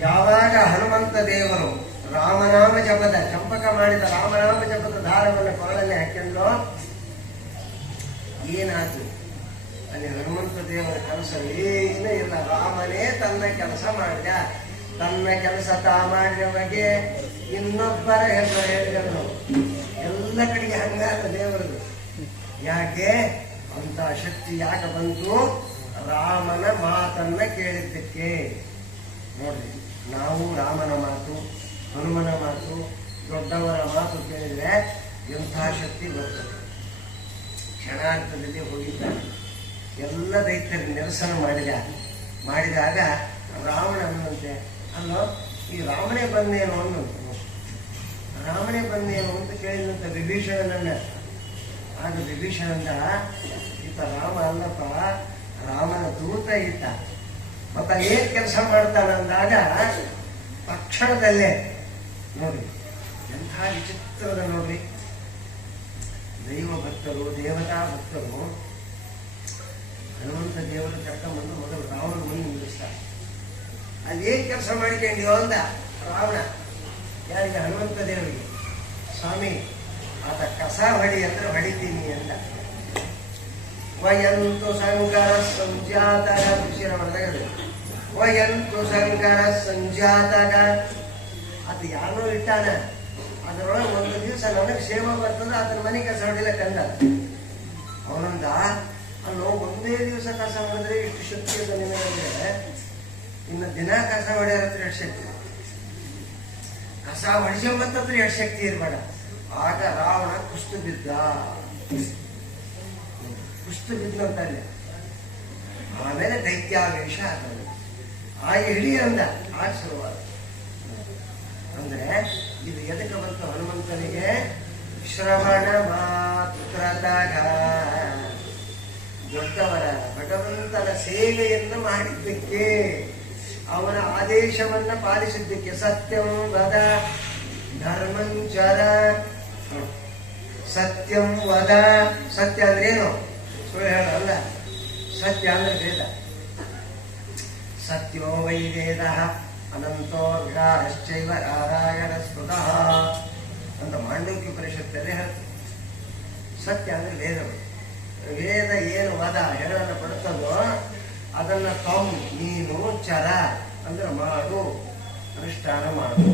ಯಾವಾಗ ಹನುಮಂತ ದೇವರು ರಾಮನಾಮ ಜಪದ ಚಂಪಕ ಮಾಡಿದ ರಾಮನಾಮ ಜಪದ ದಾರವನ್ನು ಕೊರಳಲ್ಲಿ ಹಾಕಿದ್ರೋ ಏನಾಯ್ತು? ಅಲ್ಲಿ ಹನುಮಂತ ದೇವರ ಕೆಲಸ ಏನೂ ಇಲ್ಲ. ರಾಮನೇ ತನ್ನ ಕೆಲಸ ಮಾಡಿದ. ತನ್ನ ಕೆಲಸ ತಾ ಮಾಡಿದ ಬಗ್ಗೆ ಇನ್ನೊಬ್ಬರ ಹೆಸರು ಹೇಳಿದರು. ಎಲ್ಲ ಕಡೆಗೆ ಹಂಗಾದ ದೇವರದು. ಯಾಕೆ ಅಂತ ಶಕ್ತಿ ಯಾಕೆ ಬಂತು? ರಾಮನ ಮಾತನ್ನ ಕೇಳಿದ್ದಕ್ಕೆ. ನೋಡ್ರಿ, ನಾವು ರಾಮನ ಮಾತು, ಹನುಮನ ಮಾತು, ದೊಡ್ಡವರ ಮಾತು ಕೇಳಿದ್ರೆ ಎಂಥ ಶಕ್ತಿ ಬರ್ತದೆ. ಕ್ಷಣಾರ್ಥದಲ್ಲಿ ಹೋಗಿದ್ದಾನೆ. ಎಲ್ಲ ದೈತ್ಯರಿಗೆ ನಿರಸನ ಮಾಡಿದಾಗ ರಾವಣ ಅನ್ನುವಂತೆ, ಅಲ್ಲೋ ಈ ರಾಮನೇ ಬಂದೇನು ಅನ್ನುವಂತ, ರಾಮನೇ ಬಂದೇನು ಅಂತ ಕೇಳಿದಂತ ವಿಭೀಷಣನನ್ನ. ಆಗ ವಿಭೀಷಣಂದ, ಈತ ರಾಮ ಅಲ್ಲಪ್ಪ, ರಾಮನ ದೂತ ಈತ. ಮತ್ತ ಏನ್ ಕೆಲಸ ಮಾಡ್ತಾನ ಅಂದಾಗ ತಕ್ಷಣದಲ್ಲೇ ನೋಡ್ರಿ ಎಂಥ ವಿಚಿತ್ರದ ನೋಡ್ರಿ. ದೈವ ಭಕ್ತರು, ದೇವತಾ ಭಕ್ತರು ಹನುಮಂತ ದೇವರು ಕರ್ಕೊಂಡ್ಬಂದು ಮೊದಲು ರಾವಣ ಮುಂದೆ ನಿಲ್ಲಿಸ್ತಾರೆ. ಅಲ್ಲಿ ಏನ್ ಕೆಲಸ ಮಾಡಿಕೊಂಡಿಯೋ ಅಂದ ರಾವಣ. ಯಾರಿಗೆ? ಹನುಮಂತ ದೇವರಿಗೆ. ಸ್ವಾಮಿ, ಆತ ಕಸ ಹೊಡಿ ಅಂದ್ರೆ ಹೊಡಿತೀನಿ ಅಂದ. ವಯಂತು ಸಂಕರ ಸಂಜಾತಗ, ಶಿರಮಣದಾಗ ವಯಂತು ಸಂಕರ ಸಂಜಾತಗ. ಅದು ಯಾರನ್ನೋ ಇಟ್ಟಾನ, ಅದರೊಳಗೆ ಒಂದು ದಿವಸ ನನಗೆ ಸೇವಾ ಬರ್ತದ, ಅದನ್ನ ಮನೆ ಕಸ ಹೊಡಿಲ ಕಂದ. ಅವನಂದ, ಅಲ್ಲೋ ಒಂದೇ ದಿವಸ ಕಸ ಹೊಡೆದ್ರೆ ಇಷ್ಟು ಶಕ್ತಿ ಅದ ನಿನಗಂದ್ರೆ, ಇನ್ನು ದಿನ ಕಸ ಹೊಡೆಯರ ಹತ್ರ ಎಷ್ಟು ಶಕ್ತಿ? ಕಸ ಹೊಡಿಸಂಬತ್ತತ್ರ ಎಷ್ಟು ಶಕ್ತಿ ಇರ್ಬೇಡ. ಆಗ ರಾವಣ ಕುಸ್ತು ಬಿದ್ದ. ಕುಸ್ತು ಬಿದ್ದಂತಲ್ಲ. ಆಮೇಲೆ ದೈತ್ಯಾವೇಶ ಆದ. ಆಗ ಹಿಡಿ ಅಂದ. ಆಗ ಶುರುವಾದ. ಅಂದ್ರೆ ಇದು ಎದಕ್ಕೆ ಬಂತು? ಹನುಮಂತನಿಗೆ ಶ್ರವಣ ಮಾತ್ರದಾಗ ದೊಡ್ಡವರ ಭಗವಂತನ ಸೇವೆಯನ್ನು ಮಾಡಿದ್ದಕ್ಕೆ, ಅವನ ಆದೇಶವನ್ನ ಪಾಲಿಸಿದ್ದಕ್ಕೆ. ಸತ್ಯಂ ವದ ಧರ್ಮಂಚರ. ಸತ್ಯಂ ವದ, ಸತ್ಯ ಅಂದ್ರೆ ಏನು? ಸುಳ್ಳು ಹೇಳಲ್ಲ. ಸತ್ಯ ಅಂದ್ರೆ ವೇದ. ಸತ್ಯೋ ವೈ ವೇದ ಅನಂತೋರ್ಗಾಶ್ಚೈವ ನಾರಾಯಣ ಸ್ಮೃತಃ ಅಂತ ಮಾಂಡವ್ಯ ಉಪನಿಷತ್ತಲ್ಲಿ ಹೇಳ್ತಾರೆ. ಸತ್ಯ ಅಂದ್ರೆ ವೇದಗಳು. ವೇದ ಏನು ವದ ಹೇಳನ್ನು ಪಡುತ್ತದೋ ಅದನ್ನ ತಮ್ ನೀನು ಚರ ಅಂದ್ರೆ ಮಾಡು, ಅನುಷ್ಠಾನ ಮಾಡು.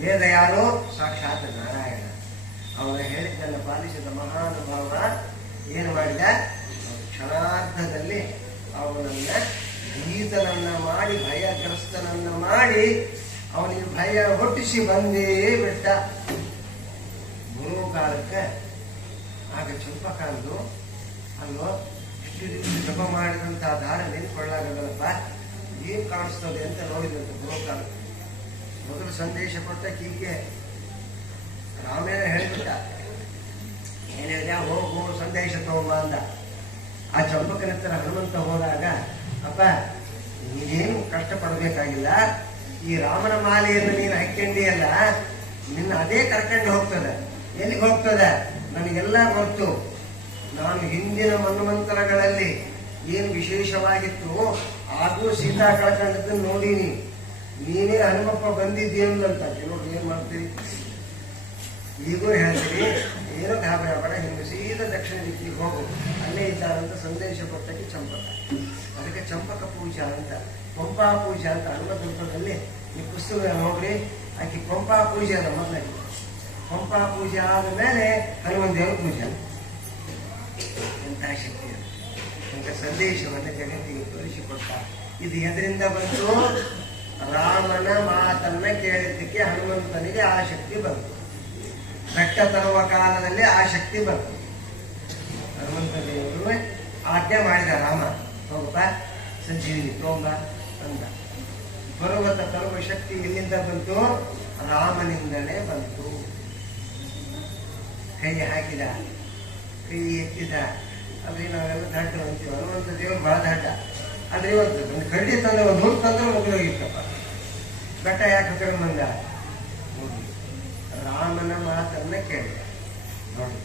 ವೇದ ಯಾರು? ಸಾಕ್ಷಾತ್ ನಾರಾಯಣ. ಅವನ ಹೇಳಿದ್ದನ್ನು ಪಾಲಿಸಿದ ಮಹಾನುಭಾವ ಏನು ಮಾಡಿದ? ಕ್ಷಣಾರ್ಧದಲ್ಲಿ ಅವನನ್ನ ಭೀತನನ್ನ ಮಾಡಿ, ಭಯಗ್ರಸ್ತನನ್ನ ಮಾಡಿ, ಅವನಿಗೆ ಭಯ ಹುಟ್ಟಿಸಿ ಬಂದೇ ಬಿಟ್ಟ. ಗುರುಕಾಲಕ್ಕೆ ಆಗ ಚಂಪಕಾಂದು ಅಲ್ಲೋ ಇಷ್ಟು ದಿವಸ ಜಪ ಮಾಡಿದಂತಹ ದಾರ ನಿಂತ್ಕೊಳ್ಳಾಗಲ್ಲಪ್ಪ, ಏನ್ ಕಾಣಿಸ್ತದೆ ಅಂತ ನೋಡಿದಂತೆ ಗುರುಕಾಲಕ್ಕೆ. ಮೊದಲು ಸಂದೇಶ ಕೊಟ್ಟ ಕೀಕೆ ರಾಮೇಣ ಹೇಳ್ಬಿಟ್ಟ. ಏನ್ ಹೇಳಿದ? ಹೋಗು ಸಂದೇಶ ತಗೊಂಬ ಅಂದ. ಆ ಚಂಪಕನ ಹತ್ರ ಹನುಮಂತ ಹೋದಾಗ, ಅಪ್ಪ ನೀನೇನು ಕಷ್ಟಪಡಬೇಕಾಗಿಲ್ಲ, ಈ ರಾಮನ ಮಾಲೆಯನ್ನು ನೀನು ಹಾಕೊಂಡಿಯಲ್ಲ, ನಿನ್ನ ಅದೇ ಕರ್ಕೊಂಡು ಹೋಗ್ತದೆ. ಎಲ್ಲಿಗೆ ಹೋಗ್ತದೆ? ನನಗೆಲ್ಲ ಗೊತ್ತು. ನಾನು ಹಿಂದಿನ ಮನ್ವಂತರಗಳಲ್ಲಿ ಏನು ವಿಶೇಷವಾಗಿತ್ತು ಹಾಗೂ ಸೀತಾ ಕಳ್ಕೊಂಡದ್ದು ನೋಡೀನಿ. ನೀನೇ ಹನುಮಪ್ಪ ಬಂದಿದ್ದೀಯಂತ ನೋಡ್ರಿ ಏನ್ ಮಾಡ್ತೀರಿ. ಈಗೂ ಹೇಳ್ತೀರಿ, ಏನೋ ಗಾಬರಿ ಹಿಂಗೆ ಸೀದಾ ದಕ್ಷಿಣ ದಿಕ್ಕಿಗೆ ಹೋಗು, ಅಲ್ಲೇ ಇದ್ದಾರಂತ ಸಂದೇಶ ಕೊಟ್ಟಕ್ಕೆ ಚಂಪಕ. ಅದಕ್ಕೆ ಚಂಪಕ ಪೂಜಾ ಅಂತ, ಕೊಂಪಾ ಪೂಜಾ ಅಂತ ಹನುಮಂತದಲ್ಲಿ ಈ ಪುಸ್ತಕ ನೋಡ್ರಿ. ಆಕೆ ಕೊಂಪಾ ಪೂಜೆ ಅಲ್ಲ ಮೊದಲಾಗಿ. ಕೊಂಪಾ ಪೂಜೆ ಆದ ಮೇಲೆ ಹನುಮಂತ ದೇವರ ಪೂಜೆ. ಎಂಥ ಶಕ್ತಿ ಅಂತ ಸಂದೇಶವನ್ನು ಜಗತ್ತಿಗೆ ತೋರಿಸಿಕೊಟ್ಟ. ಇದು ಎದರಿಂದ ಬಂತು? ರಾಮನ ಮಾತನ್ನ ಕೇಳಿದ್ದಕ್ಕೆ ಹನುಮಂತನಿಗೆ ಆ ಶಕ್ತಿ ಬಂತು. ಬೆಟ್ಟ ತರುವ ಕಾಲದಲ್ಲಿ ಆ ಶಕ್ತಿ ಬಂತು. ಹನುಮಂತ ದೇವರು ಆಜ್ಞೆ ಮಾಡಿದ ರಾಮ, ಹೋಗಪ್ಪ ಸಂಜೀವಿನಿ ತೋಂಬ ಅಂದ. ಪರ್ವತ ತರುವ ಶಕ್ತಿ ಎಲ್ಲಿಂದ ಬಂತು? ರಾಮನಿಂದಲೇ ಬಂತು. ಕೈ ಹಾಕಿದ, ಕೈ ಎತ್ತಿದ. ಅದ್ರೆ ನಾವೆಲ್ಲ ದಾಟ ಅಂತೀವಿ, ಹನುಮಂತ ದೇವರು ಬಹಳ ದಾಟ. ಆದ್ರೆ ಇವತ್ತು ಒಂದು ಕಡ್ಡಿ ತಂದ್ರೆ, ಒಂದು ಹುಟ್ಟು ತಂದ್ರೆ ಮುಗಿದೋಗಿತ್ತಪ್ಪ. ಬೆಟ್ಟ ಯಾಕೆ ಹತ್ತಿರ ಬಂದ? ನೋಡಿ, ರಾಮನ ಮಾತನ್ನ ಕೇಳಿ. ನೋಡಿ,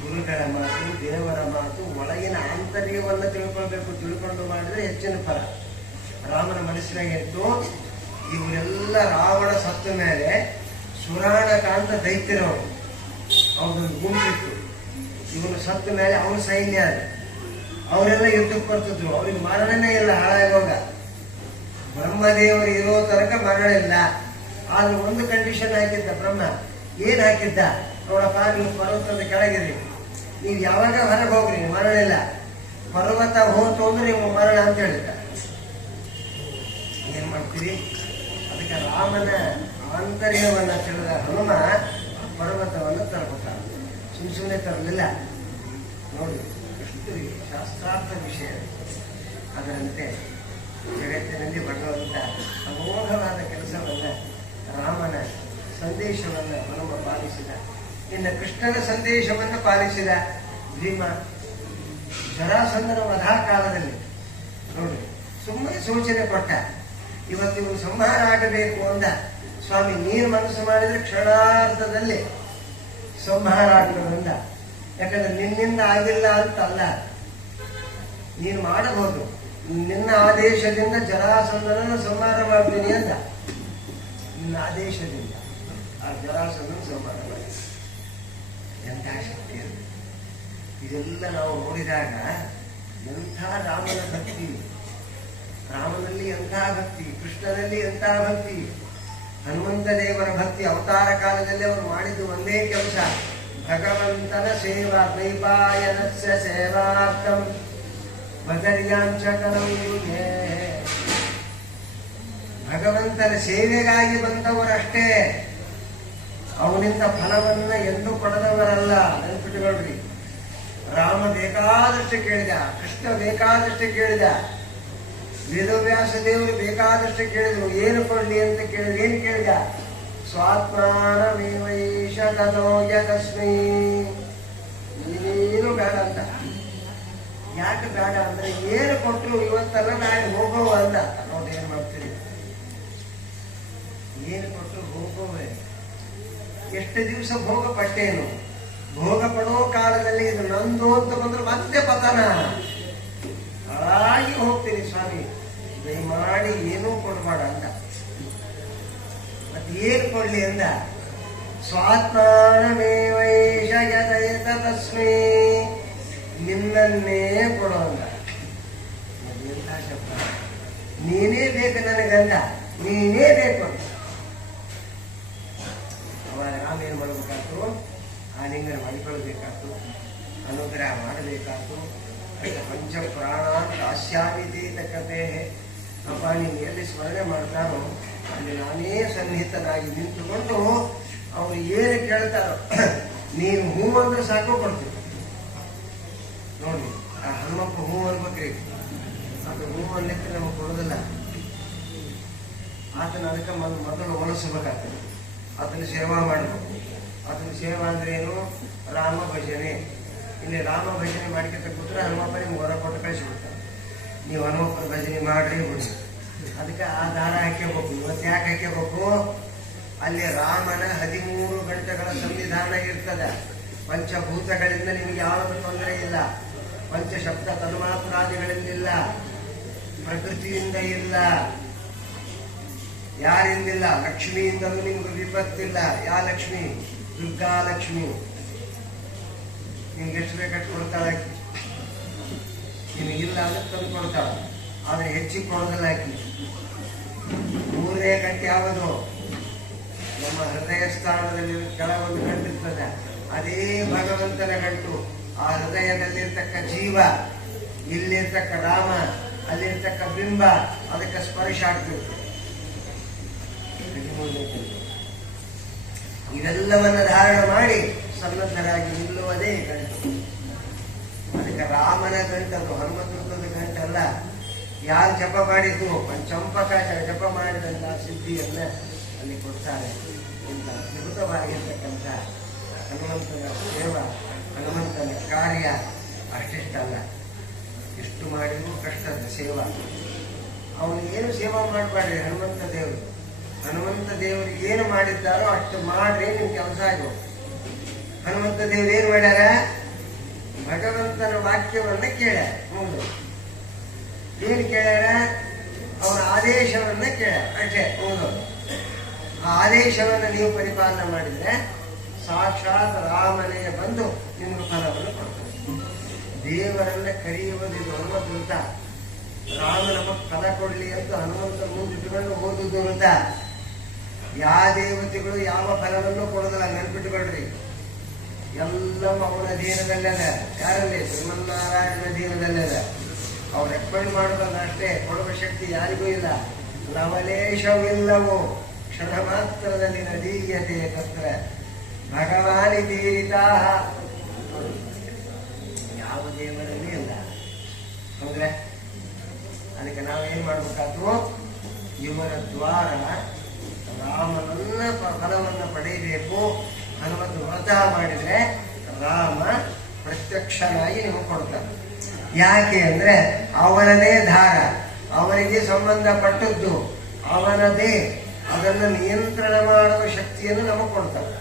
ಗುರುಗಳ ಮಾತು, ದೇವರ ಮಾತು, ಒಳಗಿನ ಆಂತರ್ಯವನ್ನು ತಿಳ್ಕೊಳ್ಬೇಕು. ತಿಳ್ಕೊಂಡು ಮಾಡಿದ್ರೆ ಹೆಚ್ಚಿನ ಫಲ. ರಾಮನ ಮನಸ್ಸಿನಾಗ ಇತ್ತು, ಇವರೆಲ್ಲ ರಾವಣ ಸತ್ತ ಮೇಲೆ ಸುರಾಣಕಾಂತ ದೈತ್ಯರವರು ಅವ್ರದ್ದು ಗುಂಪಿತ್ತು. ಇವನು ಸತ್ತ ಮೇಲೆ ಅವನ ಸೈನ್ಯ ಅದು, ಅವರೆಲ್ಲ ಯುದ್ಧಕ್ಕೆ ಬರ್ತಿದ್ರು. ಅವ್ರಿಗೆ ಮರಣನೇ ಇಲ್ಲ, ಹಾಳಾಗೋಗ. ಬ್ರಹ್ಮದೇವರು ಇರೋ ತನಕ ಮರಣ ಇಲ್ಲ. ಆದ್ರೆ ಒಂದು ಕಂಡೀಷನ್ ಹಾಕಿದ್ದ ಬ್ರಹ್ಮ. ಏನ್ ಹಾಕಿದ್ದ? ನೋಡಪ್ಪ, ನೀವು ಪರ್ವತದ ಕೆಳಗಿರಿ, ನೀವು ಯಾವಾಗ ಹೊರಗೆ ಹೋಗ್ರಿ, ಮರಣ ಇಲ್ಲ. ಪರ್ವತ ಹೋತು ಅಂದ್ರೆ ನೀವು ಮರಣ ಅಂತ ಹೇಳಿದ್ದ. ಏನ್ ಮಾಡ್ತೀರಿ? ಅದಕ್ಕೆ ರಾಮನ ಆಂತರ್ಯವನ್ನ ತಿಳಿದ ಹನುಮ ಪರ್ವತವನ್ನು ತರಬೇಕಾಗ ಸುಮ್ಮನೆ ತರಲಿಲ್ಲ. ನೋಡಿ, ಎಷ್ಟು ಶಾಸ್ತ್ರಾರ್ಥ ವಿಷಯ. ಅದರಂತೆ ಜಗತ್ತಿನಲ್ಲಿ ಭಗವಂತ ಅಮೋಘವಾದ ಕೆಲಸವನ್ನ, ರಾಮನ ಸಂದೇಶವನ್ನ ಹನುಮ ಪಾಲಿಸಿದ. ಇನ್ನು ಕೃಷ್ಣನ ಸಂದೇಶವನ್ನು ಪಾಲಿಸಿದ ಭೀಮ. ಜರಾಸಂಧನ ವಧಾ ಕಾಲದಲ್ಲಿ ನೋಡಿ ಸುಮ್ಮನೆ ಸೂಚನೆ ಕೊಟ್ಟ, ಇವತ್ತು ಸಂಹಾರ ಆಗಬೇಕು ಅಂದ. ಸ್ವಾಮಿ, ನೀನು ಮನಸ್ಸು ಮಾಡಿದ್ರೆ ಕ್ಷಣಾರ್ಧದಲ್ಲಿ ಸಂಹಾರ ಆಗ್ತದಂದ. ಯಾಕಂದ್ರೆ ನಿನ್ನಿಂದ ಆಗಿಲ್ಲ ಅಂತಲ್ಲ, ನೀನು ಮಾಡಬಹುದು. ನಿನ್ನ ಆದೇಶದಿಂದ ಜರಾಸಂಧನನ್ನು ಸಂಹಾರ ಮಾಡ್ತೀನಿ ಅಂದ. ನಿನ್ನ ಆದೇಶದಿಂದ ಆ ಜರಾಸಂಧನ ಸಂಹಾರ ಮಾಡಿ. ಎಂಥ ಶಕ್ತಿ ಅದು! ಇದೆಲ್ಲ ನಾವು ನೋಡಿದಾಗ ಎಂಥ ರಾಮನ ಭಕ್ತಿ, ರಾಮನಲ್ಲಿ ಎಂಥ ಭಕ್ತಿ, ಕೃಷ್ಣನಲ್ಲಿ ಎಂಥ ಭಕ್ತಿ, ಹನುಮಂತ ದೇವರ ಭಕ್ತಿ. ಅವತಾರ ಕಾಲದಲ್ಲಿ ಅವರು ಮಾಡಿದ್ದು ಒಂದೇ ಕೆಲಸ, ಭಗವಂತನ ಸೇವಾ. ದ್ವೈಪಾಯನಸ್ಯ ಸೇವಾರ್ಥಂ ಬದರ್ಯಾಂಚ ಕಲಂಗುಗೆ. ಭಗವಂತನ ಸೇವೆಗಾಗಿ ಬಂದವರಷ್ಟೇ, ಅವನಿಂದ ಫಲವನ್ನ ಎಂದೂ ಪಡೆದವರಲ್ಲ. ನೆನಪಿಟ್ಟುಕೊಳ್ರಿ. ರಾಮ ಬೇಕಾದಷ್ಟು ಕೇಳಿದ, ಕೃಷ್ಣ ಬೇಕಾದಷ್ಟು ಕೇಳಿದ, ವೇದವ್ಯಾಸ ದೇವರು ಬೇಕಾದಷ್ಟು ಕೇಳಿದ್ರು. ಏನು ಕೊಡ್ಲಿ ಅಂತ ಕೇಳಿದ್ರು. ಏನ್ ಕೇಳಿದ? ಸ್ವಾತ್ಮಾನಮೇವೈಷ ತದೋಯ ತಸ್ಮೈ. ಏನು ಬೇಡ ಅಂತ. ಯಾಕೆ ಬೇಡ ಅಂದ್ರೆ, ಏನು ಕೊಟ್ಟರು ಇವತ್ತಲ್ಲ ನಾಳೆ ಹೋಗೋ ಅಂದ. ನೋಡಿ ಏನ್ ಮಾಡ್ತೀರಿ? ಏನು ಕೊಟ್ಟರು ಹೋಗೋವೆ. ಎಷ್ಟು ದಿವಸ ಭೋಗ ಪಟ್ಟೇನು? ಭೋಗ ಪಡೋ ಕಾಲದಲ್ಲಿ ಇದು ನಂದು ಅಂತ ಬಂದ್ರೆ ಮತ್ತೆ ಪತನ. ಹಾಗೆ ಹೋಗ್ತೀನಿ. ಸ್ವಾಮಿ, ದಯಮಾಡಿ ಏನೂ ಕೊಡಬೇಡ ಅಂದ. ಮತ್ತೆ ಏನ್ ಕೊಡ್ಲಿ ಅಂದ? ಸ್ವಾತ್ಮಾನಮೇವೈಷ ಯತಯತ ತಸ್ಮೈ. ನಿನ್ನನ್ನೇ ಕೊಡೋ ಅಂದ. ಎಂಥ ಶಬ್ದ! ನೀನೇ ಬೇಕು ನನಗಂದ. ನೀನೇ ಬೇಕು ಅಂತ. ಅವಾಗ ರಾಮ ಏನ್ ಮಾಡಬೇಕಾಯ್ತು? ಆಲಿಂಗನ ಮಾಡಿಕೊಳ್ಬೇಕಾಯ್ತು, ಅನುಗ್ರಹ ಮಾಡಬೇಕಾಯ್ತು. ಪಂಚ ಪ್ರಾಣ ದಾಸ್ಯಾಮಿತೀತ ಕಥೆ. ಅಪ್ಪ, ನೀನು ಎಲ್ಲಿ ಸ್ಮರಣೆ ಮಾಡ್ತಾರೋ ಅಲ್ಲಿ ನಾನೇ ಸನ್ನಿಹಿತನಾಗಿ ನಿಂತುಕೊಂಡು ಅವ್ರು ಏನು ಕೇಳ್ತಾರೋ ನೀನು ಹೂ ಅಂದ್ರೆ ಸಾಕು ಕೊಡ್ತೀನಿ. ನೋಡಿ, ಆ ಹನುಮಪ್ಪ ಹೂ ಅನ್ಬೇಕ್ರಿ. ಅದು ಹೂ ಅನ್ಲಿಕ್ಕೆ ನಮಗೆ ಕೊಡೋದಿಲ್ಲ. ಆತನ ಅದಕ್ಕೆ ಮೊದಲು ಒಲಿಸ್ಬೇಕಾಗ್ತದೆ. ಅದನ್ನು ಸೇವಾ ಮಾಡಬೇಕು. ಅದನ್ನ ಸೇವಾ ಅಂದ್ರೆ ಏನು? ರಾಮ ಭಜನೆ. ಇಲ್ಲಿ ರಾಮ ಭಜನೆ ಮಾಡ್ಕೊಂತ ಕೂತ್ರೆ ಹನುಮಪ್ಪ ನಿಮ್ಗೆ ಹೊರ ಕೊಟ್ಟು ಕಳಿಸಿಬಿಡ್ತಾರೆ. ನೀವು ಹನುಮಪ್ಪನ ಭಜನೆ ಮಾಡ್ರಿ ಬಿಡಿ. ಅದಕ್ಕೆ ಆ ದಾರ ಹಾಕ್ಯಬೇಕು. ಇವತ್ತು ಯಾಕೆ ಹಾಕ್ಯಬೇಕು? ಅಲ್ಲಿ ರಾಮನ 13 ಗಂಟೆಗಳ ಸಂವಿಧಾನ ಇರ್ತದೆ. ಪಂಚಭೂತಗಳಿಂದ ನಿಮಗೆ ಯಾವುದು ತೊಂದರೆ ಇಲ್ಲ. ಪಂಚಶಬ್ದ ತನ್ಮಾತ್ರಾದಿಗಳಿಂದಿಲ್ಲ, ಪ್ರಕೃತಿಯಿಂದ ಇಲ್ಲ, ಯಾರಿಂದಿಲ್ಲ. ಲಕ್ಷ್ಮಿಯಿಂದಲೂ ನಿಮ್ಗೆ ವಿಪತ್ತಿಲ್ಲ. ಯಾ ಲಕ್ಷ್ಮಿ? ದುರ್ಗಾ ಲಕ್ಷ್ಮಿ. ನಿಮ್ಗೆ ಎಷ್ಟು ಬೇಕಟ್ಟು ಕೊಡ್ತಾಳೆ ಆಕಿ. ನಿಮಗಿಲ್ಲ ಅಂದ್ರೆ ತಂದು ಕೊಡ್ತಾಳೆ, ಆದ್ರೆ ಹೆಚ್ಚಿಗೆ ಕೊಡೋದಿಲ್ಲ ಆಕಿ. 3ನೇ ಗಂಟೆ ಯಾವುದು? ನಮ್ಮ ಹೃದಯ ಸ್ಥಾನದಲ್ಲಿ ಕೆಲವೊಂದು ಗಂಟಿರ್ತದೆ, ಅದೇ ಭಗವಂತನ ಗಂಟು. ಆ ಹೃದಯದಲ್ಲಿರ್ತಕ್ಕ ಜೀವ, ಇಲ್ಲಿರ್ತಕ್ಕ ರಾಮ, ಅಲ್ಲಿರ್ತಕ್ಕ ಬಿಂಬ, ಅದಕ್ಕೆ ಸ್ಪರ್ಶ ಆಗ್ತಿರ್ತದೆ. ಇವೆಲ್ಲವನ್ನ ಧಾರಣ ಮಾಡಿ ಸನ್ನದ್ಧರಾಗಿ ನಿಲ್ಲುವುದೇ ಗಂಟು. ಅದಕ್ಕೆ ರಾಮನ ಗಂಟದು, ಹನುಮಂತದ ಗಂಟಲ್ಲ. ಯಾರು ಜಪ ಮಾಡಿದ್ದು ಪಂಚಂಪಕ ಜಪ ಮಾಡಿದಂತ ಸಿದ್ಧಿಯನ್ನ ಅಲ್ಲಿ ಕೊಡ್ತಾರೆ. ಇಂಥ ಅದ್ಭುತವಾಗಿರ್ತಕ್ಕಂಥ ಹನುಮಂತನ ಸೇವಾ, ಹನುಮಂತನ ಕಾರ್ಯ ಅಷ್ಟಿಷ್ಟಲ್ಲ. ಎಷ್ಟು ಮಾಡಿದ್ರು ಕಷ್ಟದ ಸೇವಾ. ಅವನು ಏನು ಸೇವಾ ಮಾಡಬಾರ್ರಿ ಹನುಮಂತ ದೇವರು. ಹನುಮಂತ ದೇವರು ಏನು ಮಾಡಿದ್ದಾರೋ ಅಷ್ಟು ಮಾಡ್ರಿ ನಿಮ್ ಕೆಲಸ ಆಯ್ತು. ಹನುಮಂತ ದೇವರು ಏನ್ ಮಾಡ್ಯಾರ? ಭಗವಂತನ ವಾಕ್ಯವನ್ನ ಕೇಳ್ಯಾರ. ಹೌದು, ಏನ್ ಕೇಳ್ಯಾರ? ಅವನ ಆದೇಶವನ್ನ ಕೇಳ್ಯಾರ ಅಷ್ಟೇ. ಹೌದು, ಆ ಆದೇಶವನ್ನ ನೀವು ಪರಿಪಾಲನೆ ಮಾಡಿದ್ರೆ ಸಾಕ್ಷಾತ್ ರಾಮನೇ ಬಂದು ನಿಮ್ಗೆ ಫಲವನ್ನು ಕೊಡ್ತಾರೆ. ದೇವರನ್ನ ಕರೆಯುವುದಿದು ಹನುಮಂತ. ರಾಮ ನಮಗ್ ಫಲ ಕೊಡ್ಲಿ ಅಂತ ಹನುಮಂತ ಮುಂದಿಟ್ಟುಕೊಂಡು ಓದುದು ಅಂತ. ಯಾವ ದೇವತೆಗಳು ಯಾವ ಫಲವನ್ನು ಕೊಡೋದಲ್ಲ, ನೆನ್ಪಿಟ್ಟುಕೊಳ್ರಿ. ಎಲ್ಲವೂ ಅವನ ಅಧೀನದಲ್ಲದ. ಯಾರಲ್ಲಿ? ಶ್ರೀಮನ್ನಾರಾಯಣ ಅಧೀನದಲ್ಲದ. ಅವ್ರು ರೆಕಮೆಂಡ್ ಮಾಡೋದಲ್ಲ ಅಷ್ಟೇ, ಕೊಡುವ ಶಕ್ತಿ ಯಾರಿಗೂ ಇಲ್ಲ. ಲವಲೇಶವಿಲ್ಲವೋ ಕ್ಷಣ ಮಾತ್ರದಲ್ಲಿ ನದೀಯತೆ ತತ್ರ ಭಗವಾನಿ ತೀರಿತಾ. ಯಾವ ದೇವರಲ್ಲಿ ಇಲ್ಲ. ಹೌದ್ರೆ ಅದಕ್ಕೆ ನಾವೇನ್ ಮಾಡ್ಬೇಕಾದ್ರು? ಇವರ ದ್ವಾರ ರಾಮನನ್ನ ಫಲವನ್ನು ಪಡೆಯಬೇಕು. ಹನುಮಂತ ವ್ರತ ಮಾಡಿದ್ರೆ ರಾಮ ಪ್ರತ್ಯಕ್ಷನಾಗಿ ನಿಮಗೆ ಕೊಡ್ತಾನೆ. ಯಾಕೆ ಅಂದ್ರೆ ಅವನದೇ ಧಾರ, ಅವನಿಗೆ ಸಂಬಂಧಪಟ್ಟದ್ದು ಅವನದೇ. ಅದನ್ನು ನಿಯಂತ್ರಣ ಮಾಡುವ ಶಕ್ತಿಯನ್ನು ನಮಗೆ ಕೊಡ್ತಾನೆ.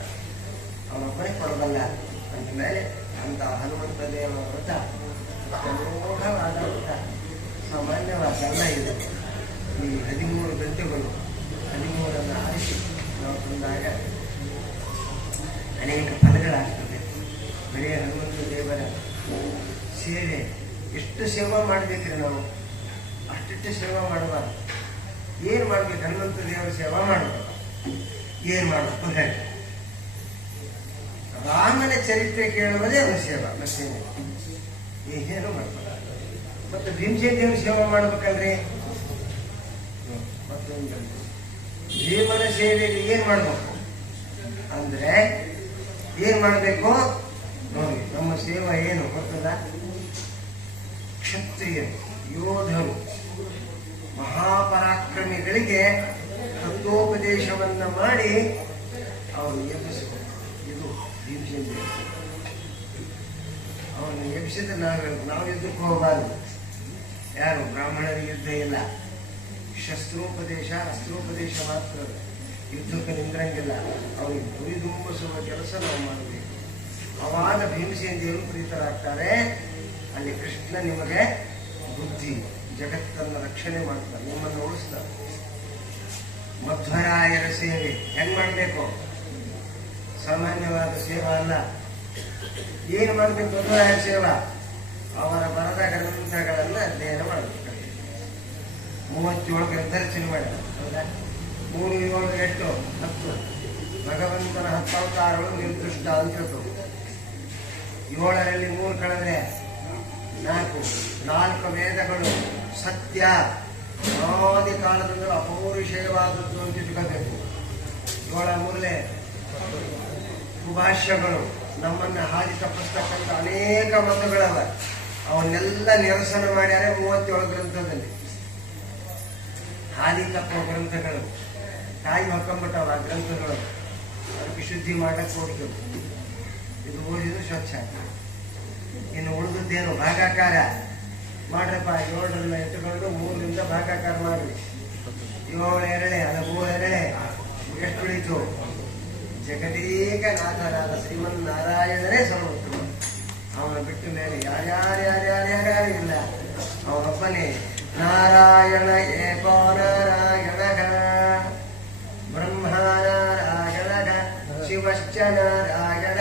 ಅವನೊಬ್ಬನೇ ಕೊಡಬಲ್ಲ. ಅಂದ ಮೇಲೆ ಅಂತ ಹನುಮಂತ ದೇವರ ವ್ರತ ಅಮೋಘವಾದ ವ್ರತ, ಸಾಮಾನ್ಯವಾದಲ್ಲ ಇದು. ಈ 13 ಗಂಟೆಗಳು 13 ಆರಿಸಿ ನಾವು ತಂದಾಗ ಅನೇಕ ಫಲಗಳಾಗ್ತದೆ. ಬರೀ ಹನುಮಂತ ದೇವರ ಸೇವೆ ಎಷ್ಟು ಸೇವಾ ಮಾಡ್ಬೇಕ್ರಿ ನಾವು? ಅಷ್ಟಿಷ್ಟು ಸೇವಾ ಮಾಡಬಾರ್ದು. ಏನ್ ಮಾಡ್ಬೇಕು? ಹನುಮಂತ ದೇವರ ಸೇವಾ ಮಾಡ್ಬೇಕು. ಏನ್ ಮಾಡ್ಬೇಕು ಹೇಳಿ? ರಾಮನ ಚರಿತ್ರೆ ಕೇಳುವುದೇ ಅವನ ಸೇವಾ. ಮತ್ತೇನೆ ಏನು ಮಾಡ್ಬೇಕು? ಮತ್ತೆ ಭೀಮಸೇನ ದೇವರ ಸೇವಾ ಮಾಡ್ಬೇಕಲ್ರಿ. ಮತ್ತೊಂದು ಭೀಮನ ಸೇವೆಗೆ ಏನ್ ಮಾಡ್ಬೇಕು ಅಂದ್ರೆ ಏನ್ ಮಾಡ್ಬೇಕು ನೋಡಿ. ನಮ್ಮ ಸೇವಾ ಏನು ಗೊತ್ತದ? ಕ್ಷತ್ರಿಯರು, ಯೋಧರು, ಮಹಾಪರಾಕ್ರಮಿಗಳಿಗೆ ತತ್ವೋಪದೇಶವನ್ನ ಮಾಡಿ ಅವರು ಎಬ್ಬಿಸಬೇಕು. ಇದು ಭೀಮಸೇನ ದೇವರು. ಅವನು ಎಬ್ಬಿಸಿದ್ರೆ ನಾವು ಯುದ್ಧಕ್ಕೆ ಹೋಗಬಾರದು. ಯಾರು? ಬ್ರಾಹ್ಮಣರಿಗೆ ಯುದ್ಧ ಇಲ್ಲ. ಶಸ್ತ್ರೋಪದೇಶ, ಅಸ್ತ್ರೋಪದೇಶ ಮಾತ್ರ. ಯುದ್ಧಕ್ಕೆ ನಿಂದ್ರಂಗಿಲ್ಲ. ಅವರಿಗೆ ಹುರಿದುಂಬಿಸುವ ಕೆಲಸ ನಾವು ಮಾಡಬೇಕು. ಅವಾಗ ಭೀಮಸೇನ ದೇವರು ಪ್ರೀತರಾಗ್ತಾರೆ. ಅಲ್ಲಿ ಕೃಷ್ಣ ನಿಮಗೆ ಬುದ್ಧಿ, ಜಗತ್ತನ್ನು ರಕ್ಷಣೆ ಮಾಡ್ತಾರೆ, ನಿಮ್ಮನ್ನು ಉಳಿಸ್ತಾರೆ. ಮಧ್ವರಾಯರ ಸೇವೆ ಹೆಂಗ್ ಮಾಡಬೇಕು? ಸಾಮಾನ್ಯವಾದ ಸೇವಾ ಅಲ್ಲ. ಏನು ಮಾಡಬೇಕು? ಮಧ್ವರಾಯರ ಸೇವಾ ಅವರ ಬರದ ಗ್ರಂಥಗಳನ್ನ ಅಧ್ಯಯನ ಮಾಡಬೇಕು. 37 ಗ್ರಂಥ ರಚನೆ ಮಾಡಿದ. ಹೌದಾ? 3, 7, 8, 10 ಭಗವಂತನ 10 ಅವತಾರಗಳು ನಿರ್ದಿಷ್ಟ ಅಂತ. 7ರಲ್ಲಿ 3 ಕಳೆದ್ರೆ 4 ವೇದಗಳು ಸತ್ಯ ಆದಿ ಕಾಲದಿಂದ ಅಪೌರುಷೇಯವಾದದ್ದು ಅಂತ ಇಟ್ಕೋಬೇಕು. 7 ಸುಭಾಷ್ಯಗಳು ನಮ್ಮನ್ನ ಹಾದಿ ತಪ್ಪಿಸ್ತಕ್ಕಂಥ ಅನೇಕ ಮತಗಳವ. ಅವನ್ನೆಲ್ಲ ನಿರಸನ ಮಾಡ್ಯಾರೆ 37 ಗ್ರಂಥದಲ್ಲಿ. ಹಾದಿ ತಪ್ಪುವ ಗ್ರಂಥಗಳು ತಾಯಿ ಹೊಕ್ಕೊಂಡ್ಬಿಟ್ಟವ ಆ ಗ್ರಂಥಗಳು. ಅದಕ್ಕೆ ಶುದ್ಧಿ ಮಾಡಕ್ಕೆ ಹೋಗ್ತೇವೆ. ಇದು ಓದಿದ್ದು ಸ್ವಚ್ಛ. ಇನ್ನು ಉಳಿದದ್ದೇನು? ಭಾಗಾಕಾರ ಮಾಡ್ರಪ್ಪ. 7ರನ್ನ ಇಟ್ಟುಕೊಂಡು 3ರಿಂದ ಭಾಗಾಕಾರ ಮಾಡ್ರಿ. 7 ಎರಳೆ, ಅದು 3 ಎರಳೆ. ಎಷ್ಟು ಉಳಿತು? ಜಗದೀಕ ನಾಥರಾದ ಶ್ರೀಮನ್ನಾರಾಯಣನೇ ಸರ್ವೋತ್ತಮ. ಅವನ ಬಿಟ್ಟ ಮೇಲೆ ಯಾರ್ಯಾರ್ಯಾರ್ಯಾರ್ಯಾರು ಇಲ್ಲ. ಅವನೊಬ್ಬನೇ ನಾರಾಯಣ ಏಕೋ ನಾರಾಯಣ ಬ್ರಹ್ಮ ನಾರಾಯಣ ಶಿವಶ್ಚ ನಾರಾಯಣ.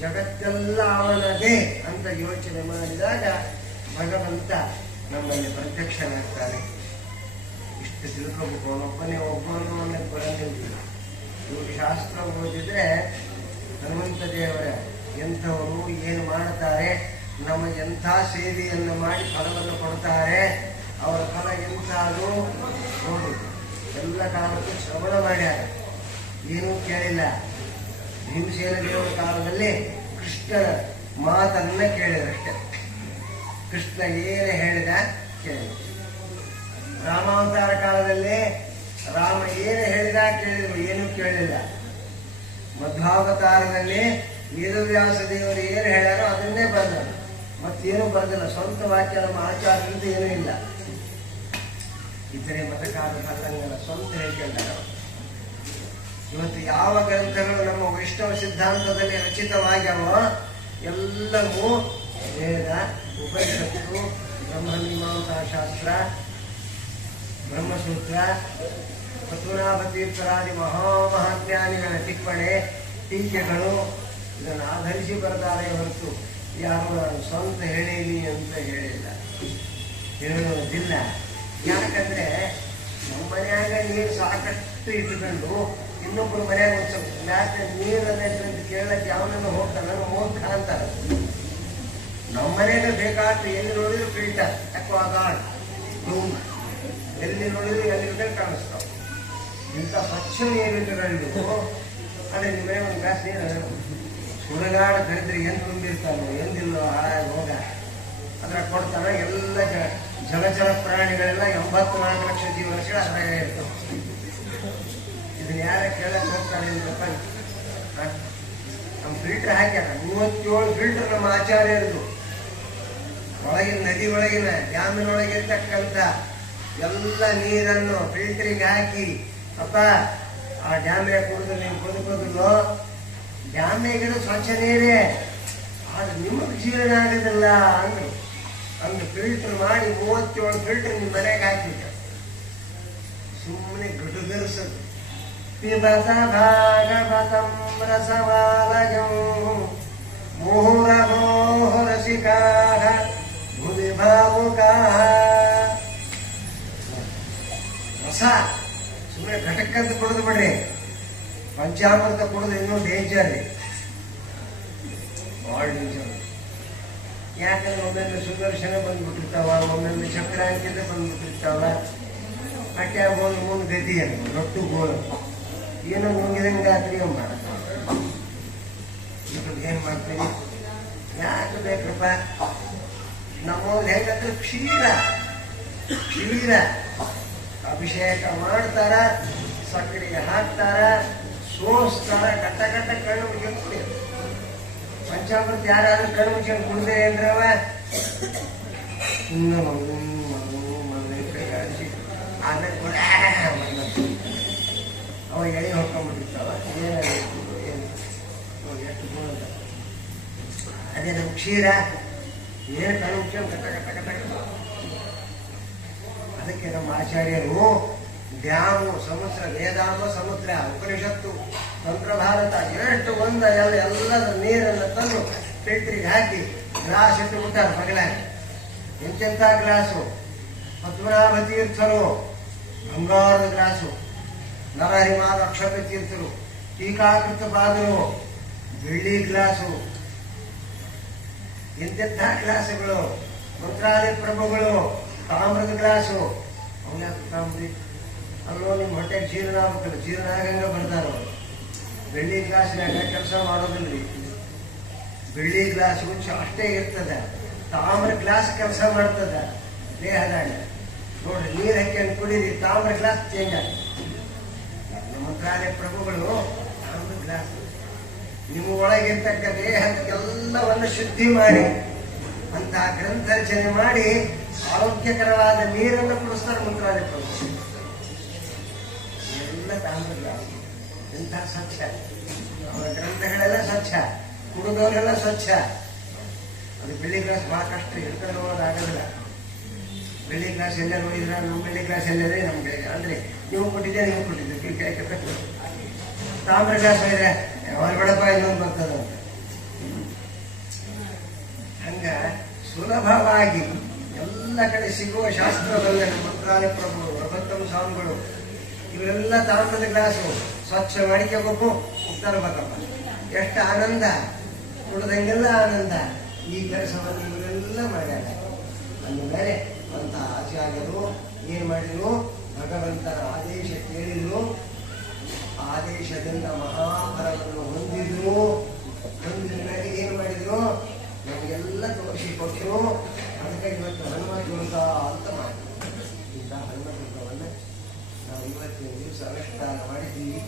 ಜಗತ್ತೆಲ್ಲ ಅವನದೇ ಅಂತ ಯೋಚನೆ ಮಾಡಿದಾಗ ಭಗವಂತ ನಮ್ಮಲ್ಲಿ ಪ್ರತ್ಯಕ್ಷನಾಗ್ತಾನೆ. ಇಷ್ಟು ತಿಳ್ಕೋಬೇಕು. ಅವನೊಬ್ಬನೇ ಒಬ್ಬನೇ ಬರಂಗಿಲ್ಲ. ಇವರು ಶಾಸ್ತ್ರ ಓದಿದ್ರೆ ಹನುಮಂತ ದೇವರ ಎಂಥವರು ಏನು ಮಾಡುತ್ತಾರೆ, ನಮ್ಮ ಎಂಥ ಸೇವೆಯನ್ನು ಮಾಡಿ ಫಲವನ್ನು ಕೊಡ್ತಾರೆ, ಅವರ ಫಲ ಎಂಥದು ನೋಡಿ. ಎಲ್ಲ ಕಾಲಕ್ಕೂ ಶ್ರವಣ ಮಾಡ್ಯಾರ, ಏನೂ ಕೇಳಿಲ್ಲ. ಭೀಮಸೇನ ದೇವರ ಕಾಲದಲ್ಲಿ ಕೃಷ್ಣನ ಮಾತನ್ನ ಕೇಳಿದ್ರಷ್ಟೇ. ಕೃಷ್ಣ ಏನು ಹೇಳಿದ ಕೇಳಿದ. ರಾಮಾವತಾರ ಕಾಲದಲ್ಲಿ ರಾಮ ಏನು ಹೇಳಿದ ಕೇಳಿದ್ರು, ಏನೂ ಕೇಳಿಲ್ಲ. ಮಧ್ವಾವತಾರದಲ್ಲಿ ವೇದವ್ಯಾಸ ದೇವರು ಏನು ಹೇಳ್ಯಾರೋ ಅದನ್ನೇ ಬರೆದರು, ಮತ್ತೇನು ಬರೆದಿಲ್ಲ. ಸ್ವಂತ ವಾಕ್ಯ ನಮ್ಮ ಆಚಾರ್ಯಂತ ಏನೂ ಇಲ್ಲ. ಇತರೆ ಮತಕಾದ ಕಲ್ಲಂಗನ ಸ್ವಂತ ಹೇಳ್ಕೊಂಡಾರ. ಇವತ್ತು ಯಾವ ಗ್ರಂಥಗಳು ನಮ್ಮ ವೈಷ್ಣವ ಸಿದ್ಧಾಂತದಲ್ಲಿ ರಚಿತವಾಗ್ಯಾವ ಎಲ್ಲವೂ ವೇದ, ಉಪನಿಷತ್ತು, ಬ್ರಹ್ಮಮೀಮಾಂಸಾ ಶಾಸ್ತ್ರ, ಬ್ರಹ್ಮಸೂತ್ರ, ಪದ್ಮನಾಭ ತೀರ್ಥರಾದಿ ಮಹಾಮಹಾಜ್ಞಾನಿಗಳ ಟಿಪ್ಪಣೆ, ಟೀಕೆಗಳು ಇದನ್ನು ಆಧರಿಸಿ ಬರ್ತಾರೆ ಹೊರತು ಯಾರು ನಾನು ಸ್ವಂತ ಹೇಳೀನಿ ಅಂತ ಹೇಳಿಲ್ಲ, ಹೇಳೋದಿಲ್ಲ. ಯಾಕಂದ್ರೆ ನಮ್ಮ ಮನ್ಯಾಗ ನೀರು ಸಾಕಷ್ಟು ಇಟ್ಕೊಂಡು ಇನ್ನೊಬ್ರು ಮನ್ಯಾಗ ಒಂದು ಸ್ವಲ್ಪ ಗ್ಲಾಸ್ ನೀರನ್ನ ಅಂತ ಕೇಳಕ್ಕೆ ಯಾವನನ್ನು ಹೋಗ್ತಾನೆ ಮೂರ್ಖ ಅಂತಾರೆ. ನಮ್ಮ ಮನೆಯಾಗ ಬೇಕಾದ್ರೆ ಎಲ್ಲಿ ನೋಡಿದ್ರು ಫಿಲ್ಟರ್, ಅಕ್ವಾಗಾರ್ಡ್, ಎಲ್ಲಿ ನೋಡಿದ್ರು ಎಲ್ಲಿ ಕಾಣಿಸ್ತಾವ. ಇಂಥ ಸ್ವಚ್ಛ ನೀರಿಟ್ಟು ಅಂದ್ರೆ ನಿಮ್ಮ ಮನೆ ಒಂದು ಗ್ಲಾಸ್ ನೀರು ಸುಡಗಾಡ ಕರೆದ್ರೆ ಏನು ತುಂಬಿರ್ತಾನೋ ಎಂದಿಲ್ಲೋ ಹಾಳಾಗಿ ಹೋಗ ಅದ್ರಾಗ ಕೊಡ್ತಾನ. ಎಲ್ಲ ಜಲಚರ ಪ್ರಾಣಿಗಳೆಲ್ಲ 84 ಲಕ್ಷ ಜೀವರಾಶಿಗಳು ಅದ್ರಾಗ ಇರ್ತವೆ. ಇದನ್ನ ಯಾರ ಕೇಳಕ್ ಹೋಗ್ತಾರೆ ಅಂತ ನಮ್ಮ ಫಿಲ್ಟರ್ ಹಾಕ್ಯಾರ. 37 ಫಿಲ್ಟರ್ ನಮ್ಮ ಆಚಾರ್ಯರದು. ಒಳಗಿನ ನದಿ ಒಳಗಿನ ಡ್ಯಾಮಿನೊಳಗಿರ್ತಕ್ಕಂಥ ಎಲ್ಲ ನೀರನ್ನು ಫಿಲ್ಟರಿಗೆ ಹಾಕಿ ಅಪ್ಪ ಆ ಡ್ಯಾಮಿನ ಕುಡಿದು ನೀವು ಬದುಕೋದಿಲ್ಲೋ, ಡ್ಯಾಮಿಗಿನ ಸ್ವಚ್ಛ ನೀರೇ, ಆದ್ರೆ ನಿಮಗೆ ಜೀವನ ಆಗೋದಿಲ್ಲ ಅಂದ್ರು. ಅಂದು ಫಿಲ್ಟರ್ ಮಾಡಿ 37 ಫಿಲ್ಟರ್ ನಿಮ್ಮ ಮನೆಗೆ ಹಾಕಿದ್ದ. ಸುಮ್ಮನೆ ಗಡುಗರಿಸೋದು. ಪಿಬತ ಭಾಗವತಂ ರಸವಾಲಯಂ ಮುಹುರಮೋಹ ರಸಿಕಾಃ ಭುವಿ ಭಾವುಕಾಃ. ರಸ ಸುಮ್ಮನೆ ಘಟಕ್ಕಂತ ಕುಡಿದು ಬಿಡ್ರಿ. ಪಂಚಾಮೃತ ಕುಡಿದು ಇನ್ನೂ ಡೇಂಜರ್ ರೀ, ಭಾಳ ಡೇಂಜರ್. ಯಾಕಂದ್ರೆ ಒಮ್ಮೊಮ್ಮೆ ಸುದರ್ಶನ ಬಂದ್ಬಿಟ್ಟಿರ್ತಾವ, ಒಮ್ಮೊಮ್ಮೆ ಚಕ್ರಾಂಕಿತ ಬಂದ್ಬಿಟ್ಟಿರ್ತಾವ. ಕಟ್ಟ್ಯಾಗ ಹೋದ್ ಮುಂದೆ ಗತಿ ಅಂತ ರೊಟ್ಟು ಗೋಳು ಏನೋ ಮುಂಗಿದಂಗೆ ರಾತ್ರಿ ಅಂಬ ಏನ್ ಮಾಡ್ತೀವಿ. ಯಾಕೆ ಬೇಕಪ್ಪ? ನಮ್ಮವ್ರು ಹೇಗಂದ್ರೆ ಕ್ಷೀರ ಅಭಿಷೇಕ ಮಾಡ್ತಾರ, ಸಕ್ಕರೆಗೆ ಹಾಕ್ತಾರ, ಸೋಸ್ತಾರ, ಗಟ್ಟ ಕಣ್ಣು ಮುಚ್ಕೊಂಡು ಕುಡಿಯೋದು. ಪಂಚಾಮೃತ ಯಾರಾದ್ರೂ ಕಣ್ಣು ಮುಚ್ಕೊಂಡು ಕುಡಿದೆ ಅಂದ್ರವ ಇನ್ನು ಮಗು ಅವ ಎಳೆ ಹೊಕ್ಕೊಂಡ್ಬಿಟ್ಟಿರ್ತಾವ. ಎಷ್ಟು ಅದೇ ನಮ್ಮ ಕ್ಷೀರ ಏನು ಕಣ್ಣು ಮುಚ್ಕೊಂಡು ಕಟ್ಟ. ಅದಕ್ಕೆ ನಮ್ಮ ಆಚಾರ್ಯರು ಡ್ಯಾಮು, ಸಮುದ್ರ, ವೇದಾಂಗ ಸಮುದ್ರ, ಉಪನಿಷತ್ತು, ತಂತ್ರ ಭಾರತ ಎಷ್ಟು ಒಂದ ಎಲ್ಲದ ನೀರನ್ನು ತಂದು ಫಿಲ್ಟರಿಗೆ ಹಾಕಿ ಗ್ಲಾಸ್ ಇಟ್ಟು ಬಿಟ್ಟಾರೆ ಮಗಳಾಗಿ. ಎಂತೆಂಥ ಗ್ಲಾಸು! ಪದ್ಮನಾಭ ತೀರ್ಥರು ಬಂಗಾರದ ಗ್ಲಾಸು, ನರಹಿಮಾದ ಅಕ್ಷರ ತೀರ್ಥರು ಟೀಕಾಕೃತ ಪಾದರು ಬೆಳ್ಳಿ ಗ್ಲಾಸು, ಎಂತೆಂಥ ಗ್ಲಾಸುಗಳು. ಮಂತ್ರಾಲಯ ಪ್ರಭುಗಳು ತಾಮ್ರದ ಗ್ಲಾಸು. ಅವನ್ನ ತಾಮ್ರಿ ಅಲ್ಲೋ ನಿಮ್ಮ ಹೊಟ್ಟೆಗೆ ಜೀರ್ಣ ಆಗ್ಬೇಕಲ್ಲ, ಜೀರ್ಣ ಆಗಂಗ ಬರ್ತಾರ. ಬೆಳ್ಳಿ ಗ್ಲಾಸಿನಾಗ ಕೆಲಸ ಮಾಡೋದಿಲ್ರಿ. ಬೆಳ್ಳಿ ಗ್ಲಾಸ್ ಅಷ್ಟೇ ಇರ್ತದ, ತಾಮ್ರ ಗ್ಲಾಸ್ ಕೆಲಸ ಮಾಡ್ತದ ದೇಹದಾಗ. ನೋಡ್ರಿ, ನೀರು ಹಾಕಿ ಕುಡೀರಿ, ತಾಮ್ರ ಗ್ಲಾಸ್ ಚೇಂಜ್ ಆಗ. ನಮ್ಮ ಮಂತ್ರಾಲಯ ಪ್ರಭುಗಳು ತಾಮ್ರ ಗ್ಲಾಸ್ ನಿಮ್ಮ ಒಳಗಿರ್ತಕ್ಕ ದೇಹಕ್ಕೆಲ್ಲವನ್ನು ಶುದ್ಧಿ ಮಾಡಿ ಅಂತ ಗ್ರಂಥ ರಚನೆ ಮಾಡಿ ಆರೋಗ್ಯಕರವಾದ ನೀರನ್ನು ಕುಡಿಸ್ತಾರೆ ಮಂತ್ರಾಲಯ ಪ್ರಭು. ಎಲ್ಲ ತಾಮ್ರ ಗ್ಲಾಸ್. ಎಂಥ ಸ್ವಚ್ಛ! ಅವರ ಗ್ರಂಥಗಳೆಲ್ಲ ಸ್ವಚ್ಛ, ಕುಡಿದವರೆಲ್ಲ ಸ್ವಚ್ಛ. ಅದು ಬೆಳ್ಳಿ ಗ್ಲಾಸ್ ಬಹಳ ಕಷ್ಟ, ಹಿಡ್ಕೊಂಡು ಹೋಗೋದಾಗೋದಿಲ್ಲ. ಬೆಳ್ಳಿ ಗ್ಲಾಸ್ ಎಲ್ಲ ನೋಡಿದ್ರೆ ನಮ್ಮ ಬೆಳ್ಳಿ ಗ್ಲಾಸ್ ಎಲ್ಲದೇ ನಮ್ಗೆ ಅಂದ್ರೆ ನೀವು ಕೊಟ್ಟಿದ್ದೆ, ನೀವು ಕೊಟ್ಟಿದ್ದೆ. ತಾಮ್ರ ಗ್ಲಾಸ್ ಇದೆ ಹೊರಗಡಪ ಇನ್ನೊಂದು ಬರ್ತದ ಅಂತ. ಹಂಗ ಸುಲಭವಾಗಿ ಎಲ್ಲ ಕಡೆ ಸಿಗುವ ಶಾಸ್ತ್ರದಲ್ಲ ನಮ್ಮ ಮಂತ್ರಾಲಯ ಪ್ರಭು, ಪ್ರಭತ್ತಮ ಸ್ವಾಮಿಗಳು ಇವರೆಲ್ಲ ತಾಮ್ರದ ಗ್ಲಾಸು ಸ್ವಚ್ಛ ಮಾಡಿಕೋಬೇಕು, ಉತ್ತರ ಬೇಕಪ್ಪ. ಎಷ್ಟು ಆನಂದ! ಕುಡ್ದಂಗೆಲ್ಲ ಆನಂದ. ಈ ಕೆಲಸವನ್ನು ಇವರೆಲ್ಲ ಮಾಡ್ಯಾರ. ಅಂದಮೇಲೆ ಅಂತ ಆಚಾರ್ಯರು ಏನ್ ಮಾಡಿದ್ರು? ಭಗವಂತನ ಆದೇಶ ಕೇಳಿದ್ರು, ಆದೇಶದಿಂದ ಮಹಾಫಲವನ್ನು ಹೊಂದಿದ್ರು. ಹೊಂದಿದ ಮೇಲೆ ಏನ್ ಮಾಡಿದ್ರು? ನಮಗೆಲ್ಲ ತೋರಿಸಿಕೊಟ್ಟರು. ಅದಕ್ಕೆ ಇವತ್ತು ಹನುಮಂತ ಅಂತ ಮಾಡಿದ್ರು. ಇಂಥ ಹನುಮಂತವನ್ನು ನಾವು ಇವತ್ತಿನ ದಿವಸ ಅನುಷ್ಠಾನ ಮಾಡಿದ್ದೀವಿ.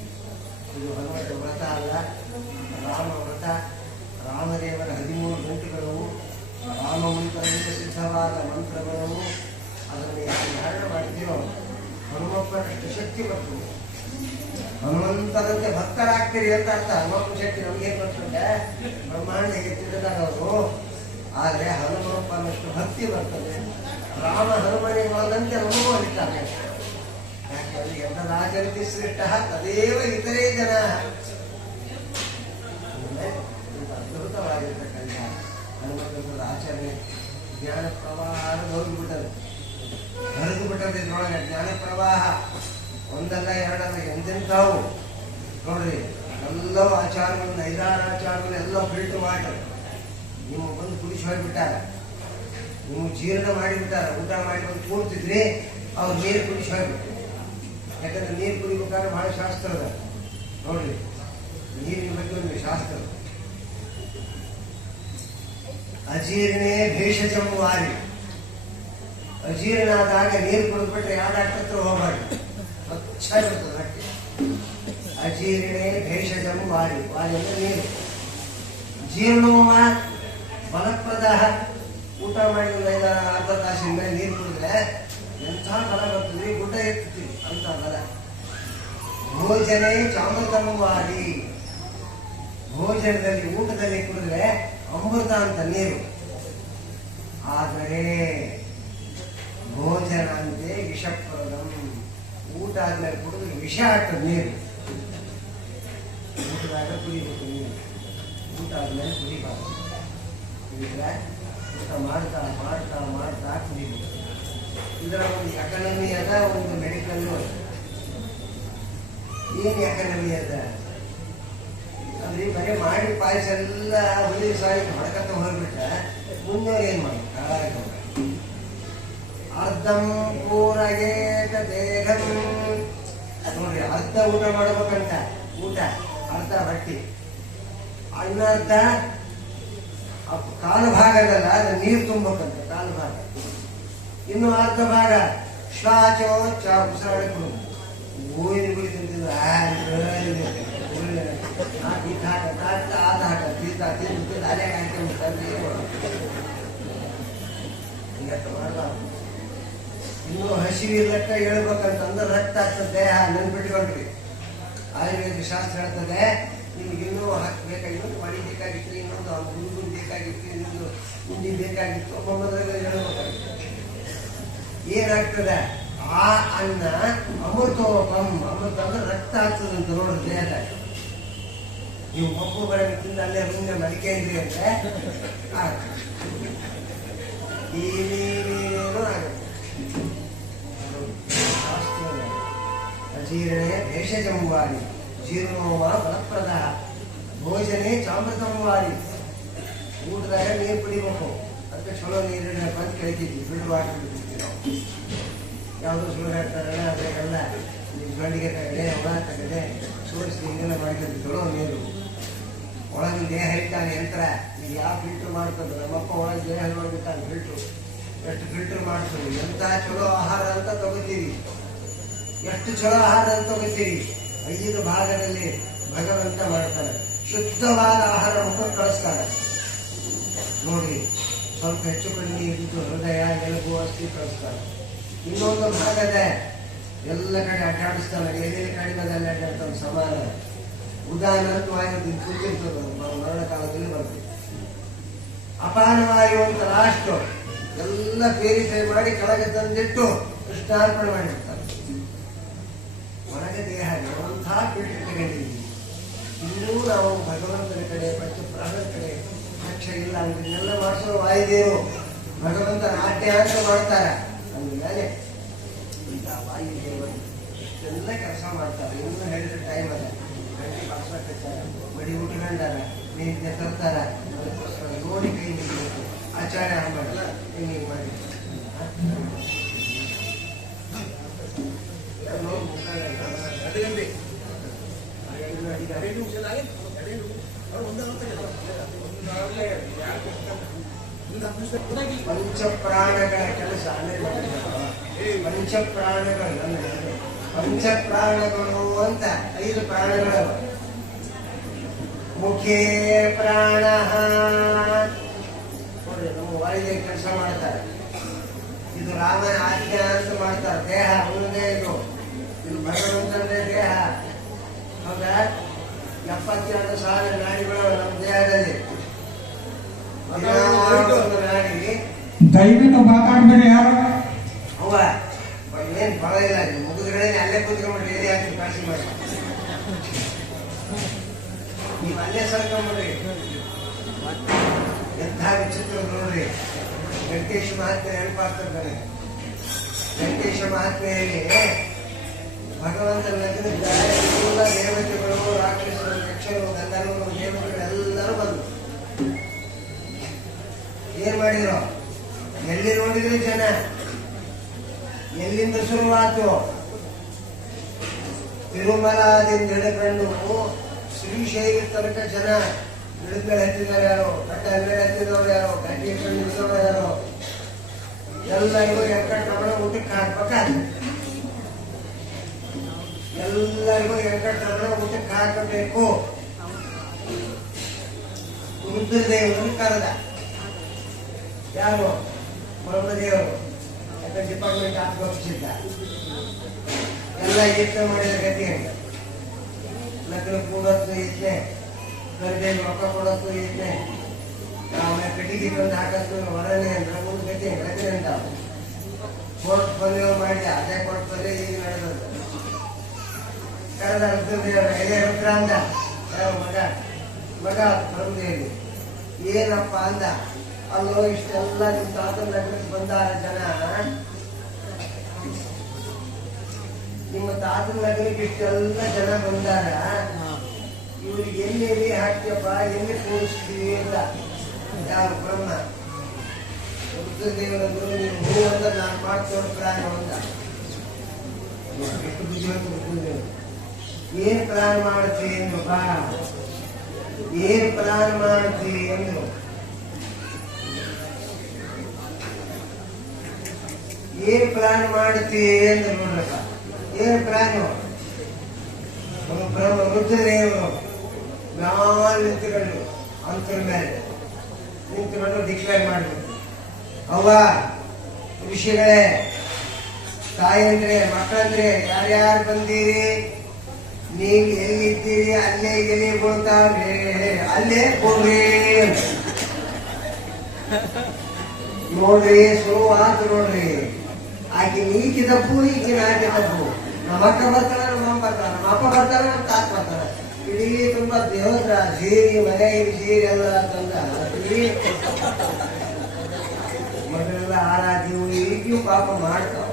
ಇದು ಹನುಮಂತ ವ್ರತ ಅಲ್ಲ, ರಾಮ ವ್ರತ. ರಾಮದೇವರ 13 ಗಂಟೆಗಳು, ರಾಮ ಮಂತ್ರದಿಂದ ಸಿದ್ಧವಾದ ಮಂತ್ರಗಳು. ಅದನ್ನು ಯಾರು ಧಾರಣ ಮಾಡಿದ್ದೀರೋ ಆಗ್ತೀರಿ ಅಂತ ಅರ್ಥ. ಹನುಮಪ್ಪನ ಶಕ್ತಿ ನಮ್ಗೇನ್ ಬರ್ತದೆ, ಬ್ರಹ್ಮಾಂಡ ಹೇಗೆ ತಿಳಿದಾಗ ಅವರು. ಆದ್ರೆ ಹನುಮಪ್ಪನಷ್ಟು ಭಕ್ತಿ ಬರ್ತದೆ. ರಾಮ ಹನುಮನಿಗೆ ಒಳದಂತೆ ನಮಗೂ ಅನಿಸ್ತಾರೆ. ಯಾಕಂದ್ರೆ ಎಂತದಾಚರತಿ ಶ್ರೇಷ್ಠ ತದೇವ ಇತರೇ ಜನ. ಅದ್ಭುತವಾಗಿರ್ತಕ್ಕಂಥ ಹನುಮಂತನ ಆಚರಣೆ ಜ್ಞಾನ ಪ್ರವಾಹ ಹೋಗಿಬಿಟ್ಟದೆ, ಹರಿದು ಬಿಟ್ಟದೆ. ಇದ್ರೊಳಗೆ ಜ್ಞಾನ ಪ್ರವಾಹ ಒಂದಲ್ಲ ಎರಡಲ್ಲ ಎಂತೆಂಥವು ನೋಡ್ರಿ. ಎಲ್ಲವೂ ಆಚಾರಗಳನ್ನ, 5-6 ಆಚಾರಗಳು ಎಲ್ಲ ಫಿಲ್ಟರ್ ಮಾಡಿ ನೀವು ಬಂದು ಕುಡಿಸಿ ಹೋಗ್ಬಿಟ್ಟಾರ. ನೀವು ಜೀರ್ಣ ಮಾಡಿಬಿಟ್ಟಾರ. ಊಟ ಮಾಡಿ ಬಂದು ಕೂಡ್ತಿದ್ರಿ, ಅವ್ರು ನೀರು ಕುಡಿಸಿ ಹೋಗ್ಬಿಟ್ಟು. ಯಾಕಂದ್ರೆ ನೀರು ಕುಡಿಬೇಕಾದ್ರೆ ಬಹಳ ಶಾಸ್ತ್ರ ಅದ ನೋಡ್ರಿ. ನೀರಿನ ಬಗ್ಗೆ ಒಂದು ಶಾಸ್ತ್ರ. ಅಜೀರ್ಣೇ ಭೇಷಜಂ ವಾರಿ. ಅಜೀರ್ಣ ಆದಾಗ ನೀರು ಕುಡಿದ್ಬಿಟ್ರೆ ಯಾವ ಡಾಕ್ಟರ್ ಹತ್ರ ಹೋಗ್ಬಾರ್ದು, ಸ್ವಚ್ಛಾಗಿರ್ತದೆ ಹೊಟ್ಟೆ. ಅಜೀರ್ಣೇ ಭೇಷಜಂ ವಾರಿ. ವಾರಿ ಅಂದ್ರೆ ನೀರು. ಜೀರ್ಣೋವ ಫಲಪ್ರದ. ಊಟ ಮಾಡಿ ಒಂದು 5-6 ತಾಸಿನ ಮೇಲೆ ನೀರು ಕುಡಿದ್ರೆ ಎಂಥ ಫಲ ಬರ್ತದೆ, ಗುಡ್ಡ ಎತ್ತುತ್ತೀವಿ ಅಂತ ಫಲ. ಭೋಜನೆ ಚಾಮೃತಂ ವಾರಿ. ಭೋಜನದಲ್ಲಿ, ಊಟದಲ್ಲಿ ಕುಡಿದ್ರೆ ಅಮೃತ ಅಂತ ನೀರು. ಆದರೆ ಭೋಜನ ಅಂತೆ ವಿಷಪ್ರದಂ. ಊಟ ಆದ್ಮೇಲೆ ಕುಡಿದ್ರೆ ವಿಷ ಆಗ್ತದೆ ನೀರು. ಊಟದಾಗ ಕುಡಿಬೇಕು ನೀರು, ಊಟ ಆದ್ಮೇಲೆ ಕುಡಿಬಾರ್ದು. ಕುಡಿದ್ರೆ ಊಟ ಮಾಡ್ತಾ ಮಾಡ್ತಾ ಮಾಡ್ತಾ ಕುಡಿಬೇಕು. ಇದರ ಒಂದು ಎಕಾನಮಿ ಅದ, ಒಂದು ಮೆಡಿಕಲ್ ಅದ. ಏನ್ ಎಕಾನಮಿ ಅದ ಅಂದ್ರೆ ಬರೀ ಮಾಡಿ ಪಾಯಸ ಎಲ್ಲ ಹುಳಿ ಸಾಯಿ ಹೊಡಕತ್ತ ಹೋಗ್ಬಿಟ್ಟ ಮುಂದೆ ಏನ್ ಮಾಡಿ ಅರ್ಧಂ ಪೂರಗೇತ ದೇಹಂ. ನೋಡ್ರಿ, ಅರ್ಧ ಊಟ ಮಾಡ್ಬೇಕಂತ, ಊಟ ಅರ್ಧ ಹೊಟ್ಟಿ, ಇನ್ನರ್ಧ ಕಾಲು ಭಾಗದಲ್ಲ ಅದು ನೀರು ತುಂಬಬೇಕಂತ ಕಾಲು ಭಾಗ. ಇನ್ನು ಅರ್ಧ ಭಾಗ ಶ್ವಾಸೋಚ್ಛ ಉಸಿರಾಡಿ ಕೊಡುದು. ಗೋವಿನ ಗುಡಿ ತಿಂತಿದ್ರು ಮಾಡಬಾರ್ದು. ಇನ್ನು ಹಸಿವಿ ಲೆಕ್ಕ ಹೇಳ್ಬೇಕಂತ ಅಂದ್ರೆ ರಕ್ತ ಆಗ್ತದೆ ದೇಹ. ನೆನ್ಪಿಟ್ಕೊಳ್ರಿ, ಆಯುರ್ವೇದ ಶಾಸ್ತ್ರ ಹೇಳ್ತದೆ ನಿಮ್ಗೆ ಇನ್ನೂ ಹಾಕ್ಬೇಕಾಗಿ, ಇನ್ನೊಂದು ಮಡಿ ಬೇಕಾಗಿತ್ತು, ಇನ್ನೊಂದು ಗುಂಡು ಬೇಕಾಗಿತ್ತು, ಇನ್ನೊಂದು ಗುಂಡಿ ಬೇಕಾಗಿತ್ತು. ಒಬ್ಬೊಬ್ಬರಾಗ ಹೇಳ್ಬೇಕಾಗಿತ್ತು. ಏನಾಗ್ತದೆ, ಆ ಅನ್ನ ಅಮೃತೋಪಂ. ಅಮೃತ ಅಂದ್ರೆ ರಕ್ತ ಆಗ್ತದಂತ ನೋಡ್ರಿ ದೇಹದಾಗ. ನೀವು ಒಬ್ಬೊಬ್ಬರಾಗ ತಿಂದ ಅಲ್ಲೇ ಮುಂದೆ ಮಡಿಕೇಂದ್ರಿ ಅಂದ್ರೆ ಏನೇನೇನೋ ಆಗುತ್ತೆ. ಅಜೀರ್ಣೆ ಭೇಷಜಂ ವಾರಿ. ಜೀರ್ಣೋವ ಫಲಪ್ರದ. ಭೋಜನೆ ಚಾಮೃತಂ ವಾರಿ. ಊಟದಾಗ ನೀರು ಕುಡಿಬೇಕು. ಅದಕ್ಕೆ ಚಲೋ ನೀರಿನ ಬಂದು ಕೇಳ್ತಿದ್ವಿ, ಫಿಲ್ಟರ್ ವಾಟರ್ ಕುಡಿತೀವಿ ನಾವು. ಯಾವುದೋ ಸುಳ್ಳು ಹೇಳ್ತಾರಲ್ಲ ಅದೆಲ್ಲ ಗಂಡಿಗೆ ತಗಡೆ, ಹೊಳ ತಗಡೆ, ಸೋರಿಸಿ ಹಿಂಗೆಲ್ಲ ಮಾಡಿದ್ರೆ ಚಲೋ ನೀರು. ಒಳಗಿನ ದೇಹ ಇಟ್ಟಾನೆ ಯಂತ್ರ. ಈಗ ಯಾವ ಫಿಲ್ಟರ್ ಮಾಡ್ತದೆ, ನಮ್ಮಪ್ಪ ಒಳಗೆ ದೇಹ ನೋಡ್ಬಿಟ್ಟಾನೆ ಫಿಲ್ಟ್ರು. ಎಷ್ಟು ಫಿಲ್ಟರ್ ಮಾಡ್ತೀವಿ, ಎಂಥ ಚಲೋ ಆಹಾರ ಅಂತ ತಗೋತೀವಿ, ಎಷ್ಟು ಚಲೋ ಆಹಾರ ಅಂತ ತಗೋತೀವಿ. 5 ಭಾಗದಲ್ಲಿ ಭಗವಂತ ಮಾಡ್ತಾನೆ. ಶುದ್ಧವಾದ ಆಹಾರ ಮುಖಕ್ಕೆ ಕಳಿಸ್ತಾನೆ ನೋಡಿ. ಸ್ವಲ್ಪ ಹೆಚ್ಚು ಕಡಿಮೆ ಇದ್ದು ಹೃದಯ, ಎಲುಬು, ಅಸ್ಥಿ ಕಳಿಸ್ತಾನೆ. ಇನ್ನೊಂದು ಭಾಗದ ಎಲ್ಲ ಕಡೆ ಅಡ್ಡಾಡಿಸ್ತಾನೆ. ಎಲ್ಲೆಲ್ಲಿ ಕಡಿಮೆದಲ್ಲಿ ಅಡ್ಡಾಡ್ತಾನೆ ಸಮಾನ. ಉದಾಹರಣವಾಗಿ ಕೂತಿರ್ತದೆ, ಮರಣ ಕಾಲದಲ್ಲಿ ಬರ್ತದೆ. ಅಪಾನ ವಾಯು ಅಂತ ಲಾಸ್ಟ್ ಎಲ್ಲ ಬೇರಿಫೈ ಮಾಡಿ ಕೆಳಗೆ ತಂದಿಟ್ಟು ಕೃಷ್ಣಾರ್ಪಣೆ ಮಾಡಿರ್ತಾರೆ. ಒಳಗೆ ದೇಹ ಅಂಥ ಪೀಠ ತಗೊಂಡಿದ್ದೀವಿ. ಇನ್ನೂ ನಾವು ಭಗವಂತನ ಕಡೆ, ಪಂಚಪ್ರಾಣದ ಕಡೆ ಲಕ್ಷ್ಯ ಇಲ್ಲ ಅಂದ್ರೆ ಎಲ್ಲ ಮಾಡಿಸೋ ವಾಯುದೇವರು ಭಗವಂತನ ಆಜ್ಞೆ ಅಂತ ಮಾಡ್ತಾರೆ. ಅಂದಮೇಲೆ ಈಗ ವಾಯುದೇವರು ಇಷ್ಟೆಲ್ಲ ಕೆಲಸ ಮಾಡ್ತಾರೆ. ಇನ್ನೂ ಹೇಳಿದ್ರೆ ಟೈಮ್ ಅದ. ಗಂಟೆ ಬಾರಿಸ್ತಾರೆ, ಬಡಿ ಉಟ್ಕೊಂಡಾರ, ನೀರಿನ ತರ್ತಾರ. ಅದಕ್ಕೋಸ್ಕರ ನೋಡಿ ಕೈ ಮುಗಿಬೇಕು. ಆಚಾರ್ಯ ಮಾಡಲ್ಲ, ಹಿಂಗೆ ಮಾಡಿ ಪಂಚಪ್ರಾಣಗಳ ಕೆಲಸ. ಪಂಚಪ್ರಾಣಗಳು ಅಂತ 5 ಪ್ರಾಣಗಳು. ಮುಖೇ ಪ್ರಾಣ ನೋಡಿ, ನಮ್ಮ ವಾಯುದೇವ ಕೆಲಸ ಮಾಡ್ತಾರೆ. ಇದು ರಾಮನ ಆಜ್ಞೆ ಅಂತ ಮಾಡ್ತಾರೆ. ದೇಹ ಅವನದೇ, ಇದು ಭಗವಂತನೇ ದೇಹ. ಹೌದಾ? 72,000 ನಾಡಿಗಳು ನಮ್ಮ ದೇಹದಲ್ಲಿ. ನಾಡಿ ದಯವಿಟ್ಟು ಮಾತಾಡ್ಬೇಡಿ ಯಾರು. ಅವ್ವ ಏನ್ ಫಲ ಇಲ್ಲ, ಮುಗಿದ್ರೆ ಅಲ್ಲೇ ಕೂತ್ಕೊಂಡ್ಬಿಡ್ರಿ, ಏನೇ ಹಾಕಿ ಕಾಶಿ ಮಾಡಿ ನೀವು ಅಲ್ಲೇ ಸರ್ಕೊಂಡ್ಬಿಡ್ರಿ. ಎಂಥ ವಿಚಿತ್ರ ನೋಡ್ರಿ. ವೆಂಕಟೇಶ ಮಹಾತ್ಮೆ ನೆನಪಾಗ್ತಿರ್ತಾನೆ. ವೆಂಕಟೇಶ ಮಹಾತ್ಮೆಯಲ್ಲಿ ಭಗವಂತನ ಲಗ್ನದ ಎಲ್ಲ ದೇವತೆಗಳು, ರಾಕ್ಷಸರು, ಯಕ್ಷರು, ಗಂಧರ್ವರು, ದೇವತೆಗಳೆಲ್ಲರೂ ಬಂದರು. ಏನ್ ಮಾಡಿದ್ರು? ಎಲ್ಲಿ ನೋಡಿದ್ರು ಜನ. ಎಲ್ಲಿಂದ ಶುರುವಾತು? ತಿರುಮಲಾದಿಂದ ಹಿಡ್ಕೊಂಡು ಶ್ರೀಶೈಲ ತನಕ ಜನ. ಹಿಡಿದ್ಮೇಲೆ ಹತ್ತಿದವರು ಯಾರು, ಕಟ್ಟ ಮೇಲೆ ಹತ್ತಿದವರು ಯಾರು, ಗಂಟೆ ಹಿಡಿದವರು ಯಾರು, ಎಲ್ಲರಿಗೂ ವೆಂಕಟರಮಣ ಊಟಕ್ಕೆ ಹಾಕ್ಬೇಕಾದ್ರೆ ಎಲ್ಲರಿಗೂ ವೆಂಕಟರಮಣ ಊಟಕ್ಕೆ ಹಾಕಬೇಕು. ರುದ್ರದೇವರನ್ನು ಕರೆದ. ಯಾರು? ಬ್ರಹ್ಮದೇವರು. ಯಾಕಂದ್ರೆ ಡಿಪಾರ್ಟ್ಮೆಂಟ್ ಆಫೀಸಿದ್ದ. ಎಲ್ಲ ಯೋಚನೆ ಮಾಡಿದ ಗತಿ ಅಂತ. ಲಗ್ನ ಕೂಡತ್ತು ಯೋಚನೆ, ಕರಿಬೇವು ರೊಕ್ಕ ಕೊಡತ್ತು ಯೋಚನೆ, ಆಮೇಲೆ ಕಟ್ಟಿಗೆ ತಂದು ಹಾಕತ್ತು ಹೊರನೆ ಅಂದ್ರೆ ಒಂದು ಗತಿ ಲಗ್ನ ಅಂತ. ಕೋರ್ಟ್ ಪಲ್ಯ ಮಾಡಿದ. ಅದೇ ಕೋರ್ಟ್ ಪಲ್ಯ ಈಗ ನಡೆದದ್ದು. ಕರೆದ ರುದ್ರದೇವರ ಎಲೆ ರುದ್ರ ಅಂದ. ಯಾವ ಮಗ? ಮಗ ಬ್ರಹ್ಮದೇವಿ. ಏನಪ್ಪ ಅಂದ? ಅಲ್ಲೋ ಇಷ್ಟೆಲ್ಲ ನಿಮ್ಮ ತಾತನ ಲಗ್ನಕ್ಕೆ ಬಂದಾರ ಜನ. ನಿಮ್ಮ ತಾತನ ಲಗ್ನಕ್ಕೆ ಇಷ್ಟೆಲ್ಲ ಜನ ಬಂದಾರ. ಇವ್ರಿಗೆ ಎಲ್ಲಿ ಹಾಕ್ತಿಯಪ್ಪ, ಎಲ್ಲಿ ಕೂರಿಸ್ತೀವಿ ಅಂತ. ಯಾವ ಬ್ರಹ್ಮ? ರುದ್ರದೇವರಂದ್ರು ನೀವು ಹೂ ಅಂದ ನಾನು ಮಾಡ್ತೇವೆ ಪ್ಲಾನ್ ಅಂದ. ಎಷ್ಟು ಬುದ್ಧಿವಂತ ರುದ್ರದೇವರು. ಏನ್ ಪ್ಲಾನ್ ಮಾಡ್ತೀವಿ ಎಂದು ಬಾ, ಏನ್ ಪ್ಲಾನ್ ಮಾಡ್ತೀವಿ ಎಂದು. ಏನ್ ಪ್ಲಾನ್ ಮಾಡ್ತೀವಿ ಎಂದು ನೋಡ್ರಪ್ಪ. ಏನ್ ಪ್ಲಾನು? ರುದ್ರದೇವರು ಮ್ಯಾಲ್ ನಿಂತುಕೊಂಡು ಅಂತರ ಮೇಲೆ ನಿಂತುಕೊಂಡು ಡಿಕ್ಲೇರ್ ಮಾಡಬೇಕು. ಅವ್ವ ಋಷಿಗಳೇ, ತಾಯಂದ್ರೆ, ಮಕ್ಕಳಂದ್ರೆ ಯಾರ್ಯಾರು ಬಂದೀರಿ, ನೀವು ಎಲ್ಲಿದ್ದೀರಿ ಅಲ್ಲೇ ಎಲ್ಲಿ ಕೊಡ್ತಾವ್ರಿ, ಅಲ್ಲೇ ಕೊಡ್ರಿ ಅಂತ. ನೋಡ್ರಿ, ಶುರುವಾತು ನೋಡ್ರಿ. ಆಕೆ ನೀಕಿ ತಪ್ಪು, ಈಕೆ ನಾಕೆ ತಪ್ಪು. ನಮ್ಮ ಅಕ್ಕ ಬರ್ತಾರ, ನಮ್ಮ ಅಮ್ಮ ಬರ್ತಾರ, ನಮ್ಮ ಅಪ್ಪ ಬರ್ತಾರ, ನಮ್ಮ ತಾತ ಬರ್ತಾರ. ಇಡೀ ತುಂಬಾ ದೇವರ ಸೀರೆ, ಮನೆ ಸೀರೆ ಎಲ್ಲ ತಂದ ಮಗಳೆಲ್ಲ ಆರಾಧಿವು ಈಗಿಯೂ ಪಾಪ ಮಾಡ್ತಾವ.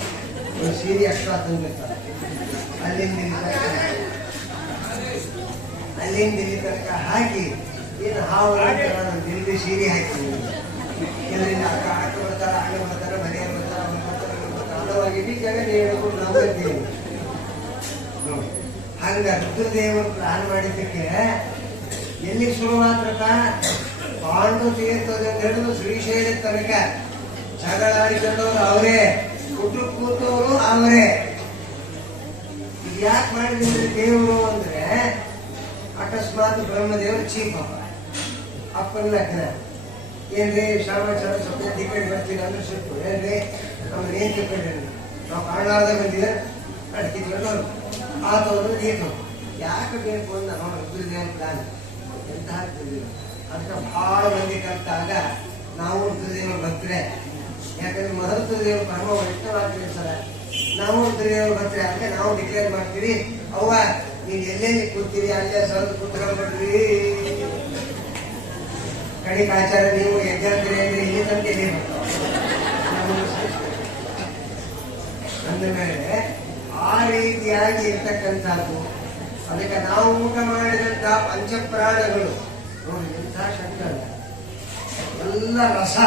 ಒಂದು ಸೀರೆ ಅಷ್ಟು ತಂದಿರ್ತಾರ. ಅಲ್ಲಿಂದ ಇಲ್ಲಿ ತನಕ ಹಾಕಿ ಏನು ಹಾವು ದಿಲ್ಲಿ ಸೀರೆ ಹಾಕಿ ಎಲ್ಲರಿಂದ ಅಕ್ಕ ಬರ್ತಾರ, ಅಣ್ಣ ಬರ್ತಾರ, ಮನೆಯವ್ರು ಬರ್ತಾರ, ಅವ್ರು ಬರ್ತಾರ, ಇವ್ರು ಬರ್ತಾರ. ಹಲವಾಗಿ ಇಡೀ ಜಗತ್ತು ಹೇಳ್ಕೊಂಡು ನಾವು ಇದ್ದೀವಿ. ಹಂಗ ರುದ್ರದೇವರು ಪ್ಲಾನ್ ಮಾಡಿದ್ದಕ್ಕೆ ಎಲ್ಲಿ ಶುರುವಾತ್ರಕ ಪಾಂಡು ತೀರ್ಥದಿಂದ ಹಿಡಿದು ಶ್ರೀಶೈಲ ತನಕ ಜಗಳ ಆಡಿಕೊಂಡವರು ಅವರೇ, ಕುಟು ಕೂತವರು ಅವರೇ. ಯಾಕೆ ಮಾಡಿದ್ರೆ ದೇವರು ಅಂದ್ರೆ ಅಕಸ್ಮಾತ್ ಬ್ರಹ್ಮದೇವರು ಚೀಫ್ ಅಪ್ಪನ ಲಗ್ನ. ಏನ್ರಿ ಶ್ರಾವಣ ಸ್ವಲ್ಪ ಟಿಕೆಟ್ ಬರ್ತೀರ ಅಂದ್ರೆ ಸ್ವಲ್ಪ ಏನ್ರಿ ನಮ್ಮನ್ನ ಏನ್ ತಿಳ್ಕೊಂಡ್ರಿ, ನಾವು ಕಾಣಲಾರ್ದ ಬಂದಿದ್ರೆ ಅಡ್ಕಿದ್ರು ಆತವರು ನೀರು ಯಾಕೆ ಬೇಕು ಅಂತ ನಾವು ರುದ್ರದೇವರ ಪ್ಲಾನ್ ಎಂತ ಹಾಕ್ತಿದ್ವಿ. ಅದಕ್ಕೆ ಬಹಳ ಮಂದಿ ಕಲ್ತಾಗ ನಾವು ರುದ್ರದೇವರು ಬರ್ತಾರೆ. ಯಾಕಂದ್ರೆ ಮಹರುದ್ರದೇವರು ಪರಮ ಇಷ್ಟವಾಗ್ತೀವಿ ಸರ. ನಾವು ರುದ್ರದೇವರು ಬರ್ತಾರೆ ಅಂದ್ರೆ ನಾವು ಡಿಕ್ಲೇರ್ ಮಾಡ್ತೀವಿ. ಅವ್ವ ನೀವು ಎಲ್ಲೆಲ್ಲಿ ಕೂತೀರಿ ಅಲ್ಲೇ ಸರದು ಕೂತ್ಕೊಂಡ್ಬಿಡ್ರಿ. ಕಡಿಕ ಆಚಾರ ನೀವು ಯಜ್ಞಾಂತರಿ ಅಂದ್ರೆ ಇಲ್ಲಿ ತನಕ ಇಲ್ಲಿ ಅಂದಮೇಲೆ ಆ ರೀತಿಯಾಗಿ ಇರ್ತಕ್ಕಂಥದ್ದು. ಅದಕ್ಕೆ ನಾವು ಊಟ ಮಾಡಿದಂತ ಪಂಚಪ್ರಾಣಗಳು ನೋಡಿ ಎಂಥ ಶಕ್ತಿ ಅಲ್ಲ. ಎಲ್ಲ ರಸ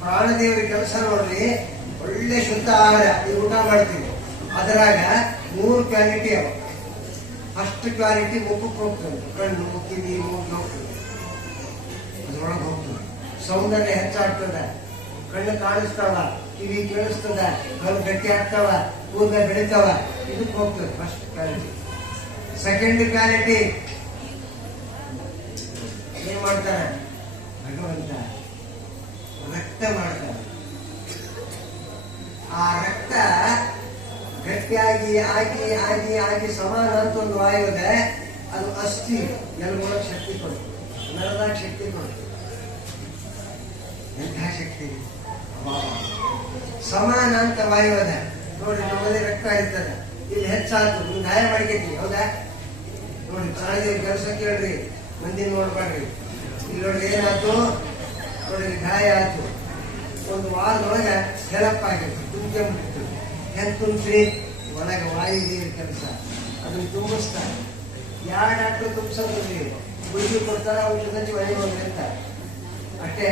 ಪ್ರಾಣದೇವರ ಕೆಲಸ ನೋಡ್ರಿ. ಒಳ್ಳೆ ಶುದ್ಧ ಆಹಾರ ಈ ಊಟ ಮಾಡ್ತೀವಿ. ಅದರಾಗ 3 ಕ್ವಾಲಿಟಿ ಅವ. ಫಸ್ಟ್ ಕ್ವಾಲಿಟಿ ಮುಖಕ್ಕೆ ಹೋಗ್ತದೆ, ಕಣ್ಣು, ಕಿವಿ, ಮೂಗು ಹೋಗ್ತದೆ, ಅದ್ರೊಳಗೆ ಹೋಗ್ತದೆ. ಸೌಂದರ್ಯ ಹೆಚ್ಚಾಗ್ತದೆ, ಕಣ್ಣು ಕಾಣಿಸ್ತಾವ, ಕಿವಿ ಕೇಳಿಸ್ತದ, ಕಣ್ಣು ಗಟ್ಟಿ ಆಗ್ತಾವ, ಕೂದಲ ಬೆಳಿತಾವ. ಇದಕ್ಕೆ ಹೋಗ್ತದೆ ಫಸ್ಟ್ ಕ್ವಾಲಿಟಿ. ಸೆಕೆಂಡ್ ಕ್ವಾಲಿಟಿ ಏನ್ ಮಾಡ್ತಾನೆ ಭಗವಂತ? ರಕ್ತ ಮಾಡ್ತಾನೆ. ಆ ರಕ್ತ ಗಟ್ಟಿಯಾಗಿ ಆಗಿ ಆಗಿ ಆಗಿ ಸಮಾನ ಅಂತ ಒಂದು ವಾಯು ಇದೆ. ಅದು ಅಸ್ಥಿ ಎಲ್ಗೊಳಗೆ ಶಕ್ತಿ ಕೊಡ್ತು, ನರದಾಗ ಶಕ್ತಿ ಕೊಡ್ತು. ಎಂಥ ಶಕ್ತಿ! ಸಮಾನ ಅಂತ ವಾಯು ಅದ ನೋಡಿ. ನಮ್ಮಲ್ಲಿ ರಕ್ತ ಇರ್ತದೆ, ಇಲ್ಲಿ ಹೆಚ್ಚಾಯ್ತು ನೀವು ಗಾಯ ಮಾಡ್ಕೈತಿ, ಹೌದಾ? ನೋಡಿ ಪ್ರಾಣದೇವಿ ಕೆಲಸ ಕೇಳ್ರಿ, ಮಂದಿ ನೋಡ್ಬೇಡ್ರಿ. ಇಲ್ಲಿ ನೋಡಿ ಏನಾಯ್ತು ನೋಡಿ, ಗಾಯ ಆಯ್ತು. ಒಂದು ವಾರದೊಳಗೆ ಹೆಳಪ್ ಆಗಿತ್ತು, ತುಂಬಿಬಿಡ್ತು. ಹೆಂಗೆ ತುಂಬ್ರಿ? ಒಳಗೆ ವಾಯು ಕೆಲಸ ಅದನ್ನು ತುಂಬಿಸ್ತಾರೆ. ಯಾವ ಡಾಕ್ಟ್ರು ತುಂಬಿಸೋದ್ರಿ? ಗುಳಿಗೆ ಕೊಡ್ತಾರ, ಔಷಧಿ ಒಳಗೆ ಅಂತ ಅಷ್ಟೇ.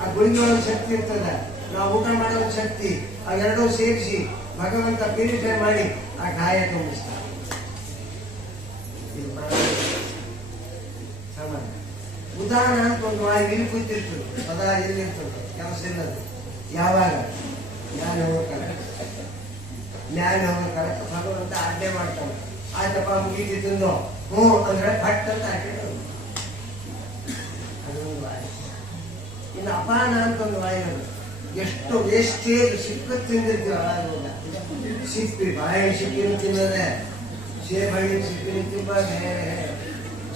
ಆ ಗುಳಿಗೆ ಒಳಗೆ ಶಕ್ತಿ ಇರ್ತದ, ನಾವು ಊಟ ಮಾಡೋ ಶಕ್ತಿ, ಅವೆರಡೂ ಸೇರಿಸಿ ಭಗವಂತ ಪ್ಯೂರಿಫೈ ಮಾಡಿ ಆ ಗಾಯ ತುಂಬಿಸ್ತಾರೆ. ಉದಾಹರಣೆ ಅಂತ ಒಂದು ವಾಯು ಇಲ್ಲಿ ಕೂತಿರ್ತದೆ, ಸದಾ ಎಲ್ಲಿರ್ತದೆ, ಕೆಲಸ ಇಲ್ಲದು. ಯಾವಾಗ ಜ್ಞಾನ ಹೋಗ್ತಾರೆ, ಜ್ಞಾನ ಹೋಗ್ತಾರೆ, ಭಗವಂತ ಆಜ್ಞೆ ಮಾಡ್ತಾನೆ. ಆಯ್ತಪ್ಪ ಮುಗಿದು ತಿಂದು ಹ್ಞೂ ಅಂದ್ರೆ ಭಟ್ ಅಂತ ಹಾಕಿದ್ರು. ಅದೊಂದು ವಾಯು. ಇನ್ನು ಅಪಾನ ಅಂತ ಒಂದು ವಾಯು, ಎಷ್ಟು ವೇಸ್ಟೇಜ್ ಸಿಕ್ಕ ತಿಂದಿರ್ತೀವಿ. ಅವಾಗ ಸಿಪ್ಪಿ, ಬಾಳೆ ಸಿಪ್ಪಿನ ತಿನ್ನೋದೆ, ಸೇಬಣ್ಣಿನ ಸಿಪ್ಪಿನ ತಿಂಬದೆ,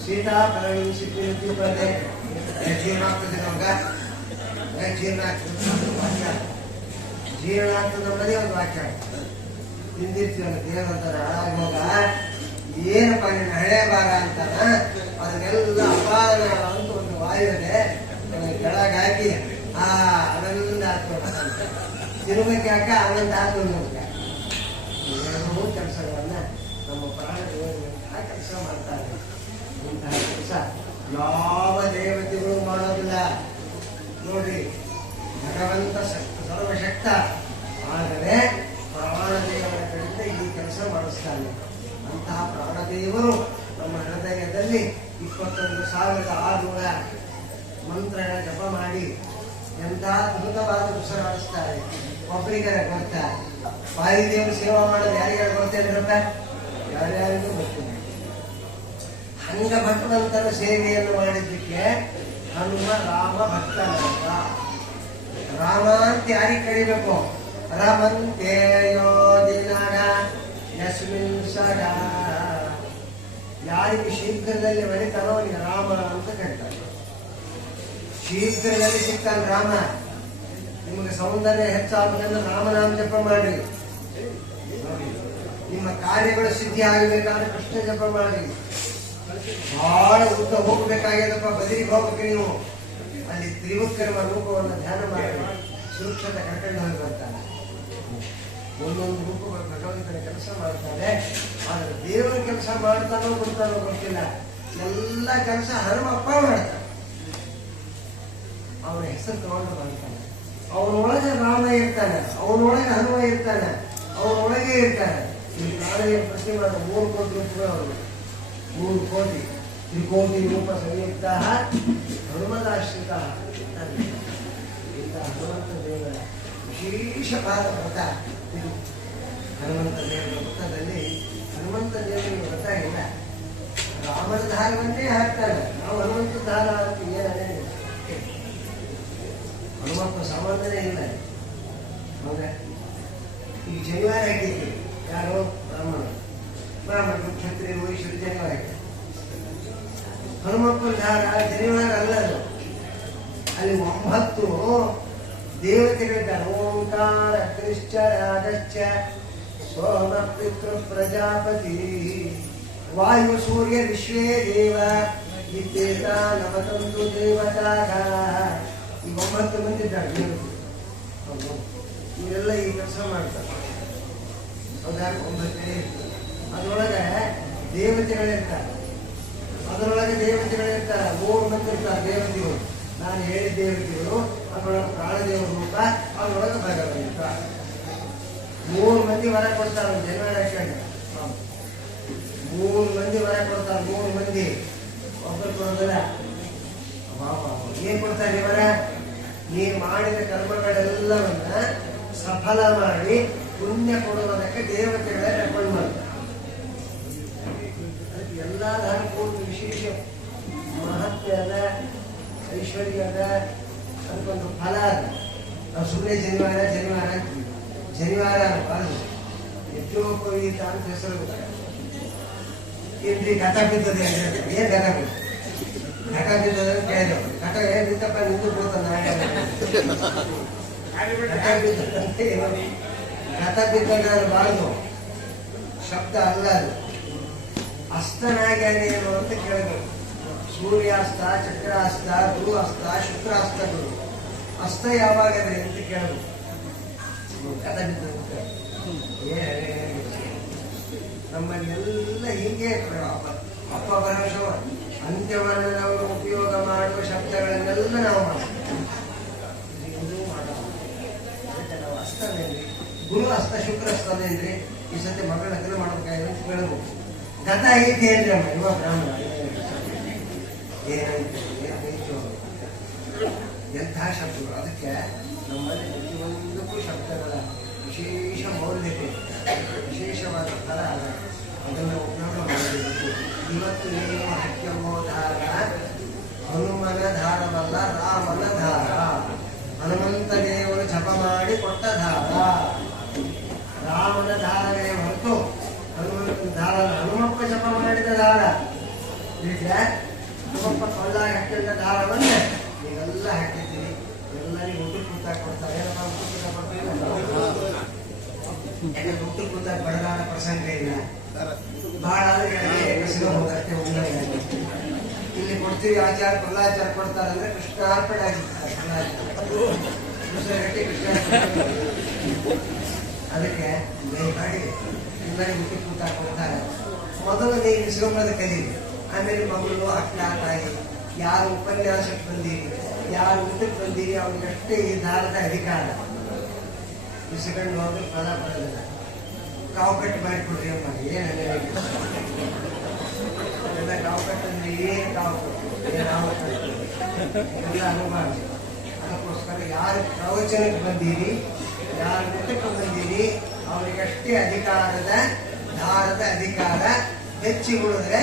ಸೀತಾಫಲನ ಸಿಪ್ಪಿನ ತಿಂಬದೆ. ಜೀರ್ಣ ಆಗ್ತದೆ ನಮ್ಗ, ಜೀರ್ಣ ಆಗ್ತದೆ ವಾಕ್ಯ, ಜೀರ್ಣ ಆಗ್ತದೆ ಅನ್ನೋದೇ ಒಂದು ವಾಕ್ಯ. ತಿಂದಿರ್ತೀವಲ್ಲ, ದೇವರಂತಾರ ಹಾಳಾಗೋಗ ಏನಪ್ಪ ನಿನ್ನ ಹಳೆ ಭಾಗ ಅಂತಾನ. ಅದನ್ನೆಲ್ಲ ಅಪಾರ ಅಂತ ಒಂದು ವಾಯು ಇದೆ, ಕೆಳಗೆ ಹಾಕಿ ಅದೆಲ್ಲ ಹಾಕೋಣ ತಿರುಗಕ್ಕೆ ಹಾಕ ಆನಂದ ಹಾಕೋ ನಮ್ಗೆ. ಏನೋ ಕೆಲಸಗಳನ್ನ ನಮ್ಮ ಪ್ರಾಣಗಳು ಕೆಲಸ ಮಾಡ್ತಾರೆ. ಇಂತಹ ಕೆಲಸ ಯಾವ ದೇವತೆಗಳು ಮಾಡೋದಿಲ್ಲ ನೋಡ್ರಿ. ಭಗವಂತ ಸರ್ವಶಕ್ತ, ಆದರೆ ಪ್ರಾಣದೇವರ ಕಡೆಯಿಂದ ಈ ಕೆಲಸ ಮಾಡಿಸ್ತಾನೆ. ಅಂತಹ ಪ್ರಾಣದೇವರು ನಮ್ಮ ಹೃದಯದಲ್ಲಿ 21,600 ಮಂತ್ರಗಳ ಜಪ ಮಾಡಿ ಎಂಥ ಅದ್ಭುತವಾದ ಉಸಿರಾಡಿಸ್ತಾರೆ. ಒಬ್ಬರಿಗಾರ ಬರ್ತಾರೆ. ವಾಯುದೇವರು ಸೇವಾ ಮಾಡೋದು ಯಾರಿಗಾರ ಬರ್ತೇನೆ? ಯಾರ್ಯಾರಿಗೂ ಬರ್ತೀನಿ. ಹಂಗ ಭಗವಂತನ ಸೇವೆಯನ್ನು ಮಾಡಿದ್ದಕ್ಕೆ ಹನುಮ ರಾಮ ಭಕ್ತನಾದ. ರಾಮ ಅಂತ ಯಾರಿಗೆ ಕರಿಬೇಕು? ರಮಂತೇಯೋ ದಿನಗ ಯಸ್ಮಿನ್ ಸಗ. ಯಾರಿಗೆ ಶೀಘ್ರದಲ್ಲಿ ಬರೀತಾರೋ ಅವನಿಗೆ ರಾಮ ಅಂತ ಕರೀತಾರೆ. ಶೀಘ್ರದಲ್ಲಿ ಸಿಗ್ತಾನೆ ರಾಮ. ನಿಮಗೆ ಸೌಂದರ್ಯ ಹೆಚ್ಚಾಗಬೇಕಂದ್ರೆ ರಾಮನಾಮ ಜಪ ಮಾಡಿ. ನಿಮ್ಮ ಕಾರ್ಯಗಳು ಸಿದ್ಧಿ ಆಗಬೇಕಾದ್ರೆ ಕೃಷ್ಣ ಜಪ ಮಾಡಿ. ಬಹಳ ಉದ್ದ ಹೋಗ್ಬೇಕಾಗ್ಯದಪ್ಪ, ಬದಲಿಗೆ ಹೋಗ್ಬೇಕು ನೀವು. ಅಲ್ಲಿ ತ್ರಿವಿಕ್ರಮ ರೂಪವನ್ನು ಧ್ಯಾನ ಮಾಡಿ ಸುರಕ್ಷತೆ ಕರ್ಕೊಂಡು ಹೋಗಿ ಬರ್ತಾನೆ. ಒಂದೊಂದು ರೂಪಗಳು ಭಗವಂತನ ಕೆಲಸ ಮಾಡ್ತಾರೆ. ಆದರೆ ದೇವರ ಕೆಲಸ ಮಾಡ್ತಾನೋ ಬಿಡ್ತಾನೋ ಗೊತ್ತಿಲ್ಲ. ಎಲ್ಲ ಕೆಲಸ ಹನುಮಪ್ಪ ಮಾಡ್ತಾನೆ. ಅವನ ಹೆಸರು ತಗೊಂಡು ಮಾಡ್ತಾನೆ. ಅವನೊಳಗೆ ರಾಮ ಇರ್ತಾನೆ, ಅವನೊಳಗೆ ಹನುಮ ಇರ್ತಾನೆ, ಅವನೊಳಗೆ ಇರ್ತಾನೆ. ಈ ಪ್ರಾಣಿಯ ಪ್ರಶ್ನೆ ಮಾಡ 3 ಕೋಟಿ ರೂಪಗಳು ಅವರು. 3 ಕೋಟಿ ತ್ರಿಕೋಟಿ ರೂಪ ಸಂಯುಕ್ತ ಹನುಮದಾಶ್ರಿತ. ಇಂಥ ಹನುಮಂತ ದೇವರ ವಿಶೇಷವಾದ ವ್ರತ ಇದು. ಹನುಮಂತ ದೇವರ ವ್ರತದಲ್ಲಿ ಹನುಮಂತ ದೇವರ ವ್ರತ ಇಲ್ಲ. ರಾಮನ ದಾರವನ್ನೇ ಹಾಕ್ತಾನೆ. ನಾವು ಹನುಮಂತ ದಾರ ಅಂತ ಏನೇ ಹನುಮಂತ ಸಂಬಂಧನೇ ಇಲ್ಲ. ಹೌದಾ? ಈಗ ಶನಿವಾರ ಹಾಕಿದ್ದೀವಿ. ಯಾರು? ಬ್ರಾಹ್ಮಣ ಕ್ಷತ್ರಿಯ ವೈಶ್ವರ ಶನಿವಾರ ಹಾಕಿ. ಹನುಮಪ್ಪನ ದಾರ ಶನಿವಾರ ಅಲ್ಲ ಅದು. ಅಲ್ಲಿ 9 ದೇವತೆಗಳಿದ್ದಾರೆ. ಓಂಕಾರ ಕೃಷ್ಣ ರಾಜಶ್ಚ ಸೋಮ ಪಿತೃ ಪ್ರಜಾಪತಿ ವಾಯು ಸೂರ್ಯ ವಿಶ್ವೇ ದೇವ ಇತ್ಯೇತ ನವತಂತು ದೇವತಾಗ. ಈ 9 ಮಂದಿ ಇದ್ದಾರೆ ದೇವತೆಗಳು. ಇವರೆಲ್ಲ ಈ ಕೆಲಸ ಮಾಡ್ತಾರೆ. ಹೌದಾ? 9 ಅದರೊಳಗೆ ದೇವತೆಗಳಿರ್ತಾರೆ. 3 ಮಂದಿ ಇರ್ತಾರೆ ದೇವತೆಗಳು. ನಾನು ಹೇಳಿದ ದೇವತೆಗಳು, ಅದರೊಳಗೆ ಪ್ರಾಣದೇವ ರೂಪ, ಅದರೊಳಗೆ ಭಗವಂತ. 3 ಮಂದಿ ವರ ಕೊಡ್ತಾರೆ. ಜನವರ 3 ಮಂದಿ ವರ ಕೊಡ್ತಾರೆ. 3 ಮಂದಿ ಒಬ್ಬರು ಕೊಡೋದಿಲ್ಲ. ಏನ್ ಕೊಡ್ತಾರೆ ಇವರ? ನೀವು ಮಾಡಿದ ಕರ್ಮಗಳೆಲ್ಲವನ್ನ ಸಫಲ ಮಾಡಿ ಪುಣ್ಯ ಕೊಡುವುದಕ್ಕೆ ದೇವತೆಗಳೇ ರೆಕಮೆಂಡ್ ಮಾಡ್ತಾರೆ. ಅದಕ್ಕೆ ಎಲ್ಲ ಧಾರ್ಮಿಕ ವಿಶೇಷ ಮಹತ್ವ ಅದ, ಐಶ್ವರ್ಯ ಅದ, ಅದಕ್ಕೊಂದು ಫಲ ಅದ. ನಾವು ಸುಮ್ಮನೆ ಶನಿವಾರ ಬಾರದು. ಯಜ್ಞೋಪವೀತ ಅಂತ ಹೆಸರು. ಇಲ್ಲಿ ಘಟ ಬಿದ್ದದೆ ಏನ್ ಘಟ ಬಿದ್ದು ಘಟ ಬಿದ್ದದ ಕೇಳಿದೆ ಘಟ ಏನ್ ಬಿತ್ತಪ್ಪ ನಿಂದು ಬೋತ ಘಟ ಬಿದ್ದಬಾರದು ಶಬ್ದ ಅಲ್ಲ ಅದು ಅಸ್ತನಾಗ್ಯಾನೆ ಏನು ಅಂತ ಕೇಳಬೇಕು. ಸೂರ್ಯಾಸ್ತ, ಚಕ್ರಾಸ್ತ, ಗುರು ಅಸ್ತ, ಶುಕ್ರಾಸ್ತಗಳು ಅಸ್ತ ಯಾವಾಗದೆ ಅಂತ ಕೇಳಬೇಕು. ಘಟ ಬಿದ್ದ ನಮ್ಮಲ್ಲೆಲ್ಲ ಹೀಗೆ ಅಪ್ಪ ಭರವಸವ ಅಂತ್ಯವನ್ನು ನಾವು ಉಪಯೋಗ ಮಾಡುವ ಶಬ್ದಗಳನ್ನೆಲ್ಲ ನಾವು ಮಾಡ್ತೀವಿ. ನಾವು ಅಸ್ತನೇನ್ರಿ, ಗುರು ಅಸ್ತ ಶುಕ್ರ ಅಸ್ತನೇನ್ರಿ, ಈ ಸತಿ ಮಗಳ ಹತ್ರ ಮಾಡ್ಬೇಕಾಗಿದೆ ಅಂತ ಕೇಳಬೇಕು. ಗತ ಐತಿ ಏನ್ರಿ ಅಮ್ಮ ಇವ ಬ್ರಾಹ್ಮಣ ಏನೈತಿ ಎಂಥ ಶಬ್ದಗಳು. ಅದಕ್ಕೆ ನಮ್ಮಲ್ಲಿ ಪ್ರತಿಯೊಂದಕ್ಕೂ ಶಬ್ದಗಳ ವಿಶೇಷ ಮೌಲ್ಯತೆ, ವಿಶೇಷವಾದ ಥರ ಅದನ್ನು ಉಪಯೋಗ ಮಾಡಬೇಕು. ಇವತ್ತು ಏನು ಹಕ್ಕೆಂಬೋ ಧಾರ ಹನುಮನ ಧಾರವಲ್ಲ, ರಾಮನ ಧಾರ. ಹನುಮಂತ ದೇವರು ಜಪ ಮಾಡಿ ಕೊಟ್ಟ ಧಾರ, ರಾಮನ ಧಾರವೇ ಹೊರತು ಹನುಮಂತನ ಧಾರ. ಹನುಮಪ್ಪ ಜಪ ಮಾಡಿದ ಧಾರ ಈಗ ಹನುಮಪ್ಪ ಕೊಳ್ಳಾಗಿ ಹಾಕಿದ ಧಾರವನ್ನೇ ನೀವೆಲ್ಲ ಹಾಕಿದ್ದೀರಿ. ಎಲ್ಲರಿಗೂ ಊಟ ಕೂತಾಗ ಕೊಡ್ತಾರೆ. ಏನಪ್ಪ ಊಟ ಕೊಡ್ತೀವಿ, ಯಾಕಂದ್ರೆ ಊಟ ಕೂತಾಗ ಬಡದಾಡ ಪ್ರಸಂಗ ಇಲ್ಲ. ಬಹಳ ಹೋಗತ್ತೆ ಇಲ್ಲಿ ಕೊಡ್ತೀವಿ. ಆಚಾರ ಪ್ರಹ್ಲಾಚಾರ ಕೊಡ್ತಾರೆ ಅಂದ್ರೆ ಕೃಷ್ಣಾರ್ಪಣ ಆಗಿರ್ತಾರೆ. ಗಟ್ಟಿ ಕೃಷ್ಣ. ಅದಕ್ಕೆ ಮಾಡಿ ಎಲ್ಲರಿಗೂ ಊಟ ಕೂತಾಗ ಕೊಡ್ತಾರೆ. ಮೊದಲು ನೀವು ಇಸ್ಕೊಂಬದ ಕಲೀರಿ, ಆಮೇಲೆ ಮಗಳು ಅಕ್ಕ ತಾಯಿ ಯಾರು ಉಪನ್ಯಾಸಕ್ಕೆ ಬಂದೀರಿ, ಯಾರು ಊಟಕ್ಕೆ ಬಂದೀರಿ ಅವ್ರಿಗಷ್ಟೇ ಈ ದಾರದ ಅಧಿಕಾರ. ಇಸ್ಕೊಂಡು ಹೋದ್ರೆ ಫಲ ಬರೋದಿಲ್ಲ. ಕಾವು ಕಟ್ಟು ಮಾಡಿಕೊಡ್ರಿ ಅಮ್ಮ, ಏನೆಲ್ಲ ಕಾವು ಕಟ್ಟಂದ್ರೆ ಏನು ಕಾವು ಕಟ್ಟು ಎಲ್ಲ ಅನುಮಾನ. ಅದಕ್ಕೋಸ್ಕರ ಯಾರು ಪ್ರವಚನಕ್ಕೆ ಬಂದೀರಿ, ಯಾರು ಊಟಕ್ಕೆ ಬಂದೀರಿ ಅವರಿಗಷ್ಟೇ ದಾರದ ಅಧಿಕಾರ. ಹೆಚ್ಚಿಗುಳಿದ್ರೆ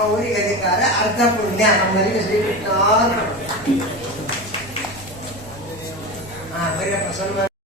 ಅವರಿಗೆ ಅಧಿಕಾರ ಅರ್ಧ ಪುಣ್ಯ. ನಮ್ಮಲ್ಲಿಗೆ ಶ್ರೀಕೃಷ್ಣ ಬರೀ ಪ್ರಸನ್ನ